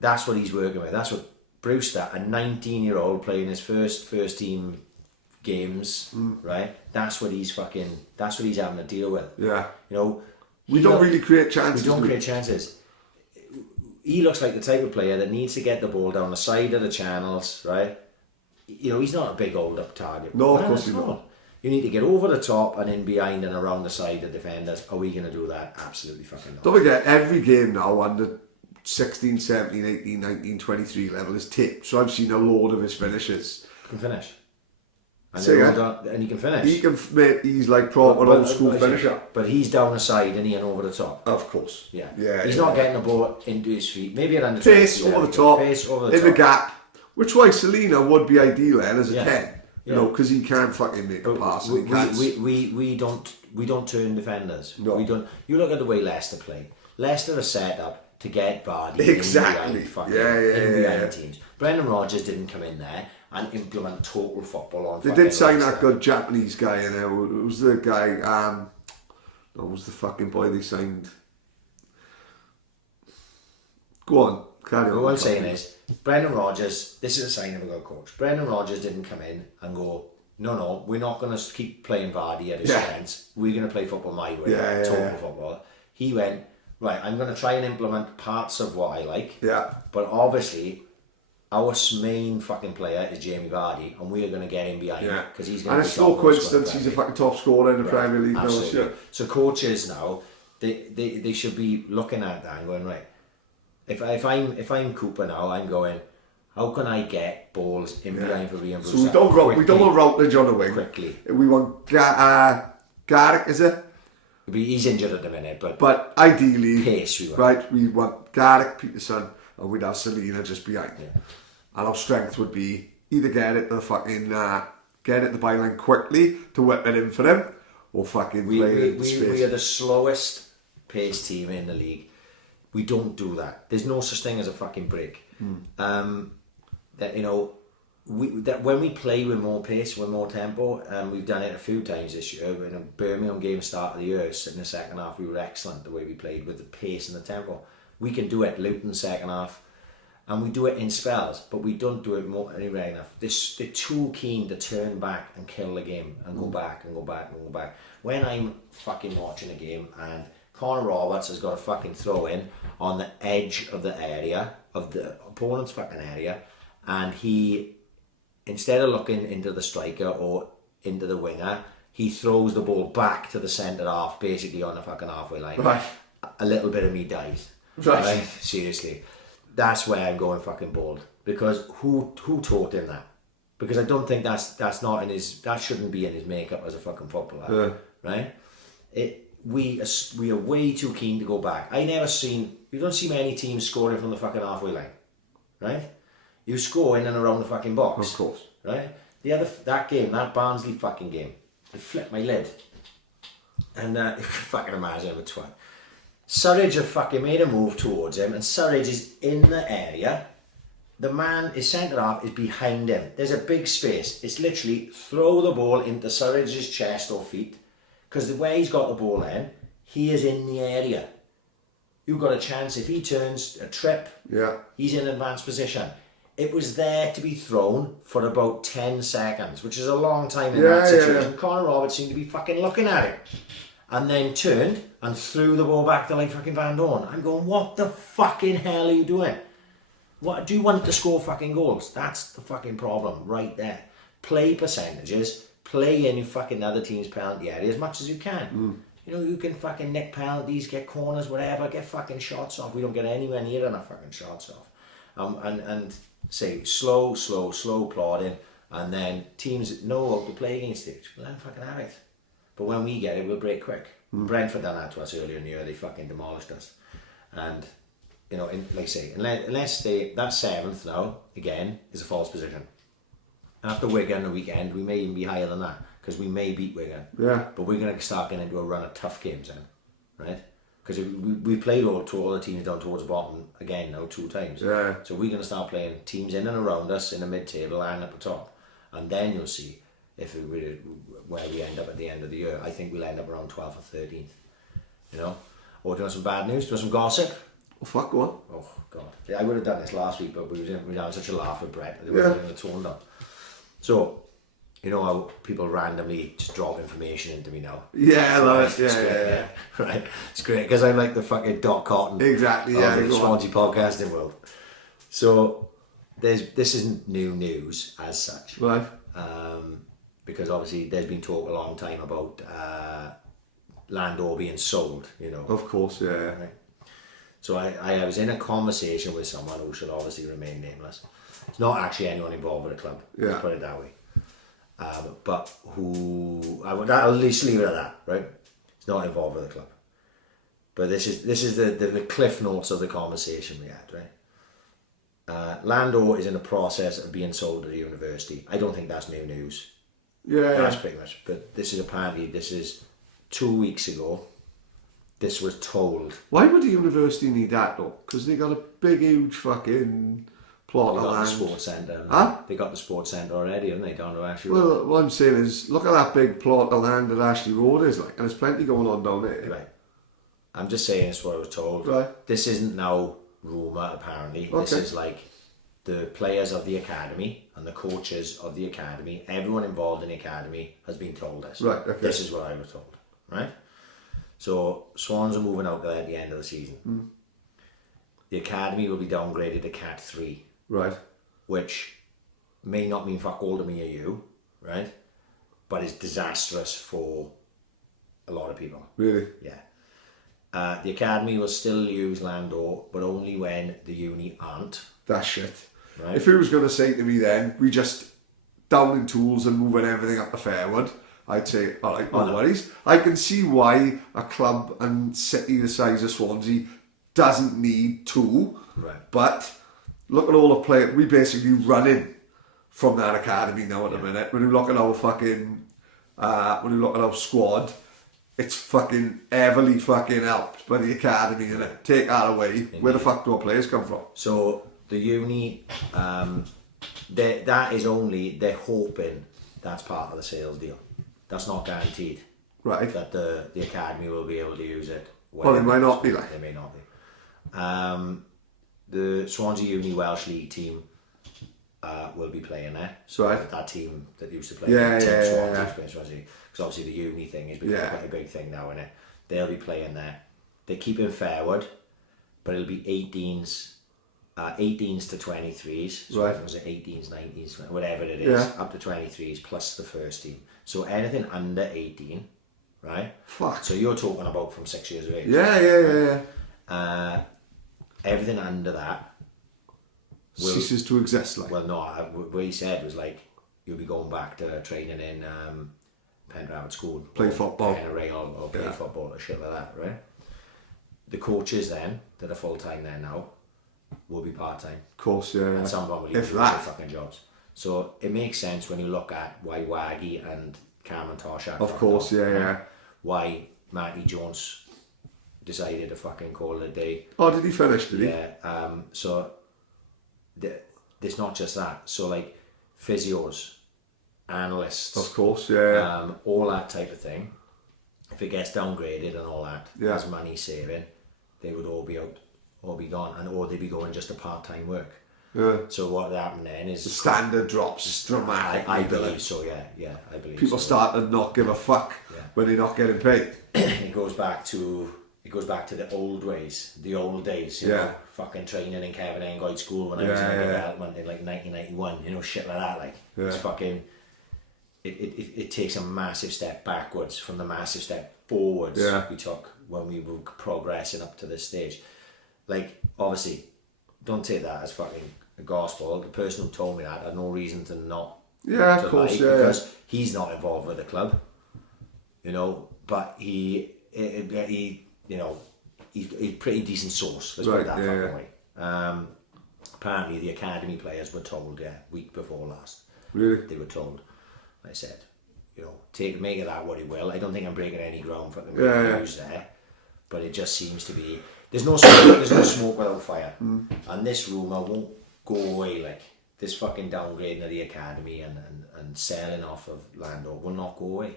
That's what he's working with. That's what Brewster, a 19-year-old playing his first team games, right? That's what he's having to deal with. Yeah. You know, we don't really create chances. We don't create chances. He looks like the type of player that needs to get the ball down the side of the channels, right? You know, he's not a big hold up target. No, of course he's not. You need to get over the top and in behind and around the side of defenders. Are we going to do that? Absolutely fucking not. Don't forget, every game now under 16, 17, 18, 19, 23 level is taped. So I've seen a load of his finishes. Can finish. And, and he can finish. He's like proper old school finisher. But he's down the side and over the top. Of course. Yeah. He's not getting the ball into his feet. Maybe at under pace over the top. Pace over the top. In the gap. Which why Selena would be ideal then as a 10. You know, because he can't fucking make a pass. We don't turn defenders. No. We don't. You look at the way Leicester play. Leicester are set up to get Paddy exactly. in behind teams. Brendan Rodgers didn't come in there and implement total football on. They did sign that good Japanese guy in there. It was the guy. What was the fucking boy they signed? Go on, carry on. What I'm saying is, Brendan Rodgers, this is a sign of a good coach. Brendan Rodgers didn't come in and go, no, we're not going to keep playing Vardy at his strengths. We're going to play football my way, total football. He went, right, I'm going to try and implement parts of what I like. Yeah. But obviously, our main fucking player is Jamie Vardy, and we are going to get him behind because he's going to. And it's no coincidence he's a fucking top scorer in the Premier League now. So coaches now, they should be looking at that and going, right, if I'm Cooper now, I'm going, how can I get balls in behind for Ian Bruce? So we don't want Routledge on the wing. Quickly. We want Garrick, is it? He's injured at the minute, but ideally, pace we want. Right, we want Garrick, Peterson, and we'd have Selena just behind. Yeah. And our strength would be either get it to the fucking get it the byline quickly to whip it in for them, or fucking play in space. We are the slowest pace team in the league. We don't do that. There's no such thing as a fucking break. That, you know, when we play with more pace, with more tempo, we've done it a few times this year. In a Birmingham game start of the year, in the second half, we were excellent the way we played with the pace and the tempo. We can do it, Luton second half, and we do it in spells, but we don't do it more anyway enough. They're too keen to turn back and kill the game and go back and go back and go back. When I'm fucking watching a game and Connor Roberts has got a fucking throw in on the edge of the area, of the opponent's fucking area, and he, instead of looking into the striker or into the winger, he throws the ball back to the centre half, basically on the fucking halfway line. Right. A little bit of me dies. Right. Seriously. That's where I'm going fucking bold. Because who taught him that? Because I don't think that's not in his, that shouldn't be in his makeup as a fucking footballer. Yeah. Right? We are way too keen to go back. You don't see many teams scoring from the fucking halfway line. Right? You score in and around the fucking box. Of course. Right? That Barnsley fucking game, it flipped my lid. And you can fucking imagine him a twat. Surridge have fucking made a move towards him, and Surridge is in the area. The man, his centre half, is behind him. There's a big space. It's literally throw the ball into Surridge's chest or feet, because the way he's got the ball in, he is in the area. You've got a chance if he turns a trip. Yeah. He's in advanced position. It was there to be thrown for about 10 seconds, which is a long time in that situation. Yeah. Connor Roberts seemed to be fucking looking at it. And then turned and threw the ball back to like fucking Van Dorn. I'm going, what the fucking hell are you doing? What do you want to score fucking goals? That's the fucking problem right there. Play percentages, play in your fucking other team's penalty area as much as you can. You know, you can fucking nick penalties, get corners, whatever, get fucking shots off. We don't get anywhere near enough fucking shots off. And say slow plodding, and then teams know how to play against it. Let them fucking have it. But when we get it, we'll break quick. Brentford done that to us earlier in the year. They fucking demolished us. And, you know, like I say, unless that seventh now, again, is a false position. After Wigan the weekend, we may even be higher than that, because we may beat Wigan. Yeah. But we're going to start getting into a run of tough games then, right? Because we played all the teams down towards the bottom again now 2 times. Yeah. So we're going to start playing teams in and around us in the mid-table and at the top. And then you'll see if where we end up at the end of the year. I think we'll end up around 12th or 13th. You know? Or do you want some bad news? Do you want some gossip? Oh, fuck, go on. Oh, God. Yeah, I would have done this last week, but we were having such a laugh with Brett. They were going to tone down. So, you know how people randomly just drop information into me now? Yeah, I love it. Yeah. Right. It's great, because I'm like the fucking Doc Cotton. Exactly, yeah. Of the Swansea podcasting world. So, this isn't new news as such. Right. Because obviously there's been talk a long time about Landor being sold, you know. Of course, yeah. Right. So I was in a conversation with someone who should obviously remain nameless. It's not actually anyone involved with the club, let's put it that way. But I'll at least leave it at that, right? It's not involved with the club. But this is the cliff notes of the conversation we had, right? Landor is in the process of being sold to the university. I don't think that's new news. That's pretty much. But this is 2 weeks ago. This was told. Why would the university need that though? Because they got a big, huge fucking plot of land. They got the sports centre. Huh? They got the sports centre already, haven't they? Down to Ashley Road. Well, what I'm saying is, look at that big plot of land that Ashley Road is like, and there's plenty going on down there. Right. I'm just saying it's what I was told. Right. This isn't now rumour, apparently. Okay. This is like the players of the academy and the coaches of the academy, everyone involved in the academy has been told this. Right, okay. This is what I was told, right? So Swans are moving out there at the end of the season. The academy will be downgraded to Cat 3. Right. Which may not mean fuck all to me or you, right? But it's disastrous for a lot of people. Really? Yeah. The academy will still use Landor, but only when the uni aren't. That's shit. Right. If he was going to say to me then, we just down in tools and moving everything up to Fairwood, I'd say, all right, no worries. I can see why a club and city the size of Swansea doesn't need 2. Right. But look at all the players. We basically running from that academy now at the minute. When you look at our fucking, when you look at our squad, it's fucking heavily fucking helped by the academy, and take that away. Indeed. Where the fuck do our players come from? So the uni, that is only, they're hoping that's part of the sales deal. That's not guaranteed. Right. That the academy will be able to use it. Well, they might not be like. They may not be. The Swansea Uni Welsh League team will be playing there. So Right. that team that used to play. Yeah, Team yeah, Swansea yeah. used to play Swansea. Because obviously the uni thing is becoming quite a big thing now, isn't it? They'll be playing there. They keep it Fairwood, but it'll be 18s to 23s. So Right. was it 18s, 19s, whatever it is, Yeah. up to 23s plus the first team. So anything under 18, right? Fuck. So you're talking about from 6 years of age. Yeah. Everything under that will, Ceases to exist, like. well, no, what he said was like, you'll be going back to training in Penrith School. Play or football. NRA or play Yeah. football or shit like that, right? The coaches then, that are full-time there now, will be part-time. Of course, yeah. And some of them will If even do that. fucking jobs. So it makes sense when you look at why Waggy and Cameron Toshak. Of course, yeah. Why Matty Jones decided to fucking call it a day. Oh, did he finish? Did he? Yeah. So it's not just that. So like physios, analysts, Of course, yeah. all that type of thing. If it gets downgraded and all that, Yeah. as money saving, they would all be out, or be gone, and or they'd be going just to part-time work. Yeah. So what happened then is The standard drops dramatically. I doesn't believe it? so. Yeah, I believe People so. start to not give a fuck when they're not getting paid. It goes back to the old ways, the old days. You know, fucking training in Kevin Engoid school when I was in development in like 1991. You know, shit like that. Like it's fucking. It takes a massive step backwards from the massive step forwards we took when we were progressing up to this stage. Like, obviously, don't take that as fucking gospel. The person who told me that had no reason to not Yeah, of course, yeah. because he's not involved with the club, you know, but he you know, he's a pretty decent source, let's put it that fucking way. Apparently the academy players were told, week before last. Really? They were told. I said, you know, make of that what he will. I don't think I'm breaking any ground for the news there, but it just seems to be there's no smoke without fire, and this rumour won't go away. Like this fucking downgrading of the academy and selling off of Lando will not go away.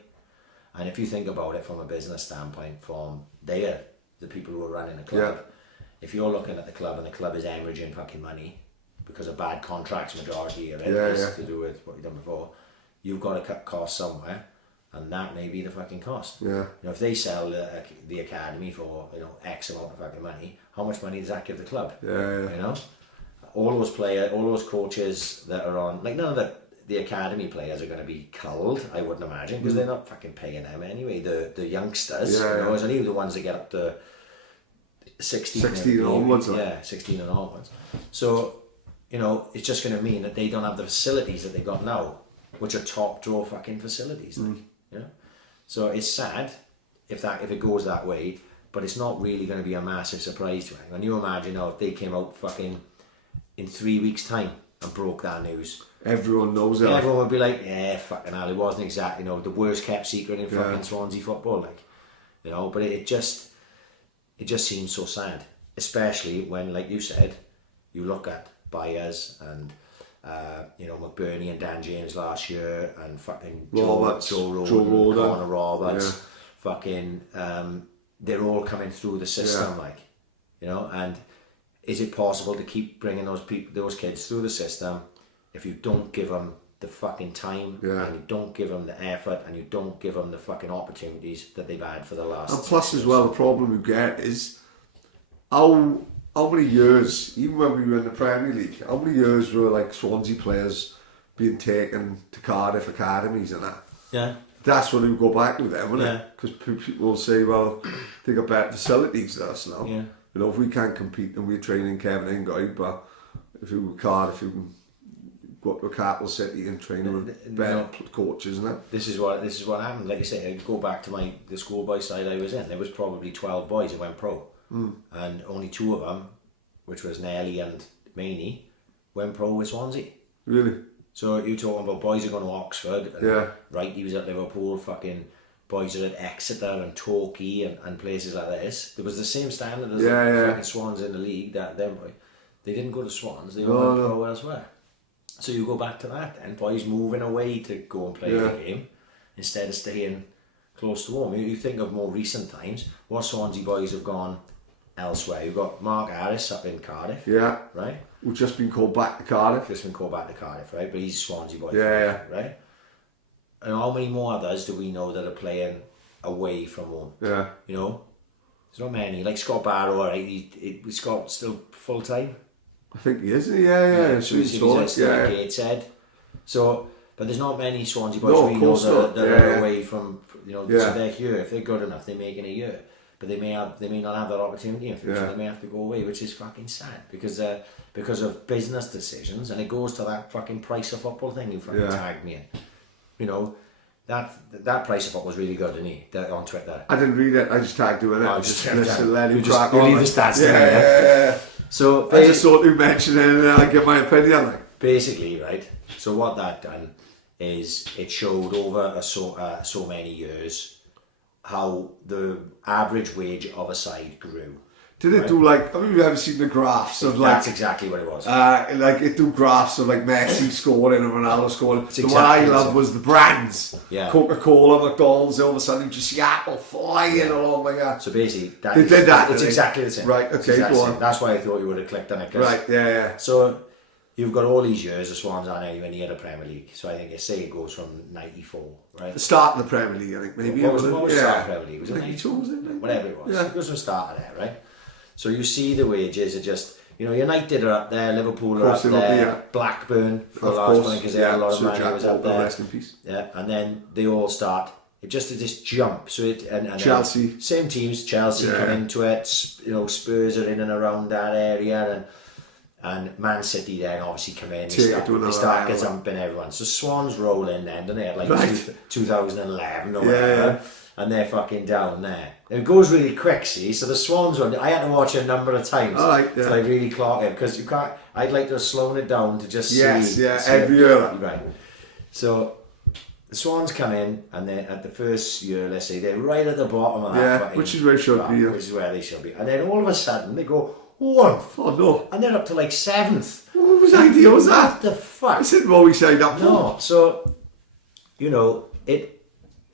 And if you think about it from a business standpoint, from the people who are running the club, if you're looking at the club and the club is hemorrhaging fucking money because of bad contracts, majority of it is to do with what you've done before. You've got to cut costs somewhere, and that may be the fucking cost. Yeah. You know, if they sell the academy for, you know, X amount of fucking money, how much money does that give the club? Yeah. You know, all those players, all those coaches that are on, like none of the academy players are going to be culled, I wouldn't imagine, because they're not fucking paying them anyway. The youngsters, you know, it's only the ones that get up to 16 onwards. Yeah, 16 and onwards. So, you know, it's just going to mean that they don't have the facilities that they got now, which are top draw fucking facilities, like, you know. So it's sad if it goes that way, but it's not really going to be a massive surprise to anyone. You imagine now if they came out fucking in 3 weeks' time and broke that news. Everyone knows it. Everyone would be like, yeah, fucking hell, it wasn't exactly, you know, the worst kept secret in fucking Swansea football, like, you know. But it just seems so sad, especially when, like you said, you look at Byers and you know, McBurney and Dan James last year, and fucking Roberts, Joe Roden, Connor Roberts, fucking they're all coming through the system, like, you know. And is it possible to keep bringing those kids through the system if you don't give them the fucking time and you don't give them the effort and you don't give them the fucking opportunities that they've had for the last? And plus, as well, the problem you get is how many years, even when we were in the Premier League, how many years were like Swansea players being taken to Cardiff academies and that? Yeah. That's when we go back to them, isn't it? Because people will say, well, they got better facilities than us now. Yeah. You know, if we can't compete and we're training Kevin Engoid, but if you were Cardiff, you can go up to Capital City and train with better coaches, isn't it? This is what happened. Like I say, I go back to the schoolboy side I was in. There was probably 12 boys who went pro, and only 2 of them, which was Nelly and Maney, went pro with Swansea. Really? So you're talking about boys are going to Oxford. And Yeah. Right, he was at Liverpool. Fucking boys are at Exeter and Torquay and places like this. There was the same standard as the fucking Swans in the league. They didn't go to Swans. They all went to go elsewhere. So you go back to that then. Boys moving away to go and play the game instead of staying close to home. You think of more recent times. What Swansea boys have gone elsewhere? You've got Mark Harris up in Cardiff. Yeah. Right? We've just been called back to Cardiff. Just been called back to Cardiff, right? But he's a Swansea boy. Yeah. Right? And how many more others do we know that are playing away from home? Yeah. You know? There's not many. Like Scott Barrow, right? He's Scott still full time? I think he is. Yeah. So he's still at Gateshead. So, but there's not many Swansea boys we know that are away from, so they're here. If they're good enough, they make in a year. But they may not have that opportunity in future. They may have to go away, which is fucking sad because of business decisions, and it goes to that fucking price of football thing you fucking tagged me in. You know, that price of football was really good, didn't he? On Twitter. I didn't read it. I just tagged you in it. Oh, just let him you crack on. leave the stats to me. Yeah. So I just thought you mentioned it, and then I give my opinion. Like. Basically, right. So what that done is it showed over so many years how the average wage of a side grew. Did it do like? Have you ever seen the graphs of like? That's exactly what it was. Like it do graphs of like Messi scoring and Ronaldo scoring. It's The exactly one I the love same. was the brands. Yeah. Coca-Cola, McDonald's. All of a sudden, you just see Apple flying along like that. So basically, They did that. It's exactly the same. Right. It's Okay. exactly Go the same. on. That's why I thought you would have clicked on it. Right. Yeah. So you've got all these years. The Swans aren't anywhere near the Premier League. So I think it goes from '94, right? The start of the Premier League, I think maybe. What was the start of the Premier League? Was it 92? Was it? Whatever it was. Yeah. It goes from start of there, right? So you see the wages are just, United are up there, Liverpool are up there, Blackburn for the last one because they had a lot of money was up there. Rest in peace. Yeah, and then they all start. It just did this jump. So and Chelsea. Same teams. Chelsea come into it. Spurs are in and around that area, and Man City then obviously come in. They start gazumping everyone. So Swans roll in then, don't they? Like 2011 or whatever. And they're fucking down there. It goes really quick, see. So the Swans one, I had to watch it a number of times till I really clock it because you can't. I'd like to have slowed it down to just see. Every year. Right. So the Swans come in, and then at the first year, let's say they're right at the bottom of that. Yeah, which is where it should be. Which is where they should be. And then all of a sudden they go 1st. Oh no! And they're up to like 7th. What idea was that? What the fuck? This isn't what we signed up for. No. So it.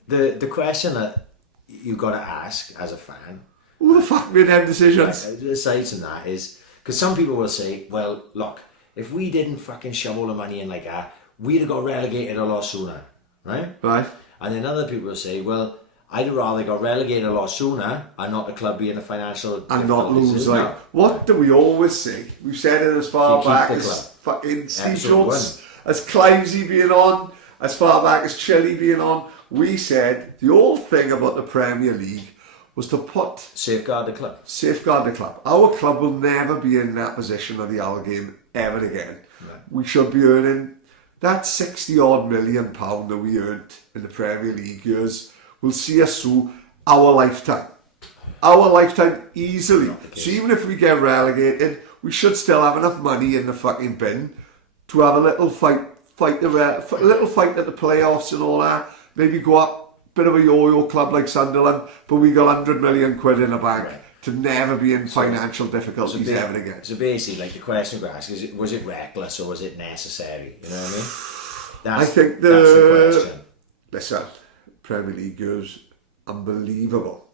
The question that you got to ask as a fan, who the fuck made them decisions? Aside from that is because some people will say, well, look, if we didn't fucking shove all the money in like that, we'd have got relegated a lot sooner, right? Right. And then other people will say, well, I'd rather got relegated a lot sooner and not the club be in a financial and not lose. Like, no. What do we always say? We've said it as far back as club. fucking Steve Jones, as Clivesy being on, as far back as Chile being on. We said the old thing about the Premier League was to safeguard the club. Safeguard the club. Our club will never be in that position of the hour game ever again. Right. We should be earning that 60 odd million pound that we earned in the Premier League years will see us through our lifetime. Our lifetime easily. So even if we get relegated, we should still have enough money in the fucking bin to have a little fight at the playoffs and all that. Maybe go up, bit of a yo-yo club like Sunderland, but we got 100 million quid in the bank to never be in financial difficulties ever again. So basically, like the question we ask is, was it reckless or was it necessary? You know what I mean? I think that's the question. Listen, Premier League goes unbelievable.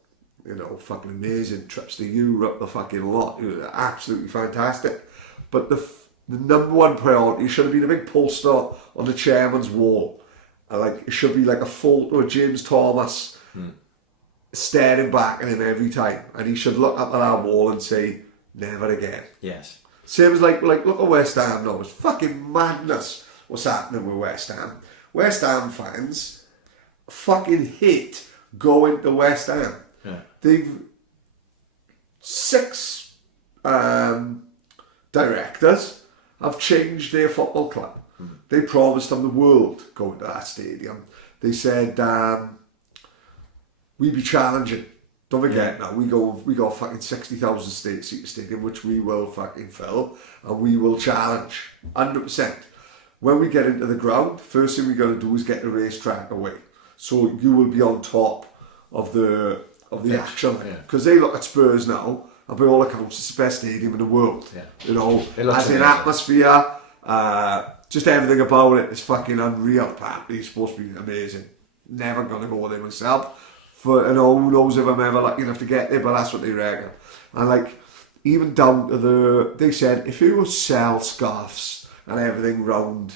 Fucking amazing trips to Europe, the fucking lot. It was absolutely fantastic. But the number one priority should have been a big poster on the chairman's wall. It should be like a photo of James Thomas staring back at him every time, and he should look up at our wall and say, "Never again." Yes. Same as like look at West Ham now. It's fucking madness what's happening with West Ham. West Ham fans fucking hate going to West Ham. Yeah. They've 6 directors have changed their football club. They promised them the world going to that stadium. They said we'd be challenging. Don't forget now, we got fucking 60,000 seat stadium, which we will fucking fill, and we will challenge 100%. when we get into the ground, first thing we got to do is get the racetrack away. So you will be on top of the action. Because they look at Spurs now, and by all accounts, it's the best stadium in the world. Yeah. You know, as in amazing. atmosphere, just everything about it is fucking unreal. Apparently, it's supposed to be amazing. Never gonna go there myself. And who knows if I'm ever lucky enough to get there, but that's what they reckon. And like, even down to they said, if you would sell scarves and everything round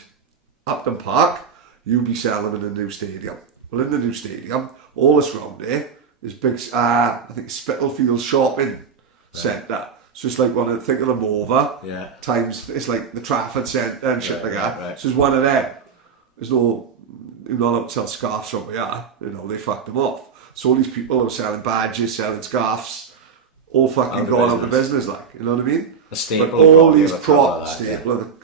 Upton Park, you'd be selling them in the new stadium. Well, in the new stadium, all that's round there is big, I think Spitalfield Shopping Centre. So it's like think of the Mova times, it's like the Trafford Centre and shit like that. Right. So it's one of them. There's no, you're not allowed to sell scarves over here. You know, they fucked them off. So all these people who are selling badges, selling scarves, all fucking gone out of business, like, you know what I mean? A staple. But all these props,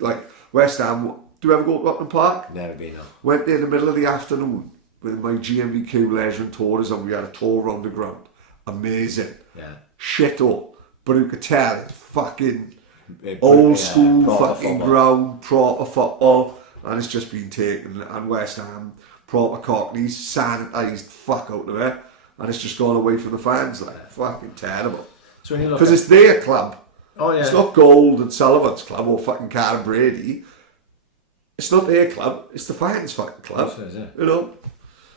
like West Ham. Do you ever go to Upton Park? Never been, no. Went there in the middle of the afternoon with my GMBQ Leisure and Tourism. We had a tour around the ground. Amazing. Yeah. Shit up. But you could tell it's fucking old school fucking football. ground, proper football. And it's just been taken. And West Ham, proper Cockneys, sanitised fuck out of it. And it's just gone away from the fans. Like, fucking terrible. So when you look because it's their club. Oh, yeah. It's not Gold and Sullivan's club or fucking Karen Brady. It's not their club. It's the fans' fucking club. Is it? You know.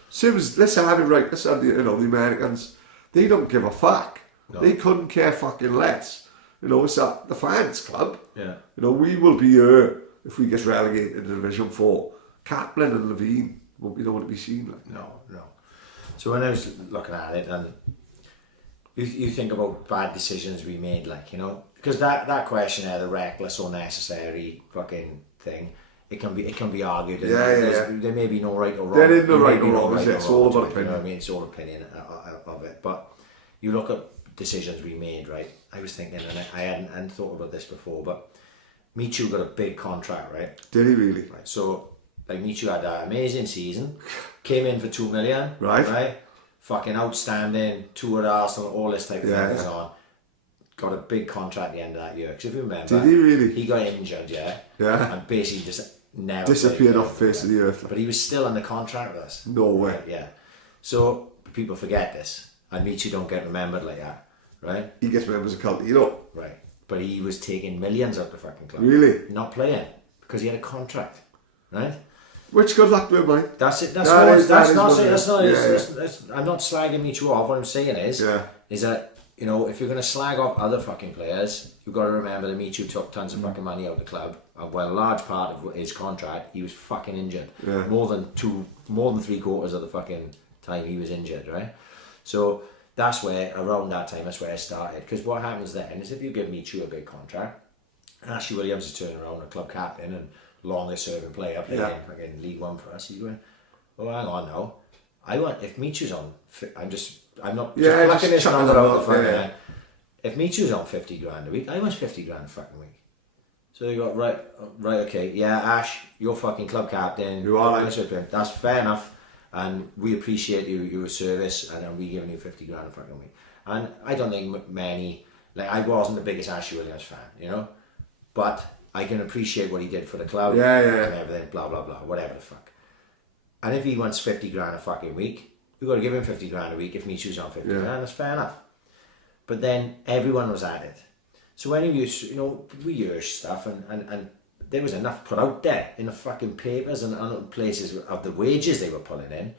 Same as, let's have it right. Let's have the Americans. They don't give a fuck. No. They couldn't care fucking less. You know, it's the fans' club. Yeah. You know, we will be here if we get relegated to Division 4. Kaplan and Levine won't be nowhere to be seen. Like. No. So when I was looking at it, and you think about bad decisions we made, like, you know, because that question there, the reckless or necessary fucking thing, it can be argued. There may be no right or wrong. There is no right or wrong. It's all about opinion. You know what I mean? It's all opinion of it. But you look at decisions we made, right? I was thinking, and I hadn't thought about this before, but Michu got a big contract, right? Did he really? Right. So, like, Michu had an amazing season, came in for 2 million, right? Fucking outstanding, toured Arsenal, all this type of thing was on. Got a big contract at the end of that year. Because if you remember, did he really? He got injured, and basically just never disappeared off the face of the earth. Like. But he was still under contract with us. No way. Yeah. So people forget this, and Michu don't get remembered like that, right? He gets members of cult, you know. Right. But he was taking millions out the fucking club. Really? Not playing because he had a contract, right? Which good luck to him, mate. That's it. I'm not slagging Michu off. What I'm saying is that, you know, if you're going to slag off other fucking players, you've got to remember that Michu took tons of fucking money out of the club. Well, a large part of his contract, he was fucking injured. Yeah. More than 3/4 of the fucking time he was injured, right? So that's where, around that time, that's where I started. Because what happens then is if you give Michu a big contract, Ashley Williams is turning around, a club captain and longest serving player playing in League One for us. He's going, oh, hang on now. If Michu's on, I'm not just plucking this number out the fucking head. If Michu's on 50 grand a week, I want 50 grand a fucking week. So they got, right, okay, yeah, Ash, you're fucking club captain. You are, like. That's fair enough. And we appreciate your service, and we giving you 50 grand a fucking week. And I don't think many, like, I wasn't the biggest Ashley Williams fan, you know, but I can appreciate what he did for the club and everything, blah, blah, blah, whatever the fuck. And if he wants 50 grand a fucking week, we've got to give him 50 grand a week if Michu's on 50 grand, that's fair enough. But then everyone was at it. So when you know, we hear stuff and there was enough put out there in the fucking papers and places of the wages they were pulling in.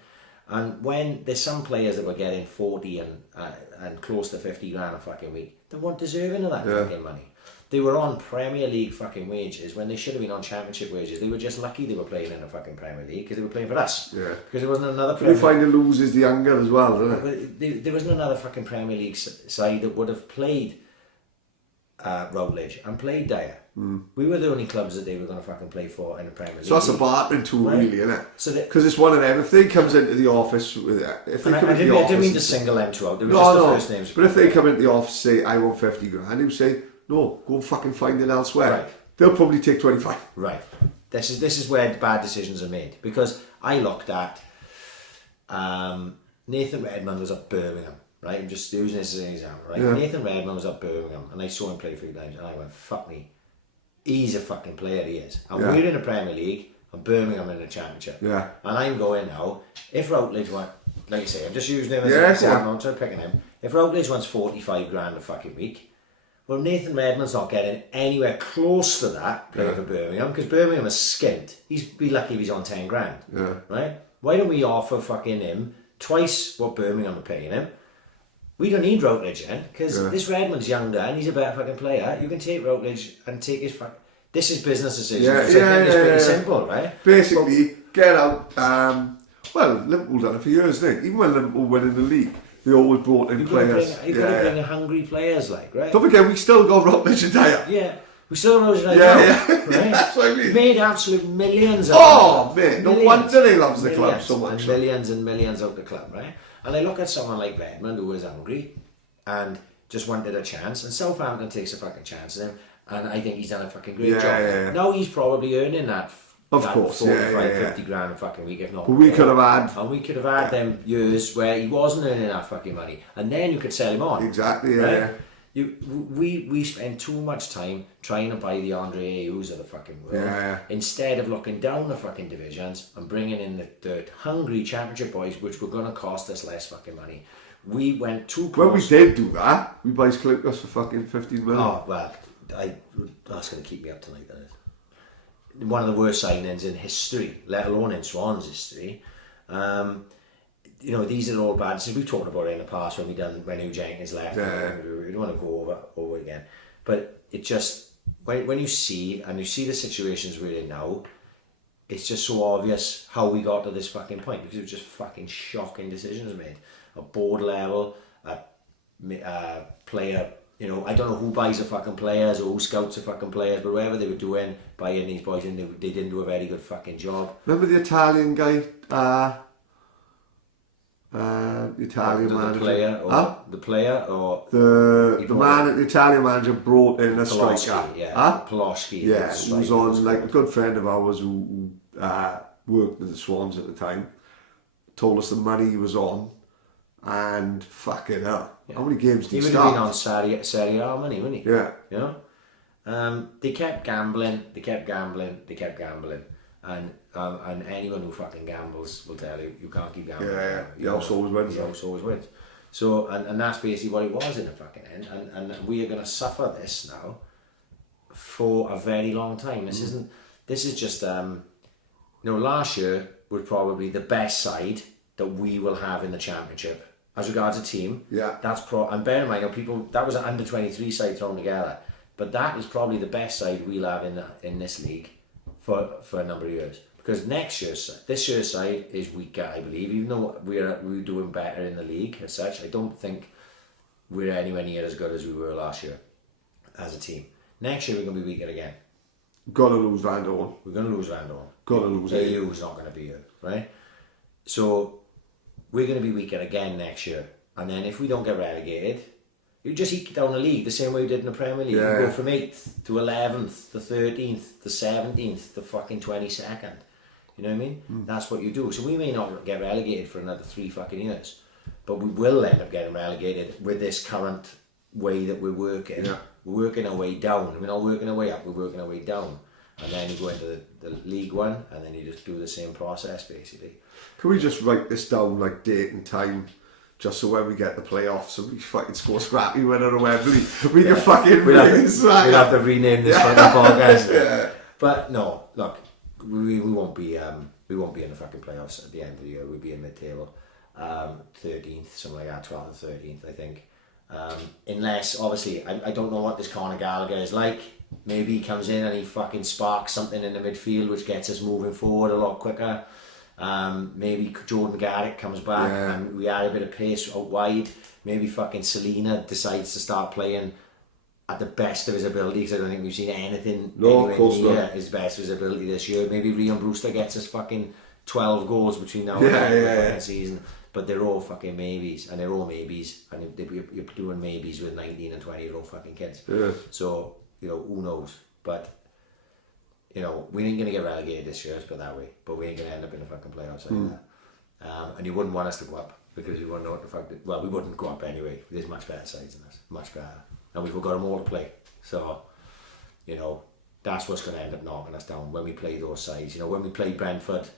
And when there's some players that were getting 40 and close to 50 grand a fucking week, they weren't deserving of that fucking money. They were on Premier League fucking wages when they should have been on Championship wages. They were just lucky they were playing in the fucking Premier League because they were playing for us. Yeah. Because there wasn't another Premier League. They find the losers the younger as well, don't it? There wasn't another fucking Premier League side that would have played Rowledge and played Dyer. We were the only clubs that they were going to fucking play for in the Premier League. So that's a bartering tool, really, isn't it? So because it's one of them. If they comes into the office with if they come into the office, I didn't mean to single them two out. They were just the first names. But if they come into the office, say I want 50 grand, you say no, go and fucking find it elsewhere. Right. They'll probably take 25. Right. This is where bad decisions are made, because I looked at Nathan Redmond was at Birmingham. Right, I'm just using this as an example, right? Yeah. Nathan Redmond was at Birmingham and I saw him play 3 times and I went, fuck me, he's a fucking player, he is. And we're in the Premier League and Birmingham in the championship. Yeah. And I'm going now, if Routledge went, like you say, I'm just using him as Yeah, an example, yeah. I'm trying picking him. If Routledge wants 45 grand a fucking week, well, Nathan Redmond's not getting anywhere close to that playing for Birmingham, because Birmingham is skint. He'd be lucky if he's on 10 grand. Yeah. Right? Why don't we offer fucking him twice what Birmingham are paying him? We don't need Routledge then, because this Redmond's younger and he's a better fucking player. You can take Routledge and take his fucking... This is business decisions, Yeah, which I think is pretty yeah. simple, right? Basically, get out. Well, Liverpool done it for years, didn't they? Even when Liverpool went in the league, they always brought in You've got players. to bring hungry players, like, right? Don't forget, we still got Routledge and Dyer. Yeah. We still know right Yeah, now, yeah. right? That's what I mean. Made absolute millions of Oh, them. mate, no Millions. wonder he loves the club Millions so much. And millions and millions of the club, right? And I look at someone like Redmond who was hungry and just wanted a chance, and Southampton takes a fucking chance on him, and I think he's done a fucking great job. Yeah. Now he's probably earning that. Of that course, 45, 50 grand a fucking week, if not. But we more. could have had... And we could have had them years where he wasn't earning that fucking money, and then you could sell him on. Exactly, right? We spend too much time trying to buy the Andre Ayus of the fucking world instead of looking down the fucking divisions and bringing in the hungry championship boys, which were going to cost us less fucking money. We went too close. When we did do that, we buy Lucas for fucking 15 million. Oh, well, that's going to keep me up tonight, that is. One of the worst signings in history, let alone in Swans history. You know, these are all bad. We've talked about it in the past when Hugh Jenkins left. Yeah. We don't want to go over again. But it just, when you see the situations we're in now, it's just so obvious how we got to this fucking point, because it was just fucking shocking decisions made at board level, at player. You know, I don't know who buys the fucking players or who scouts the fucking players, but whatever they were doing, buying these boys in, they didn't do a very good fucking job. Remember the Italian guy? The Italian manager. The player or the man at the Italian manager brought in a striker. Poloski. Yeah, who was on, like, a good friend of ours who worked with the Swans at the time. Told us the money he was on, and fucking hell. Yeah. How many games did he start? He would have been on Serie A money, wouldn't he? Yeah. You know? They kept gambling, and anyone who fucking gambles will tell you can't keep gambling. Yeah. The house always wins. The house always wins. So, and that's basically what it was in the fucking end. And we are going to suffer this now for a very long time. This is just, last year was probably the best side that we will have in the championship. As regards a team, that's and bear in mind, that was an under 23 side thrown together, but that is probably the best side we'll have in this league for a number of years. Because this year's side is weaker, I believe, even though we're doing better in the league as such. I don't think we're anywhere near as good as we were last year as a team. Next year we're going to be weaker again. Gotta lose Van Dorn. We're going to lose Van Dorn. Gotta lose AU is not going to be here, right? So we're going to be weaker again next year. And then if we don't get relegated, you just eke down the league the same way we did in the Premier League. Yeah. You go from 8th to 11th, to 13th, to 17th, to fucking 22nd. You know what I mean? That's what you do. So we may not get relegated for another 3 fucking years, but we will end up getting relegated with this current way that we're working. Yeah. We're working our way down. We're not working our way up, we're working our way down. And then you go into the League One, and then you just do the same process, basically. Can we just write this down, like date and time, just so when we get the playoffs and we fucking score scrappy winner of Wembley, we can fucking... We'll have to rename this fucking podcast. Yeah. But no, look, we won't be in the fucking playoffs at the end of the year. We'll be in mid-table, 13th, something like that, 12th or 13th, I think. Unless, obviously, I don't know what this Conor Gallagher is like. Maybe he comes in and he fucking sparks something in the midfield which gets us moving forward a lot quicker. Maybe Jordan Garrick comes back and we add a bit of pace out wide. Maybe fucking Selena decides to start playing at the best of his ability, because I don't think we've seen anything anywhere near his best of his ability this year. Maybe Rian Brewster gets us fucking 12 goals between now and the season. But they're all fucking maybes, and they're all maybes, and you're doing maybes with 19 and 20-year-old fucking kids. Yeah. So, who knows? But, we ain't going to get relegated this year, let's put it that way. But we ain't going to end up in the fucking playoffs like that. And you wouldn't want us to go up, because you wouldn't know what the fuck... Well, we wouldn't go up anyway. There's much better sides than us. Much better. And we've got them all to play. So, that's what's going to end up knocking us down when we play those sides. You know, when we play Brentford,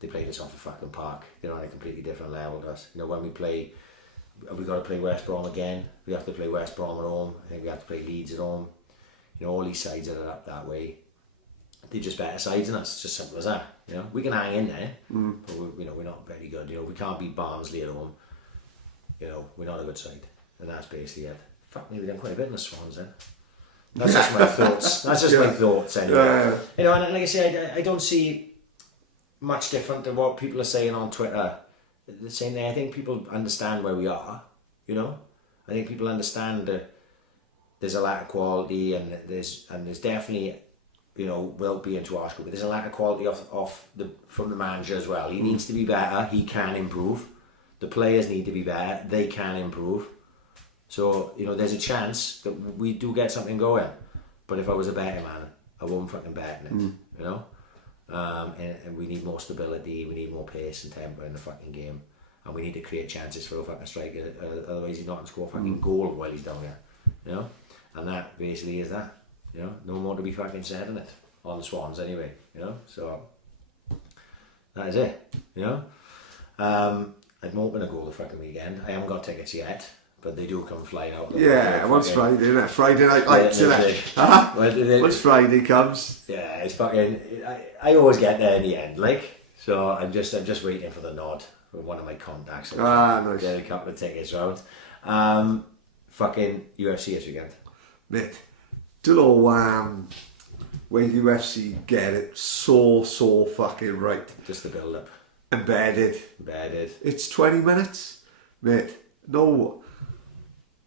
they played us off a fucking park. They're on a completely different level to us. You know, when we play, we got to play West Brom again. We have to play West Brom at home. I think we have to play Leeds at home. You know, all these sides that are up that way, they're just better sides than us. It's just simple as that. You know, we can hang in there, but we, you know, we're not very good. You know, we can't beat Barnsley at home. You know, we're not a good side, and that's basically it. Fuck me, we've done quite a bit in the Swans then. That's just my thoughts. That's just my thoughts anyway. You know, and like I say, I don't see much different than what people are saying on Twitter. The same thing. I think people understand where we are. You know, I think people understand that there's a lack of quality, and there's definitely, you know, without being too harsh, but there's a lack of quality from the manager as well. He needs to be better. He can improve. The players need to be better. They can improve. So, you know, there's a chance that we do get something going. But if I was a betting man, I wouldn't fucking bet in it, you know? And we need more stability, we need more pace and tempo in the fucking game. And we need to create chances for a fucking striker, otherwise he's not going to score a fucking goal while he's down here, you know? And that basically is that, you know? No more to be fucking said in it, on the Swans anyway, you know? So, that is it, you know? I'm hoping to go the fucking weekend. I haven't got tickets yet, but they do come flying out. Yeah, once Friday, isn't it? Friday night lights, isn't it? Once Friday comes. Yeah, it's fucking. I always get there in the end, like. So I'm just waiting for the nod from one of my contacts. Nice. Get a couple of tickets round. Fucking UFC this weekend. Mate, do you know when UFC get it so fucking right? Just the build up. Embedded. It's 20 minutes, mate. No,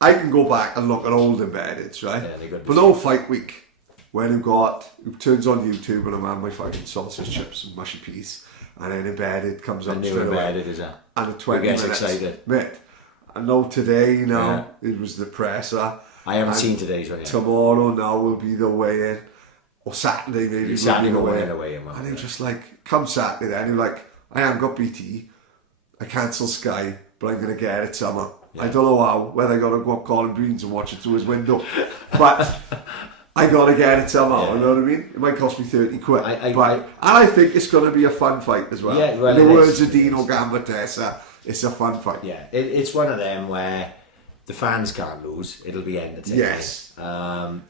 I can go back and look at old embeddeds, right? Yeah, they're good. But no fight week when it turns on YouTube and I'm having my fucking sausage chips and mushy peas, and then embedded comes up straight away. Embedded is that? And at 20 minutes, excited, mate. I know today it was the presser. I haven't seen today's one yet. Tomorrow now will be the weigh-in, or Saturday maybe. Saturday will be the weigh-in. And they're just like, come Saturday then, you're like, I haven't got BT, I cancel Sky, but I'm going to get it summer. Yeah. I don't know how, whether I got to go up Colin Beans and watch it through his window, but I got to get it somehow, you know what I mean? It might cost me 30 quid, and I think it's going to be a fun fight as well. Yeah, well, in the words of Dino Gambardella, it's a fun fight. Yeah, it's one of them where the fans can't lose, it'll be entertaining. Yes.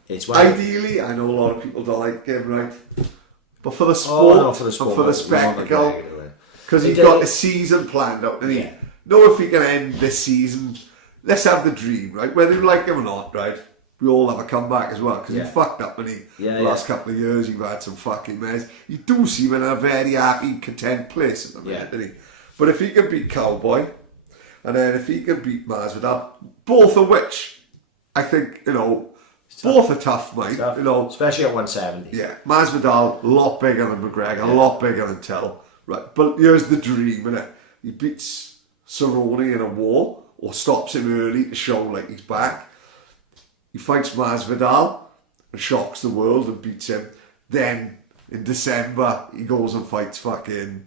It's ideally, I know a lot of people don't like it, right? But for the sport, and for the spectacle, because he's got a season planned out, and he know if he can end this season. Let's have the dream, right? Whether you like him or not, right? We all have a comeback as well, because he fucked up the last couple of years. He's had some fucking mess. You do see him in a very happy, content place at the minute, doesn't he? But if he can beat Cowboy, and then if he can beat Masvidal, both of which I think, you know, both are tough, mate. You know, especially at 170. Yeah, Masvidal, a lot bigger than McGregor, a lot bigger than Till. Right, but here's the dream, innit? He beats Cerrone in a war, or stops him early to show like he's back. He fights Masvidal and shocks the world and beats him. Then in December he goes and fights fucking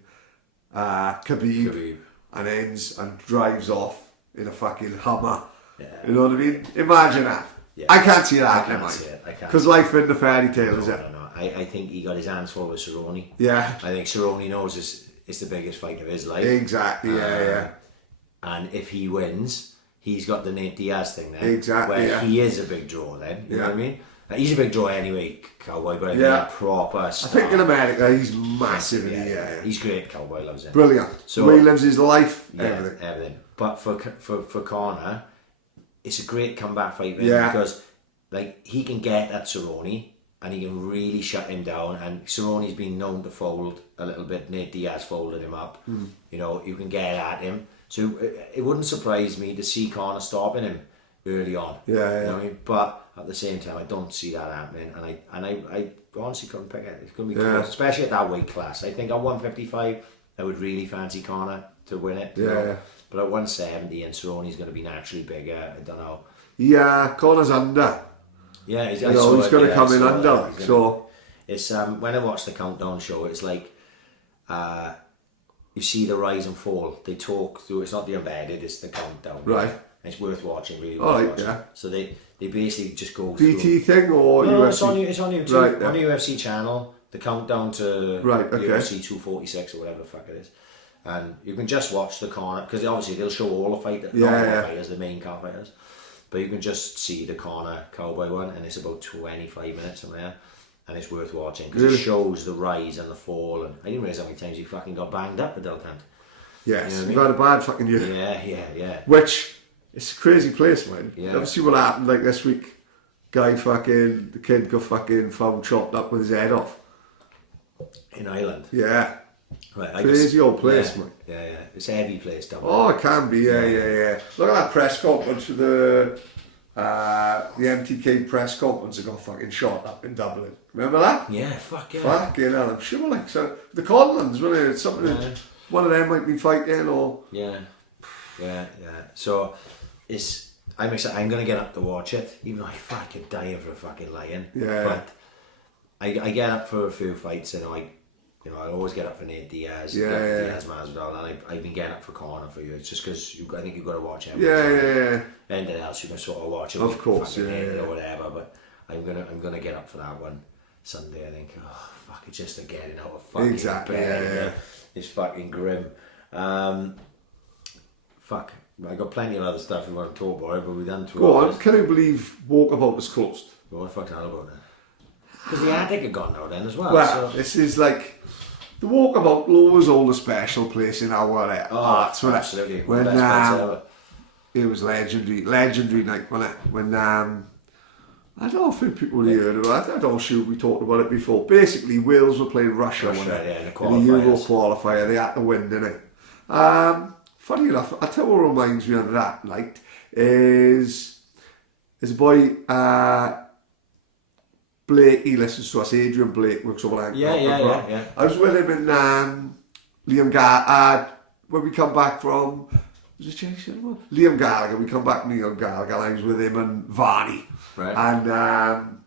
Khabib and ends and drives off in a fucking Hummer. Yeah. You know what I mean? Imagine that. Yeah. I can't see that, because life in the fairy tale, is it? No. I think he got his hands full with Cerrone. Yeah. I think Cerrone knows it's the biggest fight of his life. Exactly, yeah. And if he wins, he's got the Nate Diaz thing there. Exactly, where he is a big draw then, you know what I mean? He's a big draw anyway, Cowboy, but a proper star. I think in America he's massive. He's great, Cowboy loves him. Brilliant. So the way he lives his life, everything. But for Conor, it's a great comeback fight for him because like he can get at Cerrone and he can really shut him down, and Cerrone's been known to fold a little bit. Nate Diaz folded him up. You know, you can get at him. So it wouldn't surprise me to see Conor stopping him early on. You know what I mean? But at the same time, I don't see that happening, and I honestly couldn't pick it. It's going to be close, especially at that weight class. I think at 155, I would really fancy Conor to win it. But at 170, and Cerrone's going to be naturally bigger. I don't know. Yeah, Conor's under. Yeah, he's going to come in under. So it's when I watch the countdown show, it's like you see the rise and fall. They talk through. It's not the embedded. It's the countdown. Right. And it's worth watching. Really All worth right, watching. yeah. So they basically just go BT through. thing or No, UFC? it's on YouTube. Right, yeah. On the UFC channel. The countdown to Right, okay. UFC 246 or whatever the fuck it is. And you can just watch the corner, because obviously they'll show all the fighters, not all the fighters, the main car fighters. But you can just see the corner cowboy one, and it's about 25 minutes from there. And it's worth watching, because Really? it shows the rise and the fall. And I didn't realise how many times he fucking got banged up with Delcant. Yes, You know you've what I had a bad fucking year. Yeah. Which, it's a crazy place, man. Yeah. Ever see what happened like this week? The kid got fucking found chopped up with his head off. In Ireland. Yeah. Right, Crazy old place, yeah, man. Yeah. It's a heavy place down there. Oh, it can be, yeah. Look at that press conference for the MTK press conference that got fucking shot up in Dublin. Remember that? Yeah, fuck yeah. Fucking hell, I'm sure like so the Conlands, wasn't it? It's something that one of them might be fighting or Yeah. So I'm excited. I'm gonna get up to watch it, even though I fucking die of a fucking lion. Yeah. But I get up for a few fights, and I always get up for Nate Diaz. Yeah. Diaz Masvidal, and I've been getting up for Conor for you. It's just because I think you've got to watch it. Yeah. Anything else you can sort of watch it. Of with course, fucking yeah, Nate yeah. or whatever. But I'm gonna get up for that one Sunday. I think. Oh fuck! It's just a getting out of fucking Exactly, bed. yeah. It's fucking grim. Fuck. I got plenty of other stuff we want to talk about, but we've done 2 Go hours. on, can you believe Walkabout was closed? Well, what the fuck's that about then? Because the attic had gone now then as well. Well, so. this is like the Walkabout always hold a special place in our hearts, wasn't it? Absolutely. When Best fights ever. it was legendary night, wasn't it? When I don't know if people really heard about it. I don't know if we talked about it before. Basically, Wales were playing Russia, wasn't it? Yeah, in the In the Euro qualifiers. qualifier, they had to win, didn't it? Funny enough, I tell you what reminds me of that night is a boy Blake. He listens to us. Adrian Blake works over there. Yeah. I was with him in Liam Gallagher when we come back from. Was it Jay Silver? Liam Gallagher. We come back from Liam Gallagher. I was with him and Varney. Right. And I'm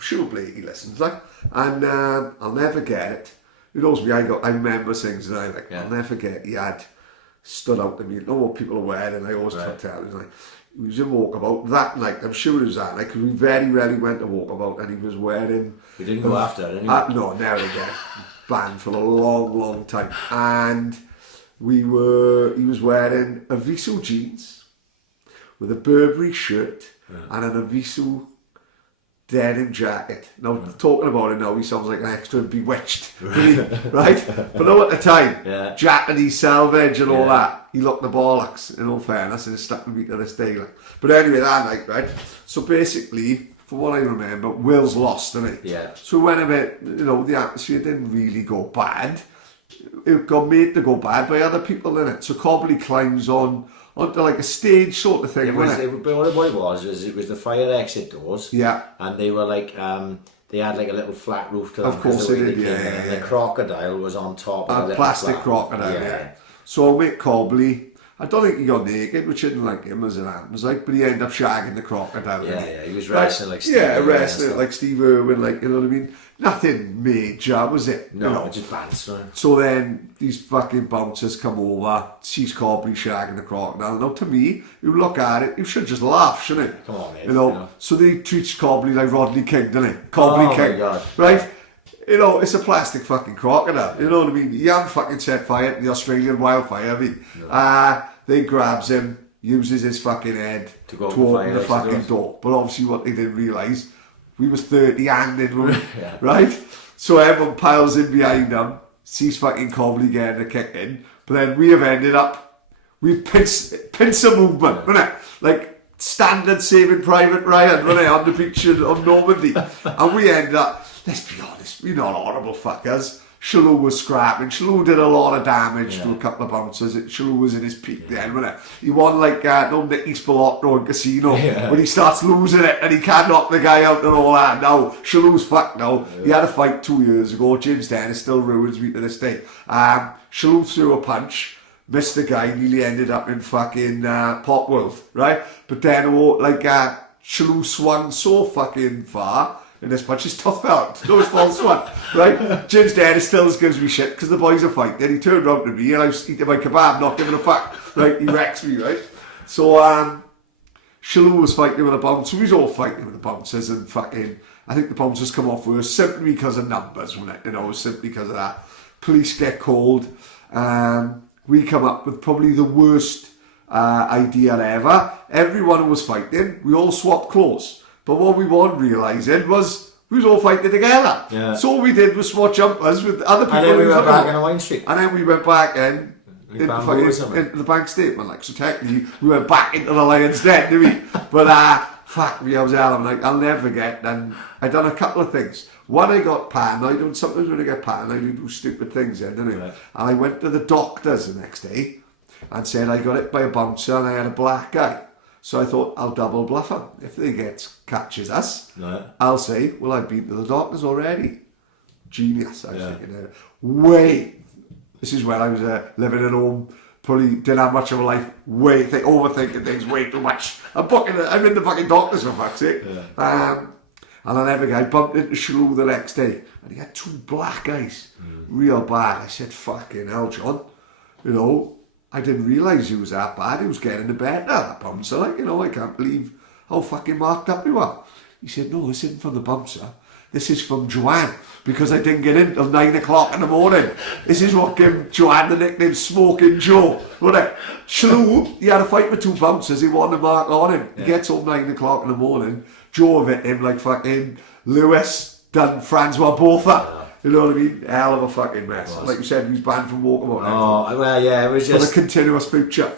sure Blakey listens, like, and I'll never get it. Who knows me? I remember things, and I'll never forget. He had stood out to me. You know what people are wearing, and I always tell him, like, he was in Walkabout that night. I'm sure it was that night because we very rarely went to Walkabout, and he was wearing. We didn't go after it, didn't we? No, never again. Banned for a long time, and he was wearing a Viso jeans with a Burberry shirt and an Aviso denim jacket. Now, talking about it now, he sounds like an extra in Bewitched, right? But no, at the time, Japanese salvage and all that, he looked the bollocks, in all fairness, and it's stuck with me to this day. Like. But anyway, that night, right? So basically, from what I remember, Will's lost, didn't he? Yeah. So when a bit, the atmosphere didn't really go bad. It got made to go bad by other people, in it. So Cobley climbs onto like a stage sort of thing, wasn't it? But what it was the fire exit doors. Yeah. And they were like, they had like a little flat roof to them. Of course the way they did, came in, and the crocodile was on top of A the little plastic flat. crocodile, yeah. So Mick Cobley, I don't think he got naked, which didn't like him as it happens, like, but he ended up shagging the crocodile. Yeah, he was wrestling like Steve Yeah, Irwin wrestling and like Steve Irwin, like, you know what I mean? Nothing major, was it? No, You know? just pants. Right? So then these fucking bouncers come over, sees Cobley shagging the crocodile. Now to me, you look at it, you should just laugh, shouldn't it? Come on, mate. You know, You know. so they treat Cobley like Rodney King, don't they? Cobley Oh, King. my God. Right? You know, it's a plastic fucking crocodile. You know what I mean? He hadn't fucking set fire to the Australian wildfire, have he? No. They grabs him, uses his fucking head To to go open fire the exit fucking doors. door. But obviously what they didn't realise, we was 30 handed, weren't we? Yeah. Right? So everyone piles in behind them, sees fucking Cobley getting a kick in, but then we have ended up, we've pincer movement, wasn't it? Like standard Saving Private Ryan, wasn't it, on the beach of Normandy. And we end up, let's be honest, we're not horrible fuckers. Shalou was scrapping. Shalou did a lot of damage to a couple of bouncers. Shalou was in his peak then, wasn't it? He won like Nicky Spilotto in Casino when he starts losing it and he can't knock the guy out and all that. Now, Shalou's fucked now. He had a fight 2 years ago. James Dennis still ruins me to this day. Shalou threw a punch, missed the guy, nearly ended up in fucking Pop World, right? But then, Shalou swung so fucking far, in this bunch is tough out. No, it's false one, right? Jim's dad still gives me shit because the boys are fighting. He turned around to me and I was eating my kebab, not giving a fuck, right? He wrecks me, right? So, Shalou was fighting with the bouncers. We was all fighting with the bouncers and fucking, I think the bouncers come off worse simply because of numbers, wasn't it? You know, simply because of that. Police get called. We come up with probably the worst idea ever. Everyone was fighting. We all swapped clothes. But what we weren't realising was we was all fighting together. Yeah. So all we did was swap jumpers with other people. And then we went back in the Wine Street. And then we went back in. Into the bank statement, like, so technically we went back into the Lion's Den, didn't we? But fuck me, I was hell, like, I'll never forget. And I done a couple of things. One, I got paranoid, and sometimes when I get paranoid, I do stupid things then, don't I? Right. And I went to the doctors the next day and said I got hit by a bouncer and I had a black eye. So I thought, I'll double bluff him. If they catches us, Right. I'll say, well, I've been to the doctors already. Genius, I was thinking. Way. This is when I was living at home, probably didn't have much of a life, overthinking things way too much. I'm in the fucking doctors for fuck's sake. Yeah. And I bumped into Shalou the next day, and he had 2 black eyes, real bad. I said, fucking hell, John, you know, I didn't realise he was that bad. He was getting the better, that bouncer, like, you know, I can't believe how fucking marked up you are. He said, no, this isn't from the bouncer. This is from Joanne, because I didn't get in till 9 o'clock in the morning. This is what gave Joanne the nickname Smoking Joe. But Shalou, he had a fight with 2 bouncers, he wanted to mark on him. He gets home 9 o'clock in the morning, Joe hit him like fucking Lewis done Francois Botha. You know what I mean? Hell of a fucking mess. Like you said, he was banned from walkabout. Oh, well, yeah, it was just... For the continuous future.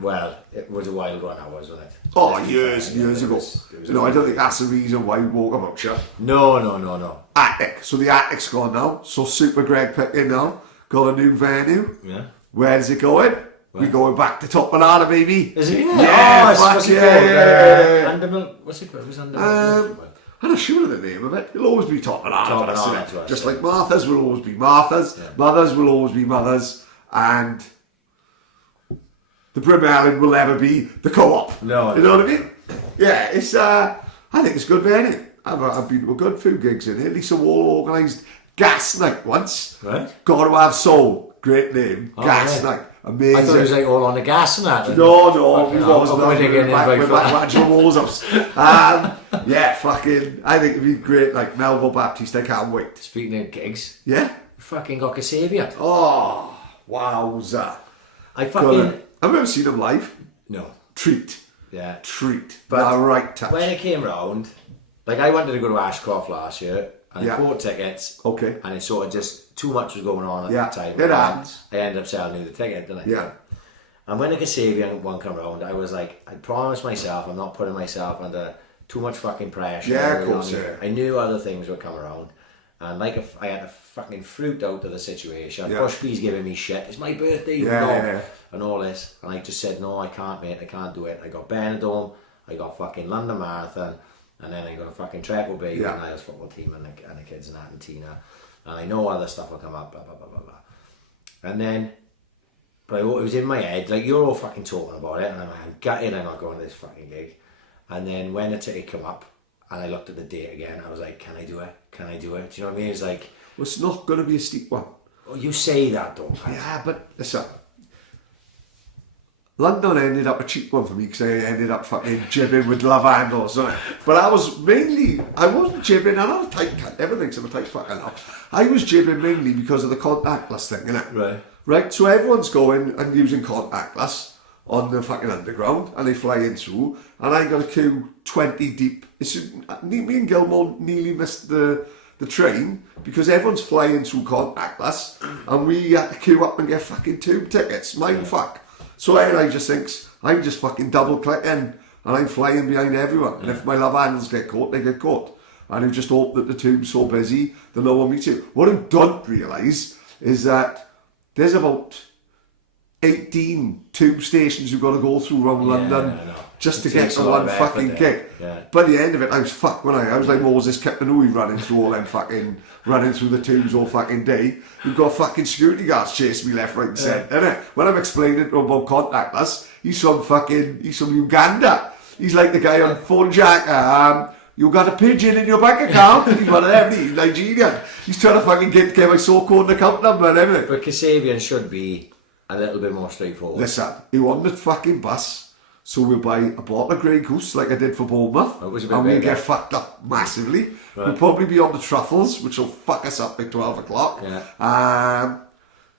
Well, it was a while ago now, wasn't it? Oh, years ago. You know, I don't think that's the reason why walkabout shut. No. Attic. So the attic's gone now. So Super Greg Pickin now got a new venue. Yeah. Where's it going? We're going back to Top Banana, baby. Is it? Yeah, what's it called? What's it called? It was I'm not sure of the name of it. It'll always be Top Banana. Top Banana to us, just like Martha's will always be Martha's. Yeah. Mother's will always be Mother's. And the Brim Ellen will never be the Co-op. No. You know what I mean? Yeah, it's I think it's good venue. I've been to a good few gigs in it. Lisa Wall organised Gas Night once. Right. Gotta Have Soul. Great name. Gas Night. Amazing. I thought it was like all on the gas and that. No, we've always been back to walls ups. Yeah, fucking, I think it'd be great, like Melville Baptiste, I can't wait. Speaking of gigs, yeah, we fucking got Kasabian. Oh, wowza. I've never seen him live. No. Treat. Yeah. Treat. But the right touch. When it came round, like I wanted to go to Ashcroft last year, and I bought tickets. Okay. And it sort of just, too much was going on at the time. It happens. I ended up selling you the ticket, didn't I? Yeah. And when the Kasabian one come round, I was like, I promised myself I'm not putting myself under too much fucking pressure. Yeah, of course, yeah. I knew other things would come around. And like I had to fucking fruit out of the situation. Yeah. Bush B's giving me shit. It's my birthday, you know. And all this. And I just said, no, I can't, mate. I can't do it. I got Benidorm. I got fucking London Marathon. And then I got a fucking Treble Bay with Niles football team and the kids and that and Tina. And I know other stuff will come up, blah, blah, blah, blah, blah. And then, but it was in my head, like you're all fucking talking about it. And I'm gutted I'm not going to this fucking gig. And then when the ticket came up, and I looked at the date again, I was like, can I do it? Can I do it? Do you know what I mean? It's like... Well, it's not going to be a steep one. Well, you say that, though. Yeah, but listen. London ended up a cheap one for me because I ended up fucking jibbing with love handles. Right? But I wasn't jibbing, I'm not a tight cunt, everything's a tight fucking now. I was jibbing mainly because of the contactless thing, innit? Right. Right, so everyone's going and using contactless on the fucking underground and they fly in through and I got a queue 20 deep. Me and Gilmore nearly missed the train because everyone's flying through contactless and we had to queue up and get fucking tube tickets. Fuck. So I just thinks, I'm just fucking double clicking and I'm flying behind everyone. And if my love handles get caught, they get caught. And I just hope that the tube's so busy that no one meets you. What I don't realise is that there's about 18 tube stations you've got to go through around London just to get to one fucking gig. Yeah. By the end of it, I was fucked, wasn't I was like Moses Kiptanui running through all them fucking, running through the tubes all fucking day. You've got fucking security guards chasing me left, right and centre, innit? When I'm explaining to him about contactless, he's from Uganda. He's like the guy on Phone Jack, You got a pigeon in your bank account. He's one of them, he's Nigerian. He's trying to fucking get my so-called account number and everything. But Kasabian should be a little bit more straightforward. Listen, you on the fucking bus, so we'll buy a bottle of Grey Goose like I did for Bournemouth, That was a bit and we'll bigger. get fucked up massively. Right. We'll probably be on the truffles, which will fuck us up at 12 o'clock. Yeah.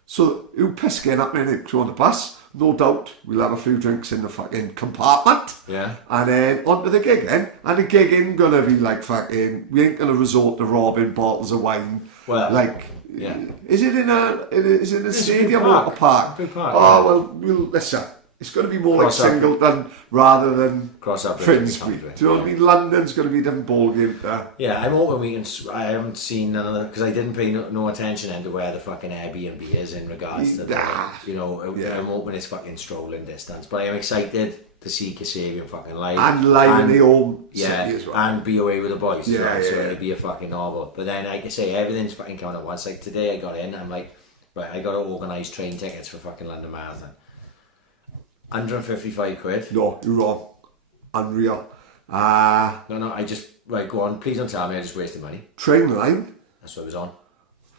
So you piss getting up in on the bus. No doubt we'll have a few drinks in the fucking compartment. Yeah. And then on to the gig then. And the gig ain't gonna be like fucking, we ain't gonna resort to robbing bottles of wine. Well, like, yeah. Is it in a stadium big or park. a park? Big park, Oh, yeah. well, we'll listen. It's going to be more Cross like up. Singleton rather than Cross up Finsbury. Finsbury, Do you know what I mean? London's going to be a different ballgame there. Yeah, I'm hoping we can. I haven't seen none of the because I didn't pay no attention into where the fucking Airbnb is in regards to Nah. the, you know. Yeah. I'm hoping it's fucking strolling distance, but I am excited to see Kasabian fucking live And live in the home yeah, city as well. and be away with the boys. Yeah, right? yeah, So yeah. it'd be a fucking novel. But then, like I say, everything's fucking coming at once. Like today, I got in. I'm like, right, I got to organise train tickets for fucking London Marathon. 155 quid. No, you're wrong. Unreal. No, I just right. Go on, please don't tell me I just wasted money. Train line. That's what it was on.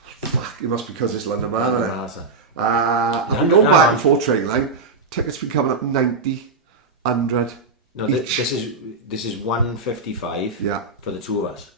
Fuck, it must be because it's London London Marathon. Marathon. I've gone back and forth train line. Tickets be coming up 90, 100. No, this is 155. Yeah. For the two of us.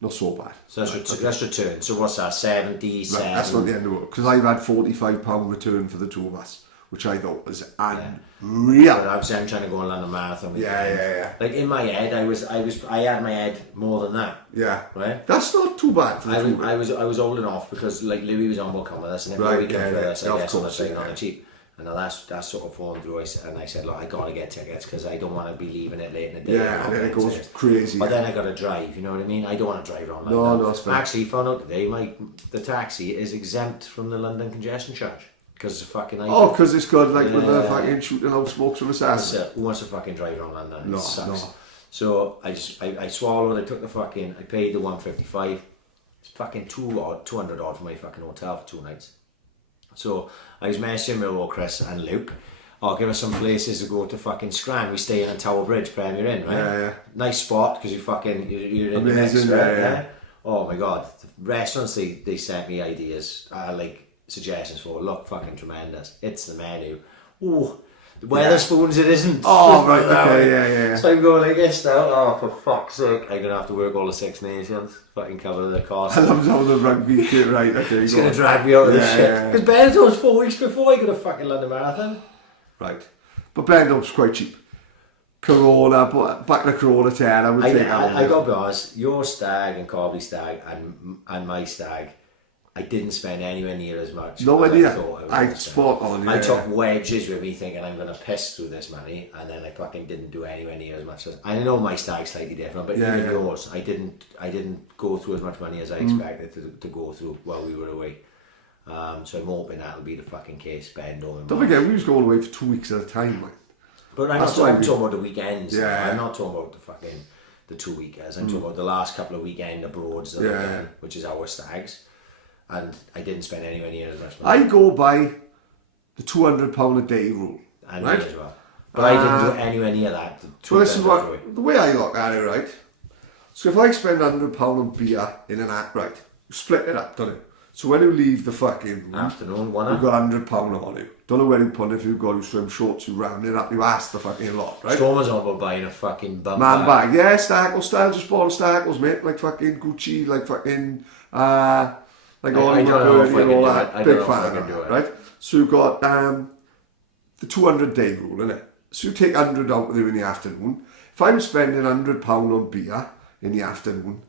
Not so bad. So that's return. So what's that? 77. Right, that's not the end of the world. Because I've had £45 return for the two of us, which I thought was unreal. But obviously I'm trying to go on London Marathon. Yeah. Like in my head, I had my head more than that. Yeah. Right. That's not too bad for the two of us. I was holding off because like Louis was on will come with us and Right, every week comes with us. yeah, I of guess on the course, train yeah. on the cheap. And now that's sort of fallen through. And I said, look, I gotta get tickets because I don't want to be leaving it late in the day. Yeah, and then it goes crazy. But then I got to drive. You know what I mean? I don't want to drive around No, London. no, it's fine. Actually, found out today, the taxi is exempt from the London congestion charge because it's a fucking. Oh, because it's good, like with the Yeah. fucking shooting out smokes from assassins. Who wants to fucking drive around London? No, It sucks. no. So I swallowed. I took the fucking. I paid the 155. It's fucking 200 odd for my fucking hotel for 2 nights. So I was messaging with Chris and Luke. Oh, give us some places to go to fucking Scran. We stay in a Tower Bridge, Premier Inn, right? Yeah. Nice spot because you're in the mix, Amazing, right? yeah. Oh my god, the restaurants they sent me ideas, like suggestions for look fucking tremendous. It's the menu. Ooh, the Weatherspoons it isn't. Oh, right, okay, yeah. So I'm going like this now. Oh, for fuck's sake! I'm gonna have to work all the Six Nations. Fucking cover the cost. I love how the rugby shit, right, okay. It's go gonna on. drag me out of this Yeah, shit. yeah. Because Benetton was 4 weeks before I got a fucking London Marathon. Right. But Bendo's quite cheap. Corona, but back in the Corona town, I would take that one. I got bars. Your stag and Corby's stag and my stag. I didn't spend anywhere near as much. No as idea. I thought I was I gonna spot spend. on, I yeah. took wedges with me thinking I'm gonna piss through this money, and then I fucking didn't do anywhere near as much as. I know my stag's slightly different, but Yeah, even yeah. yours, I didn't go through as much money as I expected to go through while we were away. So I'm hoping that'll be the fucking case. Bendo and Don't Mars. forget, we was going away for 2 weeks at a time, man. But I'm That's not what I talking mean. about the weekends. Yeah. I'm not talking about the 2 weekends. I'm talking about the last couple of weekend abroads that I've Yeah. done, which is our stags. And I didn't spend anywhere near as much money. I go by the £200 a day rule. And right? me as well. But I didn't do anywhere near that. So this is what, the way I look at it, right? So if I spend £100 on beer in an act, right, you split it up, don't you? So when you leave the fucking room, Afternoon, one you've got £100 on you. Don't know where you put it, if you've got to swim shorts, you round it up, you ask the fucking lot, right? Stormer's on about buying a fucking bum Man bag, yeah, Stackles style, just bought a Stackles, mate, like fucking Gucci, like fucking, like all I don't know if I and can all do that, it. I don't big know if I fan can of do that, it. right? So you've got the 200 day rule, innit? So you take 100 out with you in the afternoon. If I'm spending £100 on beer in the afternoon,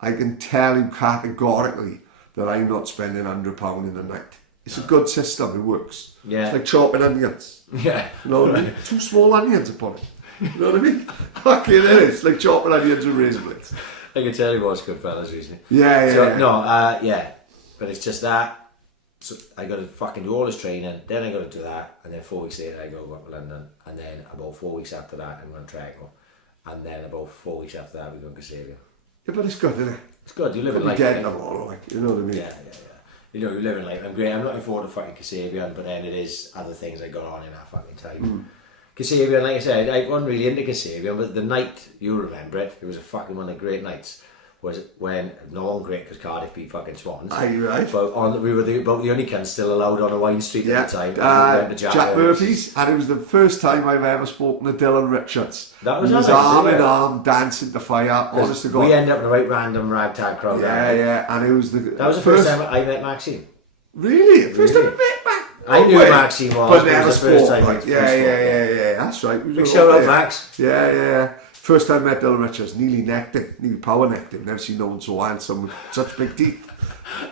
I can tell you categorically that I'm not spending £100 in the night. It's a good system, it works. Yeah. It's like chopping onions. Yeah. You know what I mean? 2 small onions upon it. You know what I mean? Fucking it is. Like chopping onions with razor blades. I can tell you what's good fellas recently. Yeah. So, yeah. But it's just that. So I got to fucking do all this training, then I got to do that, and then 4 weeks later I go up to London, and then about 4 weeks after that I'm going to Treacle, and then about 4 weeks after that we go to Kasabian. Yeah, but it's good, isn't it? It's good, you live in Could be life. getting right? them all, like, you know what I mean? Yeah. You know, you live in life. I'm great. I'm looking forward to fucking Kasabian, but then it is other things I got on in that fucking time. Kasabian, like I said, I wasn't really into Kasabian, but the night, you remember it, it was a fucking one of the great nights, was when, no one great because Cardiff beat fucking Swans. Aye, right. But we were about the only cunts still allowed on a wine street at the time. We went to Jack Murphy's, and it was the first time I've ever spoken to Dylan Richards. That was he was nice, arm in yeah. arm, dancing to fire, honest to God. We ended up in a right random ragtag crowd. Yeah, and it was that was the first time I met Maxine. Really? First time I met Maxine? I knew who Maxine was, but it was the first time. Like, yeah, that's right. Big shout out, Max. Yeah. First time I met Dylan Richards, nearly necked him, nearly power necked him. Never seen no one so handsome with such big teeth.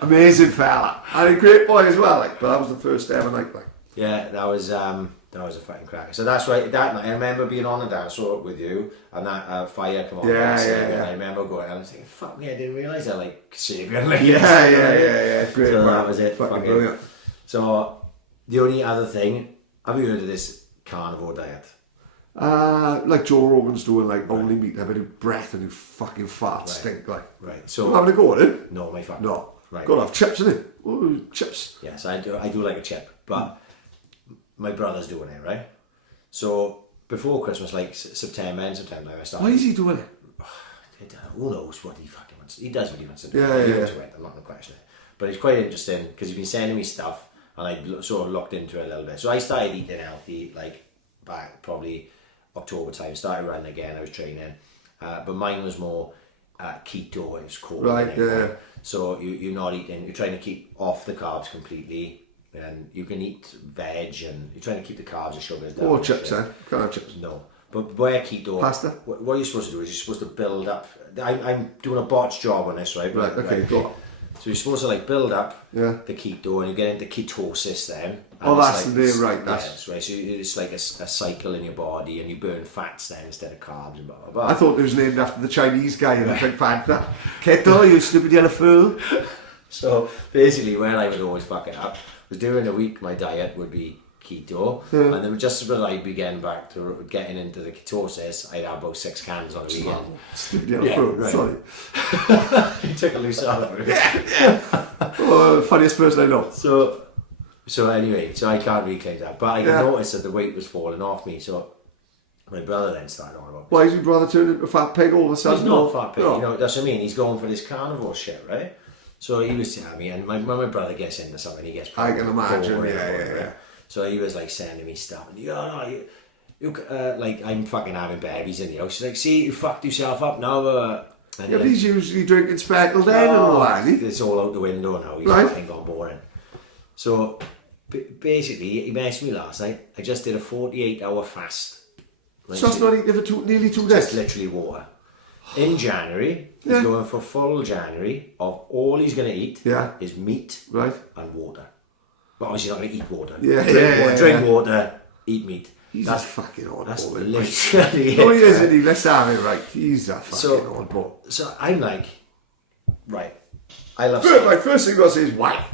Amazing fella, and a great boy as well. Like, but that was the first ever night. Like, yeah, that was a fucking cracker. So that's right. That night, I remember being on the dance floor with you, and that fire come on. Yeah. I remember going, and I was thinking, "Fuck me, I didn't realise I like Kasabian." Like, yeah. Great. So man. that was it. Fucking brilliant. So the only other thing, have you heard of this carnivore diet? Like Joe Rogan's doing, like only meat, a bit of breath and you fucking fart stink. Like, right. So I'm having a go at it. No, my fuck. No. Right. Gotta have chips in it. Ooh, chips. Yes, I do like a chip, but my brother's doing it, right? So before Christmas, like September, I started. Why is he doing it? Who knows what he fucking wants? He does what he wants to do. Yeah. Into it. I'm not going to question it. But it's quite interesting because he's been sending me stuff, and I sort of looked into it a little bit. So I started eating healthy, like back probably October time. Started running again. I was training, but mine was more keto. It was called. Right. Yeah. So you're not eating. You're trying to keep off the carbs completely. And you can eat veg, and you're trying to keep the carbs and sugars down. Or chips, eh? Can't have chips. No. But where keto... Pasta? What you're supposed to do is you're supposed to build up... I'm doing a botched job on this, right? Right, okay, go on. So you're supposed to like build up Yeah. the keto, and you get into ketosis then. Oh, And that's it's the name, right, Yeah, that's- that's right. So it's like a cycle in your body, and you burn fats then instead of carbs and blah, blah, blah. I thought it was named after the Chinese guy in the Pink Panther. Keto, you stupid yellow fool. So basically, where I would always fuck it up was during the week my diet would be keto, and then just as I began back to getting into the ketosis, I'd have about 6 cans on a weekend. Stupid yellow fool, right. sorry. You took a loose salad. Oh, funniest person I know. So anyway, so I can't really claim that, but I noticed that the weight was falling off me. So my brother then started on about. Why is your brother turned into a fat pig all of a sudden? He's not a fat pig, No. you know. That's what I mean. He's going for this carnivore shit, right? So he was telling me, and when my brother gets into something, he gets. I can imagine, bored, yeah. right? So he was like sending me stuff, and like I'm fucking having babies in the house. She's like, see, you fucked yourself up now. And Yeah, but he's usually drinking speckled ale and all that, is he? It's all out the window now. He's Right. fucking gone boring. So basically, he messaged me last night. I just did a 48-hour fast. Like, So that's not eating for nearly 2 just days. literally water. In January, he's Yeah. going for full January of all he's going to eat is meat Right. and water. But obviously, he's not going to eat water. Yeah, Drink water, eat meat. He's a fucking oddball. That's isn't he? literally Oh, it. he is, isn't he? Let's have it right. He's a fucking So- oddball. So I'm like, right, I love First, my first thing I got to say is why?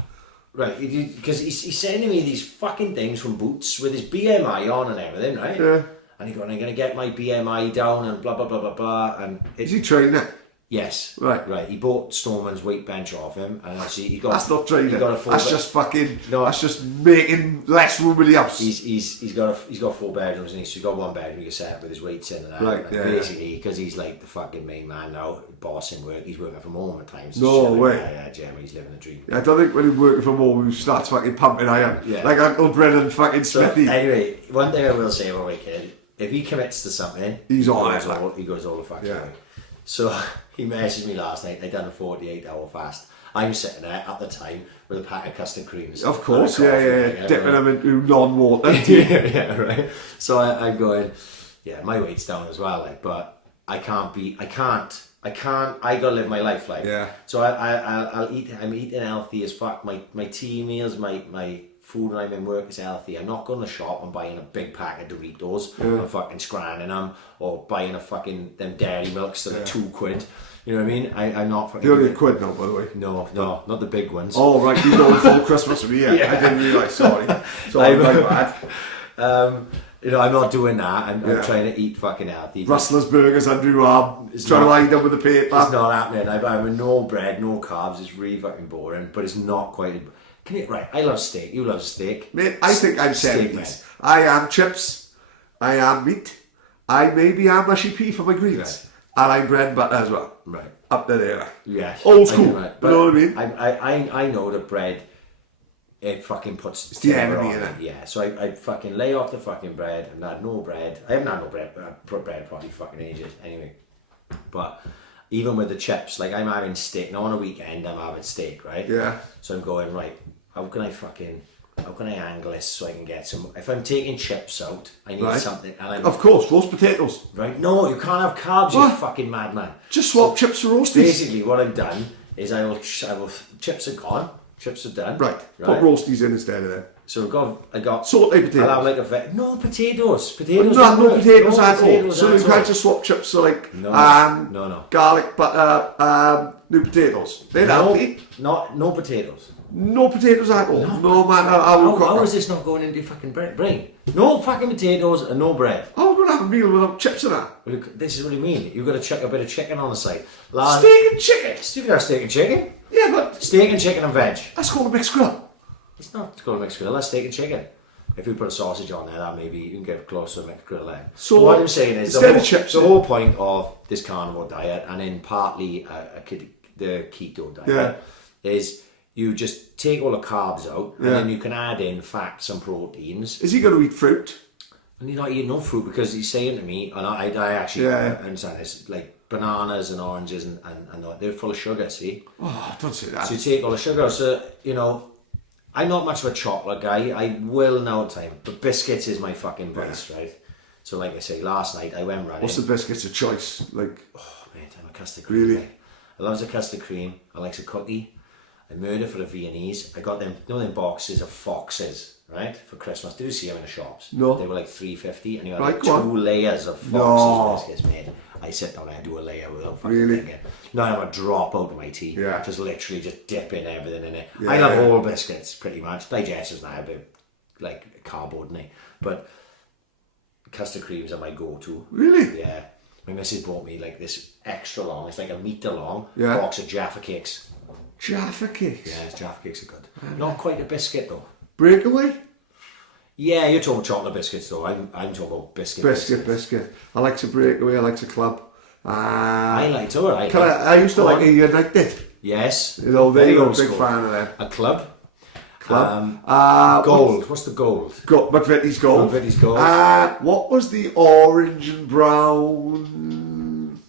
right, because he's sending me these fucking things from Boots with his BMI on and everything, right? Yeah. And he's going, I'm going to get my BMI down and blah, blah, blah, blah, blah. And Is he training? yes. Right. He bought Storman's weight bench off him, and actually he got... That's not training. He got a full That's bed- just fucking. No. That's just making less room in the house. He's got 4 bedrooms, and he's got 1 bedroom he can set up with his weights in and that. Right, And yeah, basically, because he's like the fucking main man now, boss in work, he's working from home at times. No Shit, way. Yeah, Jeremy, he's living a dream. I don't think when he's working from home, he starts fucking pumping iron. Yeah. Like Uncle Brennan fucking So Smithy. anyway, one thing I will say about my kid, if he commits to something, He's he on goes it, like. all, he goes all the fucking Yeah. way. So he messaged me last night. I'd done a 48-hour fast. I'm sitting there at the time with a pack of custard creams. Of course, and a coffee, yeah. like, Dipping everything. them into non-water. yeah, right. So I'm going, yeah, my weight's down as well, like, but I gotta live my life, like. Yeah. So I'll eat. I'm eating healthy as fuck. My tea meals, my food when I'm in work is healthy. I'm not going to shop and buying a big pack of Doritos and fucking scranning them, or buying a fucking them dairy milks that are £2. You know what I mean? I'm not fucking. They're only £1 now, by the way. No, not the big ones. Oh, right, you going full Christmas with me, yeah. I didn't realise, sorry. Sorry, my bad. You know, I'm not doing that. I'm trying to eat fucking healthy. Rustler's Burgers under your arm, It's trying to not- hide them with the paper. It's not happening. I'm having no bread, no carbs. It's really fucking boring, but it's not quite. Right, I love steak. You love steak. Mate, I think I'm Steak, 70s. I am chips, I am meat. I maybe am mushy pea for my greens. Right. And I'm bread and butter as well. Right. Up to there. Yeah. Old school. Right. You know what I mean? I know that bread, it fucking puts... It's the timber enemy, on innit? Yeah, so I fucking lay off the fucking bread. I've had no bread. I haven't had no bread, bread probably fucking ages anyway. But even with the chips, like I'm having steak. Now on a weekend I'm having steak, right? Yeah. So I'm going, right, how can I angle this so I can get some... If I'm taking chips out, I need Right. something. And I'm... Of course, roast potatoes. Right, no, you can't have carbs, you What? fucking madman. Just swap chips for roasties. Basically, what I've done is I will chips are gone, chips are done. Right. Put roasties in instead of them. So I got Salted potatoes. I'll have like no potatoes. Potatoes. No, no don't work. potatoes No at all. potatoes So at you can't all. just swap chips for like No. garlic butter, new potatoes. They're healthy. No potatoes. No potatoes at all. No matter How is this not going into your fucking brain? No fucking potatoes and no bread. I'm going to have a meal without chips in it. Look, this is what I mean. You've got to chuck a bit of chicken on the side. Steak and chicken. You can have steak and chicken. Yeah, but Steak and chicken and veg. that's called a mixed grill. It's not called a mixed grill. That's steak and chicken. If you put a sausage on there, that maybe you can get close to a mixed grill then. So what I'm saying is instead of chips, the whole point of this carnivore diet, and then partly the keto diet, is you just take all the carbs out, and then you can add in fats and proteins. Is he going to eat fruit? And you're not eating no fruit because he's saying to me, and I actually understand this, like bananas and oranges and they're full of sugar, see? Oh, don't say that. So you take all the sugar, so, you know, I'm not much of a chocolate guy, I will now at time, but biscuits is my fucking vice, right? So like I say, last night I went running. What's the biscuits of choice? Like, Oh mate, I'm a custard cream Really? guy. I love the custard cream, I like a cookie, I murder for the Viennese. I got them, you know them boxes of Foxes, right, for Christmas. Did you see them in the shops? No. They were like $3.50 and you had Right, like go on. 2 layers of Foxes No. biscuits made. I sit down there and do a layer without fucking Really? thinking. No, I'm a drop out of my tea. Yeah. Just literally just dipping everything in it. Yeah, I love yeah. all biscuits pretty much. Digestive's now a bit like cardboard, innit? But custard creams are my go-to. Really? Yeah. My missus bought me like this extra long, it's like a metre long Yeah. box of Jaffa cakes. Jaffa cakes. Yeah, Jaffa cakes are good. Not quite a biscuit though. Breakaway? Yeah, you're talking chocolate biscuits though. I'm talking about Biscuit. I like to breakaway, I like to club. I like to. I used to like a United. Yes. You know, very they were a old big school. fan of them. A club. Club. Gold. What's the gold? McVitie's Gold. McVitie's Gold. What was the orange and brown?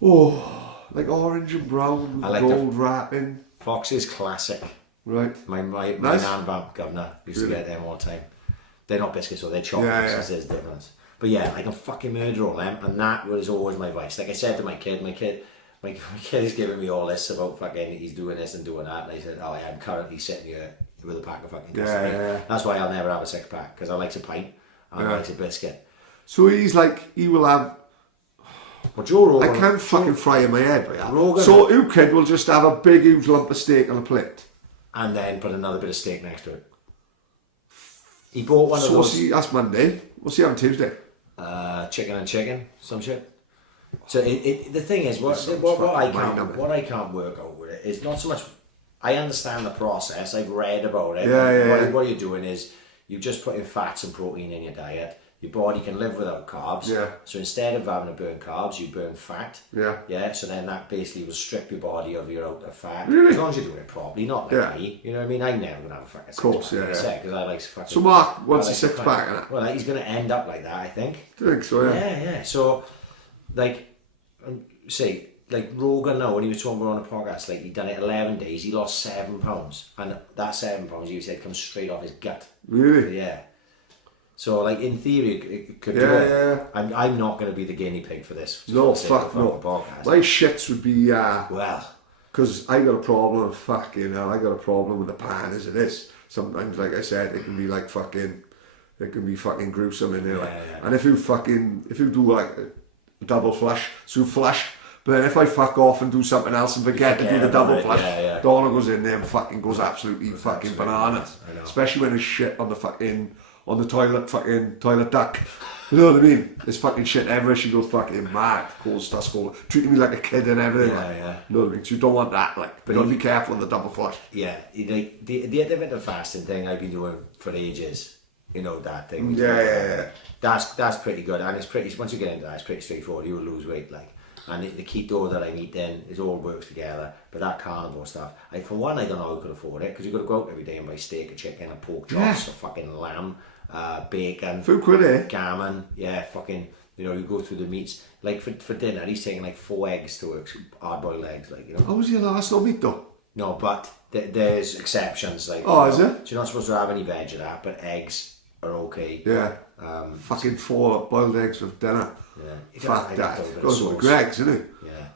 Oh, like orange and brown with I like gold wrapping. Fox's classic. Right. My Nice. nan governor used Really? to get them all the time. They're not biscuits or they're chocolates. Yeah, yeah. There's a difference. But yeah, I can fucking murder all them, and that was always my vice. Like I said to my kid is giving me all this about fucking he's doing this and doing that, and I said, oh, I am currently sitting here with a pack of fucking custard. Yeah. That's why I'll never have a 6-pack because I like a pint and I like a biscuit. So he's like, he will have. Well, Joe Rogan, I can't fucking fry in my head, right? Rogan- So who kid will just have a big huge lump of steak on a plate. and then put another bit of steak next to it. He bought one of So those. that's Monday. What's he having Tuesday? Chicken and chicken, some shit. So the thing is, what Sounds I fucking can't mind-numbing. what I can't work out with it is not so much. I understand the process. I've read about it. Yeah. What you're doing is you just put in fats and protein in your diet. Your body can live without carbs. Yeah. So instead of having to burn carbs, you burn fat. Yeah. Yeah. So then that basically will strip your body of your out of fat. Really? As long as you're doing it properly, not like Yeah. me. You know what I mean? I'm never gonna have a fucking course, six-pack, yeah, like I yeah. said, because I like fucking. So Mark wants I a like six-pack, innit? Well, he's gonna end up like that, I think. Do you think so, yeah? Yeah. So, like, say, like Rogan now, when he was talking about on the podcast, like he'd done it 11 days, he lost 7 pounds, and that 7 pounds, you said, comes straight off his gut. Really? Yeah. So, like, in theory, it could do Yeah, it. yeah. I'm not going to be the guinea pig for this. No, for the sake of fuck the no. fucking podcast. My shits would be, Well, because I got a problem with fucking hell, I got a problem with the pan as it is. Sometimes, like I said, it can be like fucking, it can be fucking gruesome in there. Like. Yeah. And if you do like a double flush, so flush, but then if I fuck off and do something else and forget to do forget the about double it, flush, yeah. Donna goes in there and fucking goes absolutely fucking bananas. I know. Especially when there's shit on the fucking, on the toilet duck. You know what I mean? There's fucking shit everywhere. She goes fucking mad. Starts treating me like a kid and everything. Yeah, like. yeah. You know what I mean? So you don't want that. Like, but you got to be careful on the double flush. yeah, like, the intermittent fasting thing I've been doing for ages. You know that thing. Yeah. That's pretty good, and it's pretty. Once you get into that, it's pretty straightforward. You'll lose weight, like, and the keto that I'm eating is all works together. But that carnivore stuff, for one, I don't know how I could afford it because you got to go out every day and buy steak, a chicken, a pork chops, a fucking lamb, bacon, Food quid, eh? gammon, fucking. You go through the meats. Like for dinner, he's taking like 4 eggs to work, hard boiled eggs, like How was your last no meat though? No, but there's exceptions, like. Oh, is it? So you're not supposed to have any veg of that, but eggs are okay. Yeah. Fucking 4 boiled eggs with dinner. Yeah. Fuck that. Goes with Greg's, isn't it? Yeah.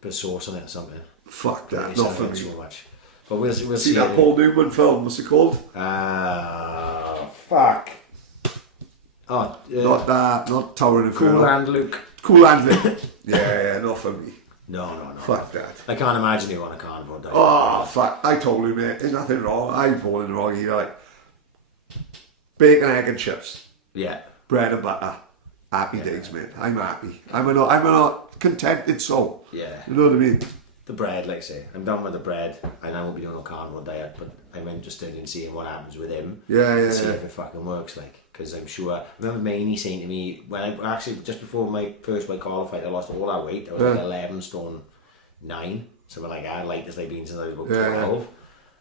Bit of sauce on it or something. Fuck that. It's Not for me. so much. But we'll see. See that Paul Newman film? What's it called? Fuck. Oh, Not that. Not Tower of Cool Hand Luke. Cool Hand Luke. Yeah, not for me. No. Fuck that. I can't imagine you on a carnivore diet. Oh, fuck. I told him, mate, there's nothing wrong. I'm falling wrong here. Like, bacon, egg and chips. Yeah. Bread and butter. Happy days, mate. I'm happy. I'm a contented soul. Yeah. You know what I mean? The bread, like I say, I'm done with the bread, and I won't be doing no carnivore diet, but I'm interested in seeing what happens with him. Yeah. See if it fucking works, like, because I'm sure. I remember Maney saying to me when I actually just before my first white collar fight, I lost all that weight. I was like 11 stone 9, something like that, light as they've been since I was about 12.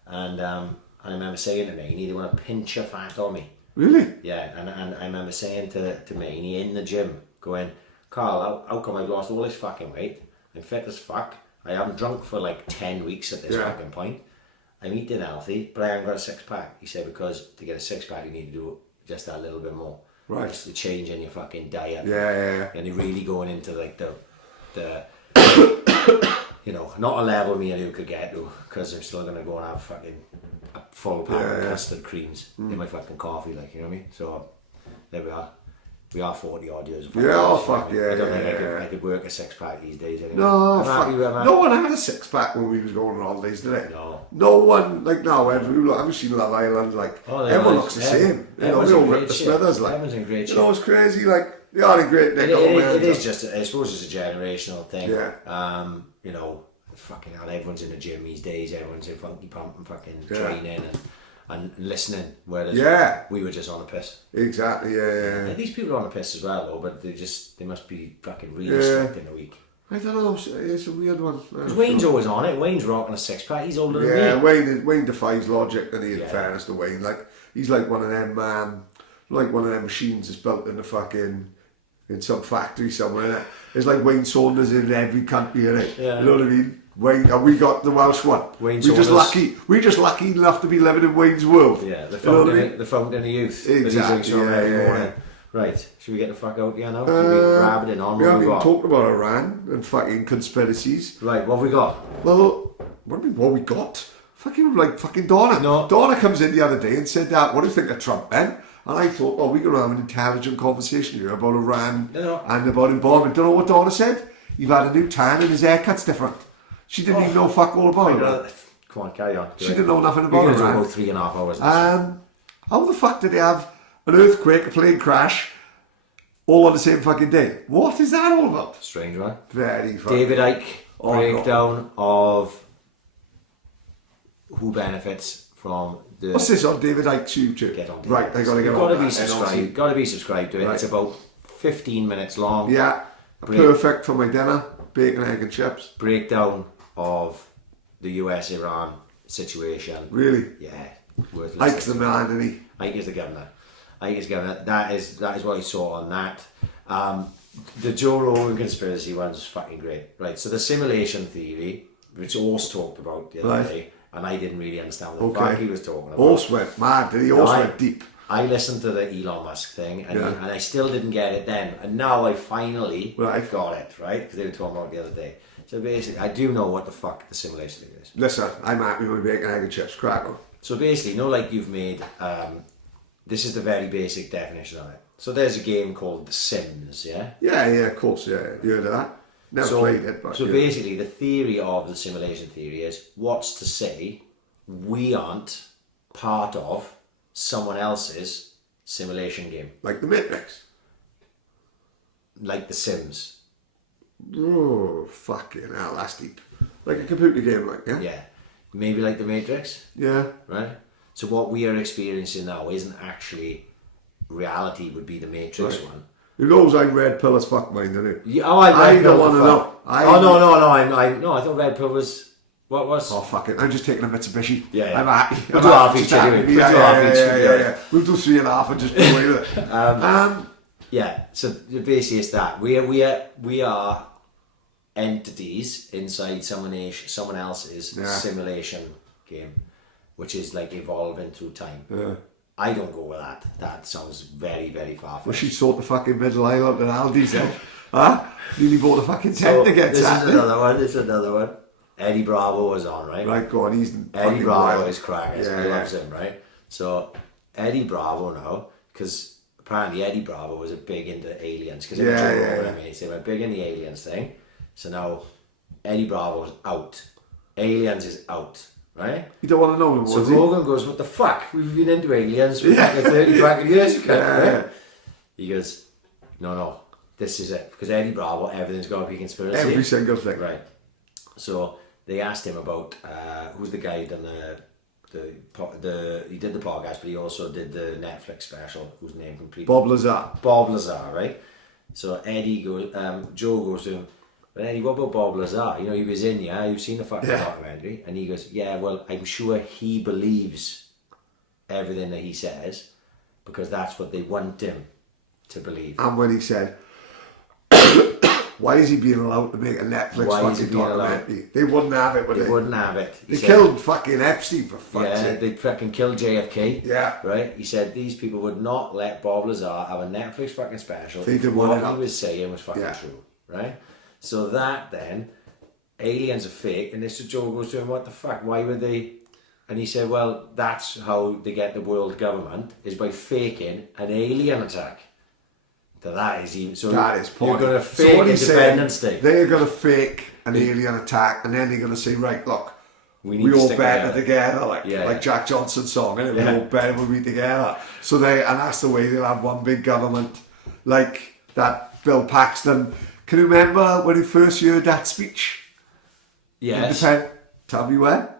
And I remember saying to Maney, they want to pinch a fat on me. Really? Yeah, and I remember saying to Maney in the gym, going, Carl, how come I've lost all this fucking weight? I'm fit as fuck. I haven't drunk for like 10 weeks at this fucking point. I'm eating healthy, but I haven't got a 6-pack. He said, because to get a 6-pack, you need to do just a little bit more. Right. Just the change in your fucking diet. Yeah. And you're really going into like the not a level me and you could get to, because I'm still going to go and have fucking a full pack of custard creams in my fucking coffee, like, you know what I mean? So, there we are. We are 40 odd years. Yeah, oh fuck yeah. I don't think I could work a 6-pack these days anyway. No, no one had a 6-pack when we was going on holidays, did they? No one, like now, I've seen Love Island, like, everyone looks the same. They all rip the smithers, like. Everyone's in great shape. It's crazy, like, they are in great nick. It is just, I suppose it's a generational thing. Yeah. Fucking hell, everyone's in the gym these days, everyone's in funky pump and fucking training and listening, whereas we were just on the piss. Exactly, yeah. These people are on the piss as well, though, but they must be fucking really strict in a week. I don't know, it's a weird one. Because Wayne's always on it. Wayne's rocking a 6-pack. He's older than me. Yeah, Wayne defies logic, and in fairness to Wayne, like, he's like one of them, machines that's built in the fucking, in some factory somewhere. Innit? It's like Wayne Saunders in every country, innit? Yeah. You know what I mean? Wayne, and we got the Welsh one. We're just lucky enough to be living in Wayne's world. Yeah, the fountain of youth. Exactly. Yeah. Right, should we get the fuck out here now? Should we grab it in on? We haven't even talked about Iran and fucking conspiracies. Right, what have we got? Well, what we got? Fucking Donna. No. Donna comes in the other day and said that, what do you think of Trump then? And I thought, we're going to have an intelligent conversation here about Iran and about involvement. Don't know what Donna said? You've had a new tan and his haircut's different. She didn't even know fuck all about it. Come on, carry on. She didn't know nothing about it. You're going to do about 3.5 hours. How the fuck did they have an earthquake, a plane crash, all on the same fucking day? What is that all about? Strange, right? Very fucking... David Icke breakdown of who benefits from the... What's this on David Icke's YouTube? Get on David. Right, I got to get on that. Got to be subscribed to it. Right. It's about 15 minutes long. Yeah, perfect for my dinner. Bacon, egg and chips. Breakdown of the US-Iran situation. Really? Yeah. Worthless. Ike's the man, isn't he? Ike is the governor. That is what I saw on that. The Joe Rogan conspiracy one's fucking great. Right, so the simulation theory, which Horse talked about the other day, and I didn't really understand what the fuck he was talking about. Horse went mad, did he? Horse went deep. I listened to the Elon Musk thing, and I still didn't get it then. And now I finally got it, right? Because they were talking about it the other day. So basically, I do know what the fuck the simulation thing is. Listen, I'm happy with bacon, egg and chips. Crack on. So basically, like you've made, this is the very basic definition of it. So there's a game called The Sims, yeah? Yeah, of course, yeah. You heard of that? Never played it, but... So basically, the theory of the simulation theory is, what's to say we aren't part of someone else's simulation game? Like the Matrix? Like The Sims. Oh, fucking hell, that's deep. Like a computer game, like, yeah? Yeah. Maybe like the Matrix. Yeah. Right? So what we are experiencing now isn't actually reality would be the Matrix Right. one. Who knows I'm red pill as fuck, mine, doesn't it? Yeah, oh, I I don't want to know. No, I thought red pill was what was. Oh, fuck it. I'm just taking a Mitsubishi. Yeah, yeah. I'm happy. We'll I'm do half happy, each just anyway. happy. We'll do half each, Yeah. We'll do 3.5 and just go away with it. Yeah, so basically it's that we are entities inside someone else's Yeah. simulation game, which is like evolving through time. Yeah. I don't go with that. That sounds very, very far Well, fetched. she sort the fucking middle aisle out at Aldi's then. Huh? Nearly bought a fucking tent to get this that. is another one. This is another one. Eddie Bravo was on, right? Right, go on. He's Eddie fucking Bravo wild. is crackers. Yeah, He yeah. loves him, right? So Eddie Bravo now, because apparently Eddie Bravo was a big into aliens, because they were big in the aliens thing. So now Eddie Bravo's out. Aliens is out, right? You don't want to know him, So was he? Rogan goes, "What the fuck? We've been into aliens for fucking 30 fucking years." Right? He goes, "No, this is it." Because Eddie Bravo, everything's got to be conspiracy. Every single thing. Right. So they asked him about who's the guy who done the he did the podcast, but he also did the Netflix special, whose name completely Bob Lazar, right? So Eddie goes, Joe goes to him, "But Eddie, what about Bob Lazar? You know, he was in, you've seen the fucking documentary." And he goes, "Yeah, well, I'm sure he believes everything that he says, because that's what they want him to believe." And when he said, why is he being allowed to make a Netflix Why is he fucking being documentary? They wouldn't have it, would they? They wouldn't have it. He They said- killed fucking Epstein, for fuck's Yeah, sake. they fucking killed JFK. Yeah. Right? He said these people would not let Bob Lazar have a Netflix fucking special. They if didn't want what it he up. was saying was fucking Yeah. true. Right? So that then, aliens are fake, and this Joe goes to him, "What the fuck? Why would they?" And he said, "Well, that's how they get the world government, is by faking an alien attack." So that is even so. That is you're funny. going to So fake what he's saying, Independence Day. they're going to fake an alien attack, and then they're going to say, right, look, We need we to all stick better together. together, like Yeah. Jack Johnson's song, and Yeah. we all better when we together. So and that's the way they'll have one big government, like that Bill Paxton. Can you remember when he first heard that speech? Yes. Tell me where?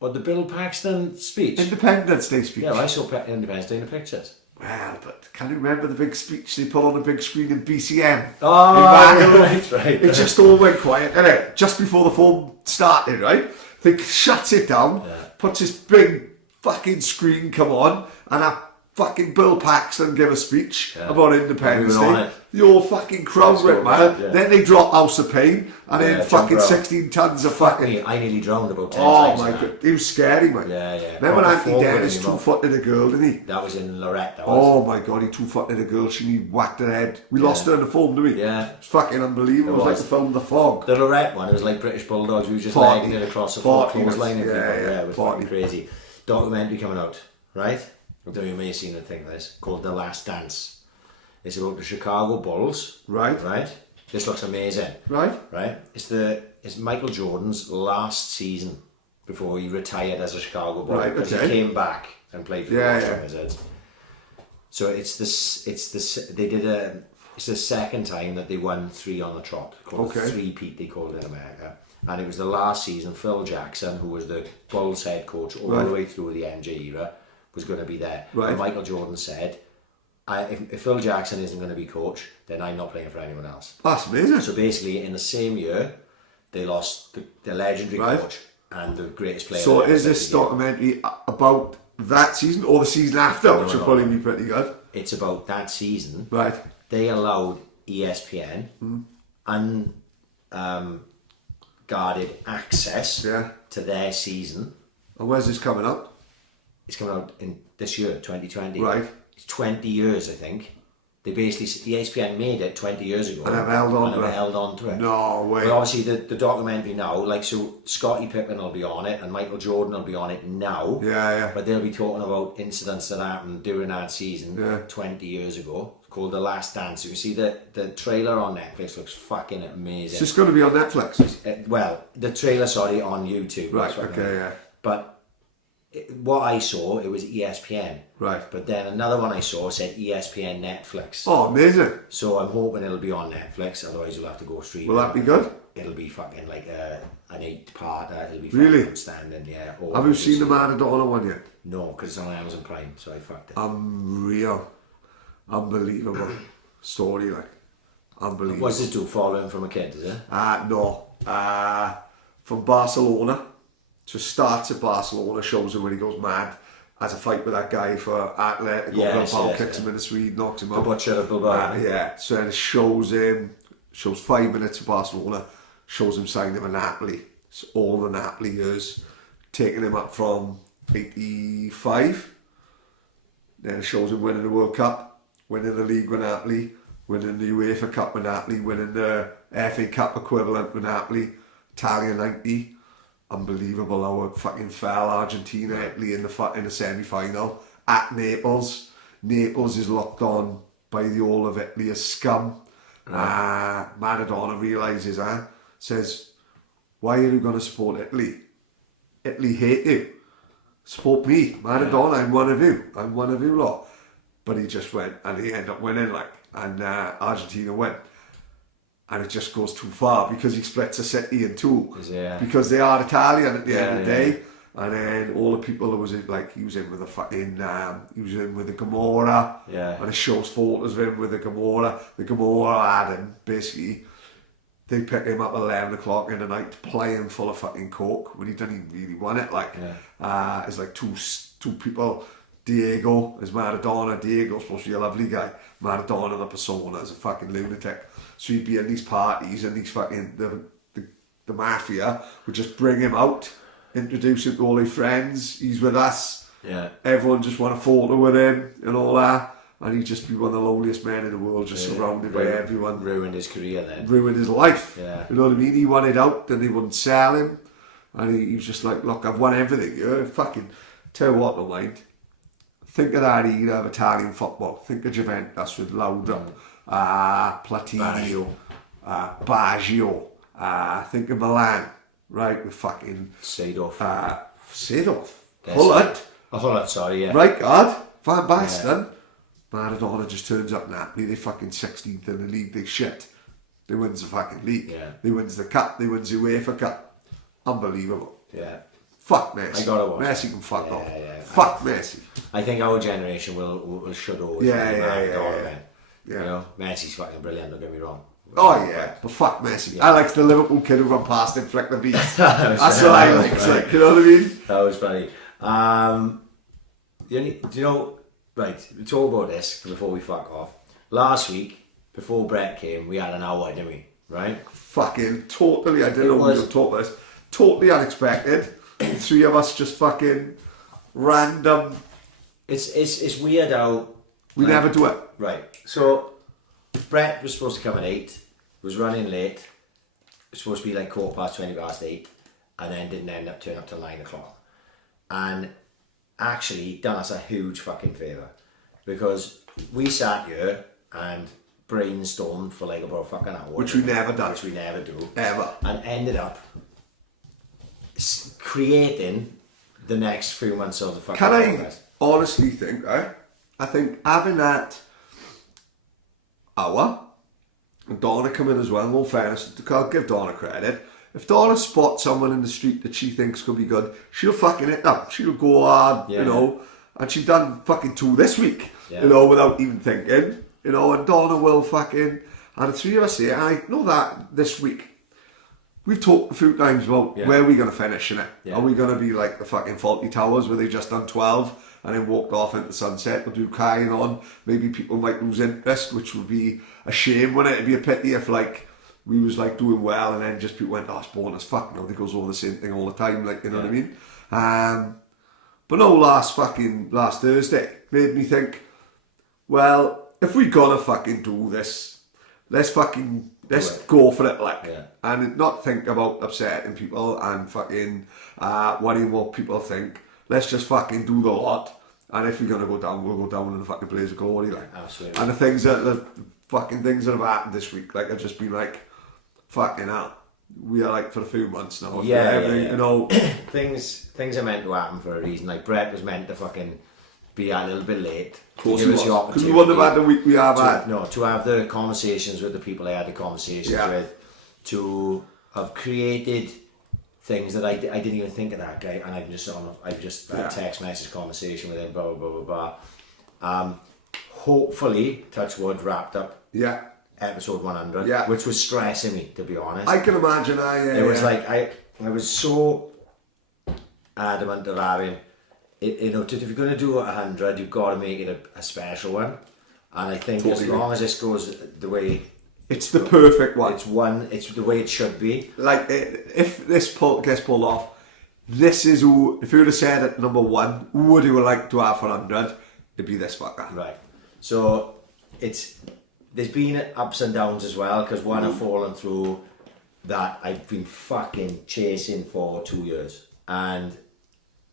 Or the Bill Paxton speech. Independence Day speech. Yeah, I saw Independence Day in the pictures. Well, but can you remember the big speech they put on the big screen in BCM? Oh, In Bangor? right. It just all went quiet, innit? Just before the film started, right? They shuts it down, puts this big fucking screen come on, and that fucking Bill Paxton give a speech about Independence We were on Day. it. The whole fucking crowd Let's went go, mad. yeah. Then they drop House of Pain, and then Yeah, fucking jump around. 16 tons of Fuck fucking... me, I nearly drowned about 10 Oh times. my in that. god, he was scary, man. Yeah, yeah. Remember when Proper Anthony folk Dennis in your mouth. two-footed a girl, didn't he? That was in Lorette, that was. Oh my god, he two-footed a girl, she whacked her head. We lost her in the film, didn't we? Yeah. It's fucking unbelievable. It was like was. the film The Fog. The Lorette one, it was like British Bulldogs, we were just Party. legging it across the floor, Party, clotheslining people. yeah, Yeah, it was party. fucking crazy. Documentary coming out, right? I don't know if you may have seen a thing like this, called The Last Dance. It's about the Chicago Bulls. Right. Right? This looks amazing. Right? Right? It's Michael Jordan's last season before he retired as a Chicago Bull. Right, Because okay. he came back and played for the Yeah, Washington yeah. Wizards. So it's the second time that they won 3 on the trot. Called Okay. 3-peat, they called it in America. And it was the last season, Phil Jackson, who was the Bulls head coach all Right. the way through the MJ era, was going to be there. Right. And Michael Jordan said, if Phil Jackson isn't going to be coach, then I'm not playing for anyone else. That's amazing. So basically, in the same year, they lost the legendary Right. coach and the greatest player. So that ever is played this the game. documentary about that season or the season after, which will probably be pretty good? It's about that season. Right. They allowed ESPN guarded access Yeah. to their season. And where's this coming up? It's coming out in this year, 2020. Right. It's 20 years, I think. They basically, ESPN made it 20 years ago. And have held on and to have it. held on to it. No way. But obviously the documentary now, like, so Scottie Pippen will be on it and Michael Jordan will be on it now. Yeah, yeah. But they'll be talking about incidents that happened during that season Yeah. 20 years ago. It's called The Last Dance. You can see the trailer on Netflix looks fucking amazing. It's just going to be on Netflix. Well, the trailer, sorry, on YouTube. Right, That's what I okay, mean. yeah. But what I saw, it was ESPN. Right. But then another one I saw said ESPN Netflix. Oh, amazing. So I'm hoping it'll be on Netflix, otherwise you'll have to go stream. Will that be good? It'll be fucking like an 8-parter. It'll be Really? fucking outstanding, yeah. Have you seen the Maradona one yet? No, because it's on Amazon Prime, so I fucked it. Unreal. unbelievable story, like unbelievable. What's this do? Following from a kid, is it? No. From Barcelona. So starts at Barcelona, shows him when he goes mad, has a fight with that guy for Atletico, Bilbao, kicks him in the Swede, knocks him out. The butcher of Bilbao. Yeah, so then it shows 5 minutes of Barcelona, shows him signing with Napoli. So all the Napoli years, taking him up from 85. Then it shows him winning the World Cup, winning the league with Napoli, winning the UEFA Cup with Napoli, winning the FA Cup equivalent with Napoli, Italian 90. Unbelievable how it fucking fell Argentina, Italy in the semi-final at Naples. Naples is looked on by the whole of Italy as scum. Maradona realises, says, why are you going to support Italy? Italy hate you. Support me, Maradona, I'm one of you lot. But he just went, and he ended up winning, and Argentina went. And it just goes too far because he splits a city in two. Because they are Italian at the end of the day. And then all the people that was in, he was in with the fucking, he was in with the Gomorrah. And it shows photos of him with the Gomorrah. The Gomorrah had him, basically, they pick him up at 11 o'clock in the night, playing full of fucking coke when he didn't even really want it. It's like two people. Diego is Maradona. Diego's supposed to be a lovely guy. Maradona, the persona, is a fucking lunatic. So he'd be in these parties and these fucking, the mafia would just bring him out, introduce him to all his friends. He's with us. Everyone just want a photo with him and all that. And he'd just be one of the loneliest men in the world, just surrounded by everyone. Ruined his career then. Ruined his life. You know what I mean? He wanted out, then they wouldn't sell him. And he was just like, look, I've won everything. Fucking, tell you what, don't mind. Think of that era of Italian football. Think of Juventus with Laudrup, Platini, Baggio. Think of Milan, right, with fucking Seedorf. Hullet, sorry, yeah. Right, God, Van Basten. Maradona just turns up Napoli, they fucking 16th in the league, they shit. They wins the fucking league. They wins the cup, they wins the UEFA Cup. Unbelievable. Fuck Messi. I gotta watch. Messi can fuck off. Fuck Messi. I think our generation should always be Maradona, man. You know, Messi's fucking brilliant, don't get me wrong. Oh yeah, but fuck Messi. I like the Liverpool kid who run past him, flick the beat. That's what I like, you know what I mean? That was funny. Do you know, right, we talk about this before we fuck off. Last week, before Brett came, we had an hour, didn't we? Right? Fucking totally, I didn't know we were talking about this. Totally unexpected. 3 of us just fucking random. It's weird how we never do it. Right. So Brett was supposed to come at 8, was running late. It was supposed to be like 8:15, and then didn't end up turning up till 9 o'clock. And actually done us a huge fucking favour, because we sat here and brainstormed for like about a fucking hour. Which we never done. Which we never do. Ever. And ended up creating the next few months of the fucking progress. I honestly think, right? I think having that hour, and Donna come in as well, in all fairness, I'll give Donna credit. If Donna spots someone in the street that she thinks could be good, she'll fucking hit them. She'll go hard, you know, and she done fucking 2 this week, you know, without even thinking, you know, and Donna will fucking, and the 3 of us here, I know that this week, we've talked a few times about where we're going to finish in it. Are we going to be like the fucking Faulty Towers where they just done 12 and then walked off into the sunset? We'll do carrying on. Maybe people might lose interest, which would be a shame, wouldn't it? It'd be a pity if like we was like doing well and then just people went, oh, it's boring as fuck. You know, they goes over the same thing all the time, like, you know what I mean? But no, last Thursday made me think, well, if we gonna fucking do this, let's go for it, like, and not think about upsetting people and fucking worrying what people think. Let's just fucking do the lot, and if we're gonna go down, we'll go down in the fucking blaze of glory, like. Absolutely. And the fucking things that have happened this week, like, I've just been like, fucking hell, we are like for a few months now. You know, things are meant to happen for a reason. Like Brett was meant to fucking be a little bit late. Of course he was, because we wouldn't have had the week we have had. No, to have the conversations with the people I had the conversations with, to have created things that I didn't even think of that guy, and I've just had a text message conversation with him, blah blah blah blah blah. hopefully, touch wood, wrapped up Yeah. episode 100, Yeah. which was stressing me, to be honest. I can imagine. It was like I was so adamant of having it. You know, if you're going to do 100, you've got to make it a special one. And I think Totally. as long as this goes the way it's the perfect one. it's the way it should be. Like if this gets pulled off, this is who. If you would have said at number 1, who would you like to have for 100? It'd be this fucker. Right. So there's been ups and downs as well, because one I've fallen through that I've been fucking chasing for 2 years, and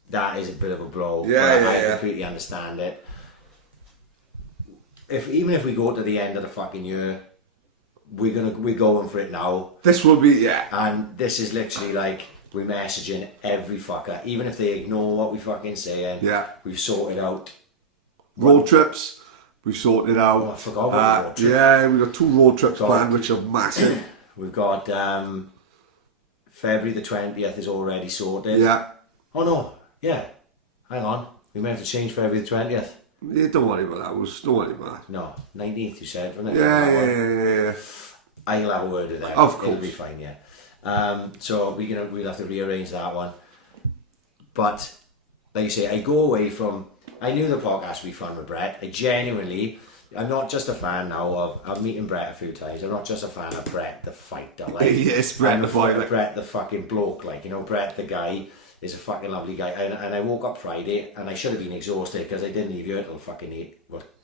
that is a bit of a blow. Yeah, but I yeah. completely understand it. Even if we go to the end of the fucking year, we're going for it now. This will be And this is literally like we're messaging every fucker, even if they ignore what we fucking saying. Yeah. We've sorted out. road trips. We've sorted out. Oh, I forgot about the road trip. Yeah, we've got 2 road trips planned, which are massive. We've got February the 20th is already sorted. Yeah. Oh no, yeah. Hang on. We may have to change February the 20th. Yeah, don't worry about that. Don't worry about that. No, 19th you said, wasn't it? Yeah. I'll have a word with that. Of course. It'll be fine, yeah. So we'll have to rearrange that one. But like you say, I go away from. I knew the podcast would be fun with Brett. I'm not just a fan now of meeting Brett a few times. I'm not just a fan of Brett the fighter. Like, Yes, Brett I'm the a fan of fighter. Brett the fucking bloke. Like, you know, Brett the guy is a fucking lovely guy. And I woke up Friday and I should have been exhausted because I didn't leave you until fucking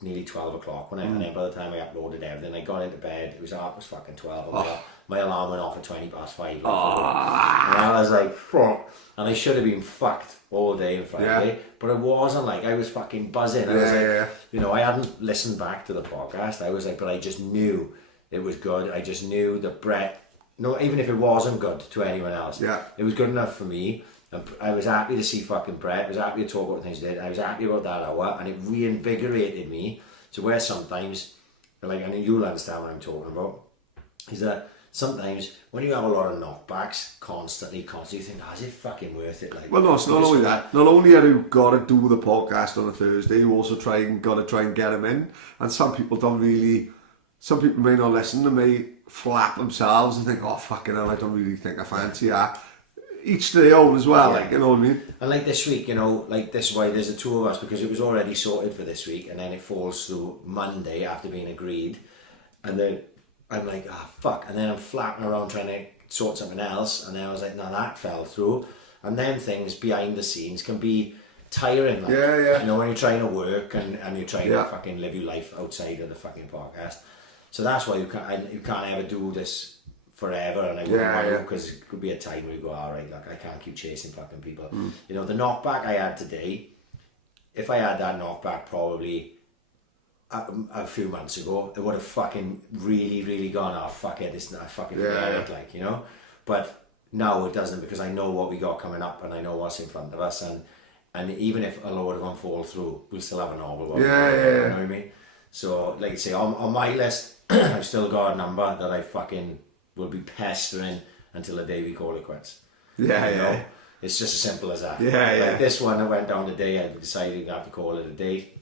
nearly 12 o'clock. And then by the time I uploaded everything, I got into bed. It was fucking 12. And my alarm went off at 20 past 5. And I was like, fuck. And I should have been fucked all day on Friday, but it wasn't. Like, I was fucking buzzing. I was like, you know, I hadn't listened back to the podcast. I was like, but I just knew it was good. I just knew that Brett, no, even if it wasn't good to anyone else, it was good enough for me. And I was happy to see fucking Brett. I was happy to talk about things he did. I was happy about that hour, and it reinvigorated me to where sometimes, like, and you'll understand what I'm talking about, is that sometimes when you have a lot of knockbacks constantly, you think, is it fucking worth it? Like, Well, no, it's not only that. Not only have you got to do the podcast on a Thursday, you also got to try and get them in. And some people some people may not listen, they may flap themselves and think, oh, fucking hell, I don't really think I fancy that. Each to their own as well, like, you know what I mean? And like this week, you know, like this is why there's the 2 of us, because it was already sorted for this week, and then it falls through Monday after being agreed, and then I'm like, fuck, and then I'm flapping around trying to sort something else, and then I was like, no, that fell through. And then things behind the scenes can be tiring, like, you know, when you're trying to work and you're trying to fucking live your life outside of the fucking podcast. So that's why you can't ever do this forever, and I wouldn't want to, because it could be a time where you go, alright, like, I can't keep chasing fucking people. You know, the knockback I had today, if I had that knockback probably a few months ago, it would have fucking really gone, fuck it, I fucking forget it, like, you know. But now it doesn't, because I know what we got coming up, and I know what's in front of us, and even if a load of them fall through, we'll still have a novel one. You know what I mean? So, like I say, on my list, I've still got a number that I fucking will be pestering until the day we call it quits. You know? It's just as simple as that. Like this one that went down today, I decided to have to call it a day,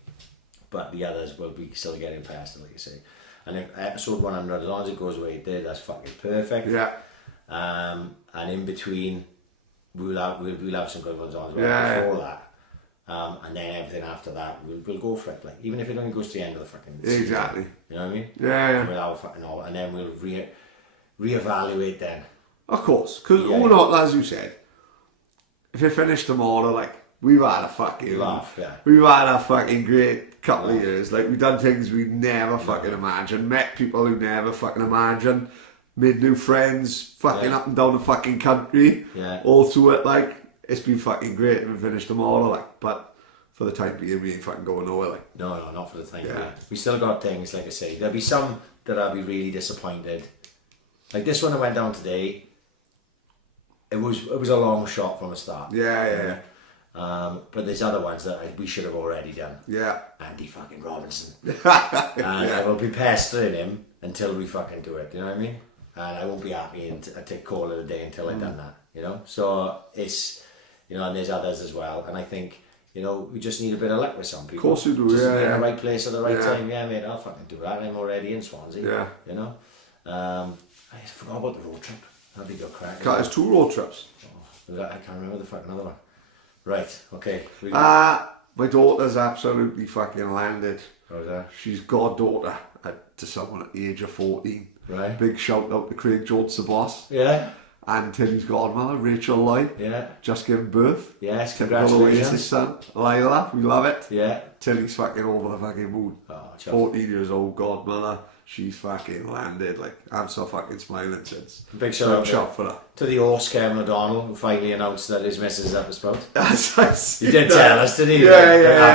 but the others will be still getting pestered, like I say. And if episode 100, as long as it goes the way it did, that's fucking perfect. And in between, we'll have some good ones on as well before that. And then everything after that, we'll go for it. Like, even if it only goes to the end of the fucking season, Exactly. you know what I mean? We'll have a fucking all, and then we'll reevaluate then. Of course, because all not, as you said, if you finish tomorrow, like, we've had a fucking laugh, we've had a fucking great couple of years. Like, we've done things we never fucking imagined, met people who never fucking imagined, made new friends, fucking up and down the fucking country, all through it. Like, it's been fucking great, and we finished tomorrow, like, but for the time being, we ain't fucking going nowhere, like. No, not for the time being. We still got things, like I say, there'll be some that I'll be really disappointed. Like this one that went down today, it was a long shot from the start. But there's other ones that we should have already done. Andy fucking Robinson. And I will be pestering him until we fucking do it, you know what I mean? And I won't be happy to call it a day until I've done that, you know? So it's, you know, and there's others as well. And I think You know, we just need a bit of luck with some people. Of course you do, Just to yeah, be in yeah. the right place at the right Yeah. time. Yeah, mate, I'll fucking do that. I'm already in Swansea. Yeah. You know? I forgot about the road trip. That'd be good crack. There's 2 road trips. Oh, I can't remember the fucking other one. Right, okay. My daughter's absolutely fucking landed. Oh, there. She's goddaughter to someone at the age of 14. Right. Big shout out to Craig Jones, the boss. Yeah. And Tilly's godmother, Rachel Lloyd. Yeah. Just given birth. Yes, Typical congratulations. Oasis son, Lila. We love it. Yeah. Tilly's fucking over the fucking moon. Oh, chuff. 14 years old, godmother. She's fucking landed. Like, I'm so fucking smiling since. Big shout out Shout for her. to the horse, Kevin O'Donnell, who finally announced that his missus is up a spout. You You did tell us, didn't you? Yeah.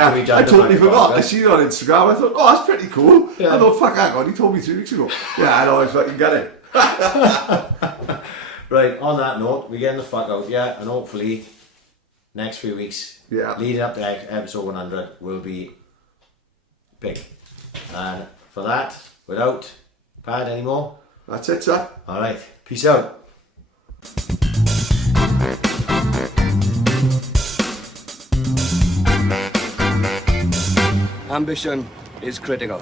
After we done I the totally fucking forgot. podcast. I seen it on Instagram. I thought, oh, that's pretty cool. Yeah. I thought, fuck, hang on, he told me 3 weeks ago. Yeah, I know, I fucking got it. Right, on that note, we're getting the fuck out, yeah, and hopefully next few weeks, Yeah. leading up to episode 100, will be big. And for that, without Pad anymore, That's it, sir. alright, peace out. Ambition is critical.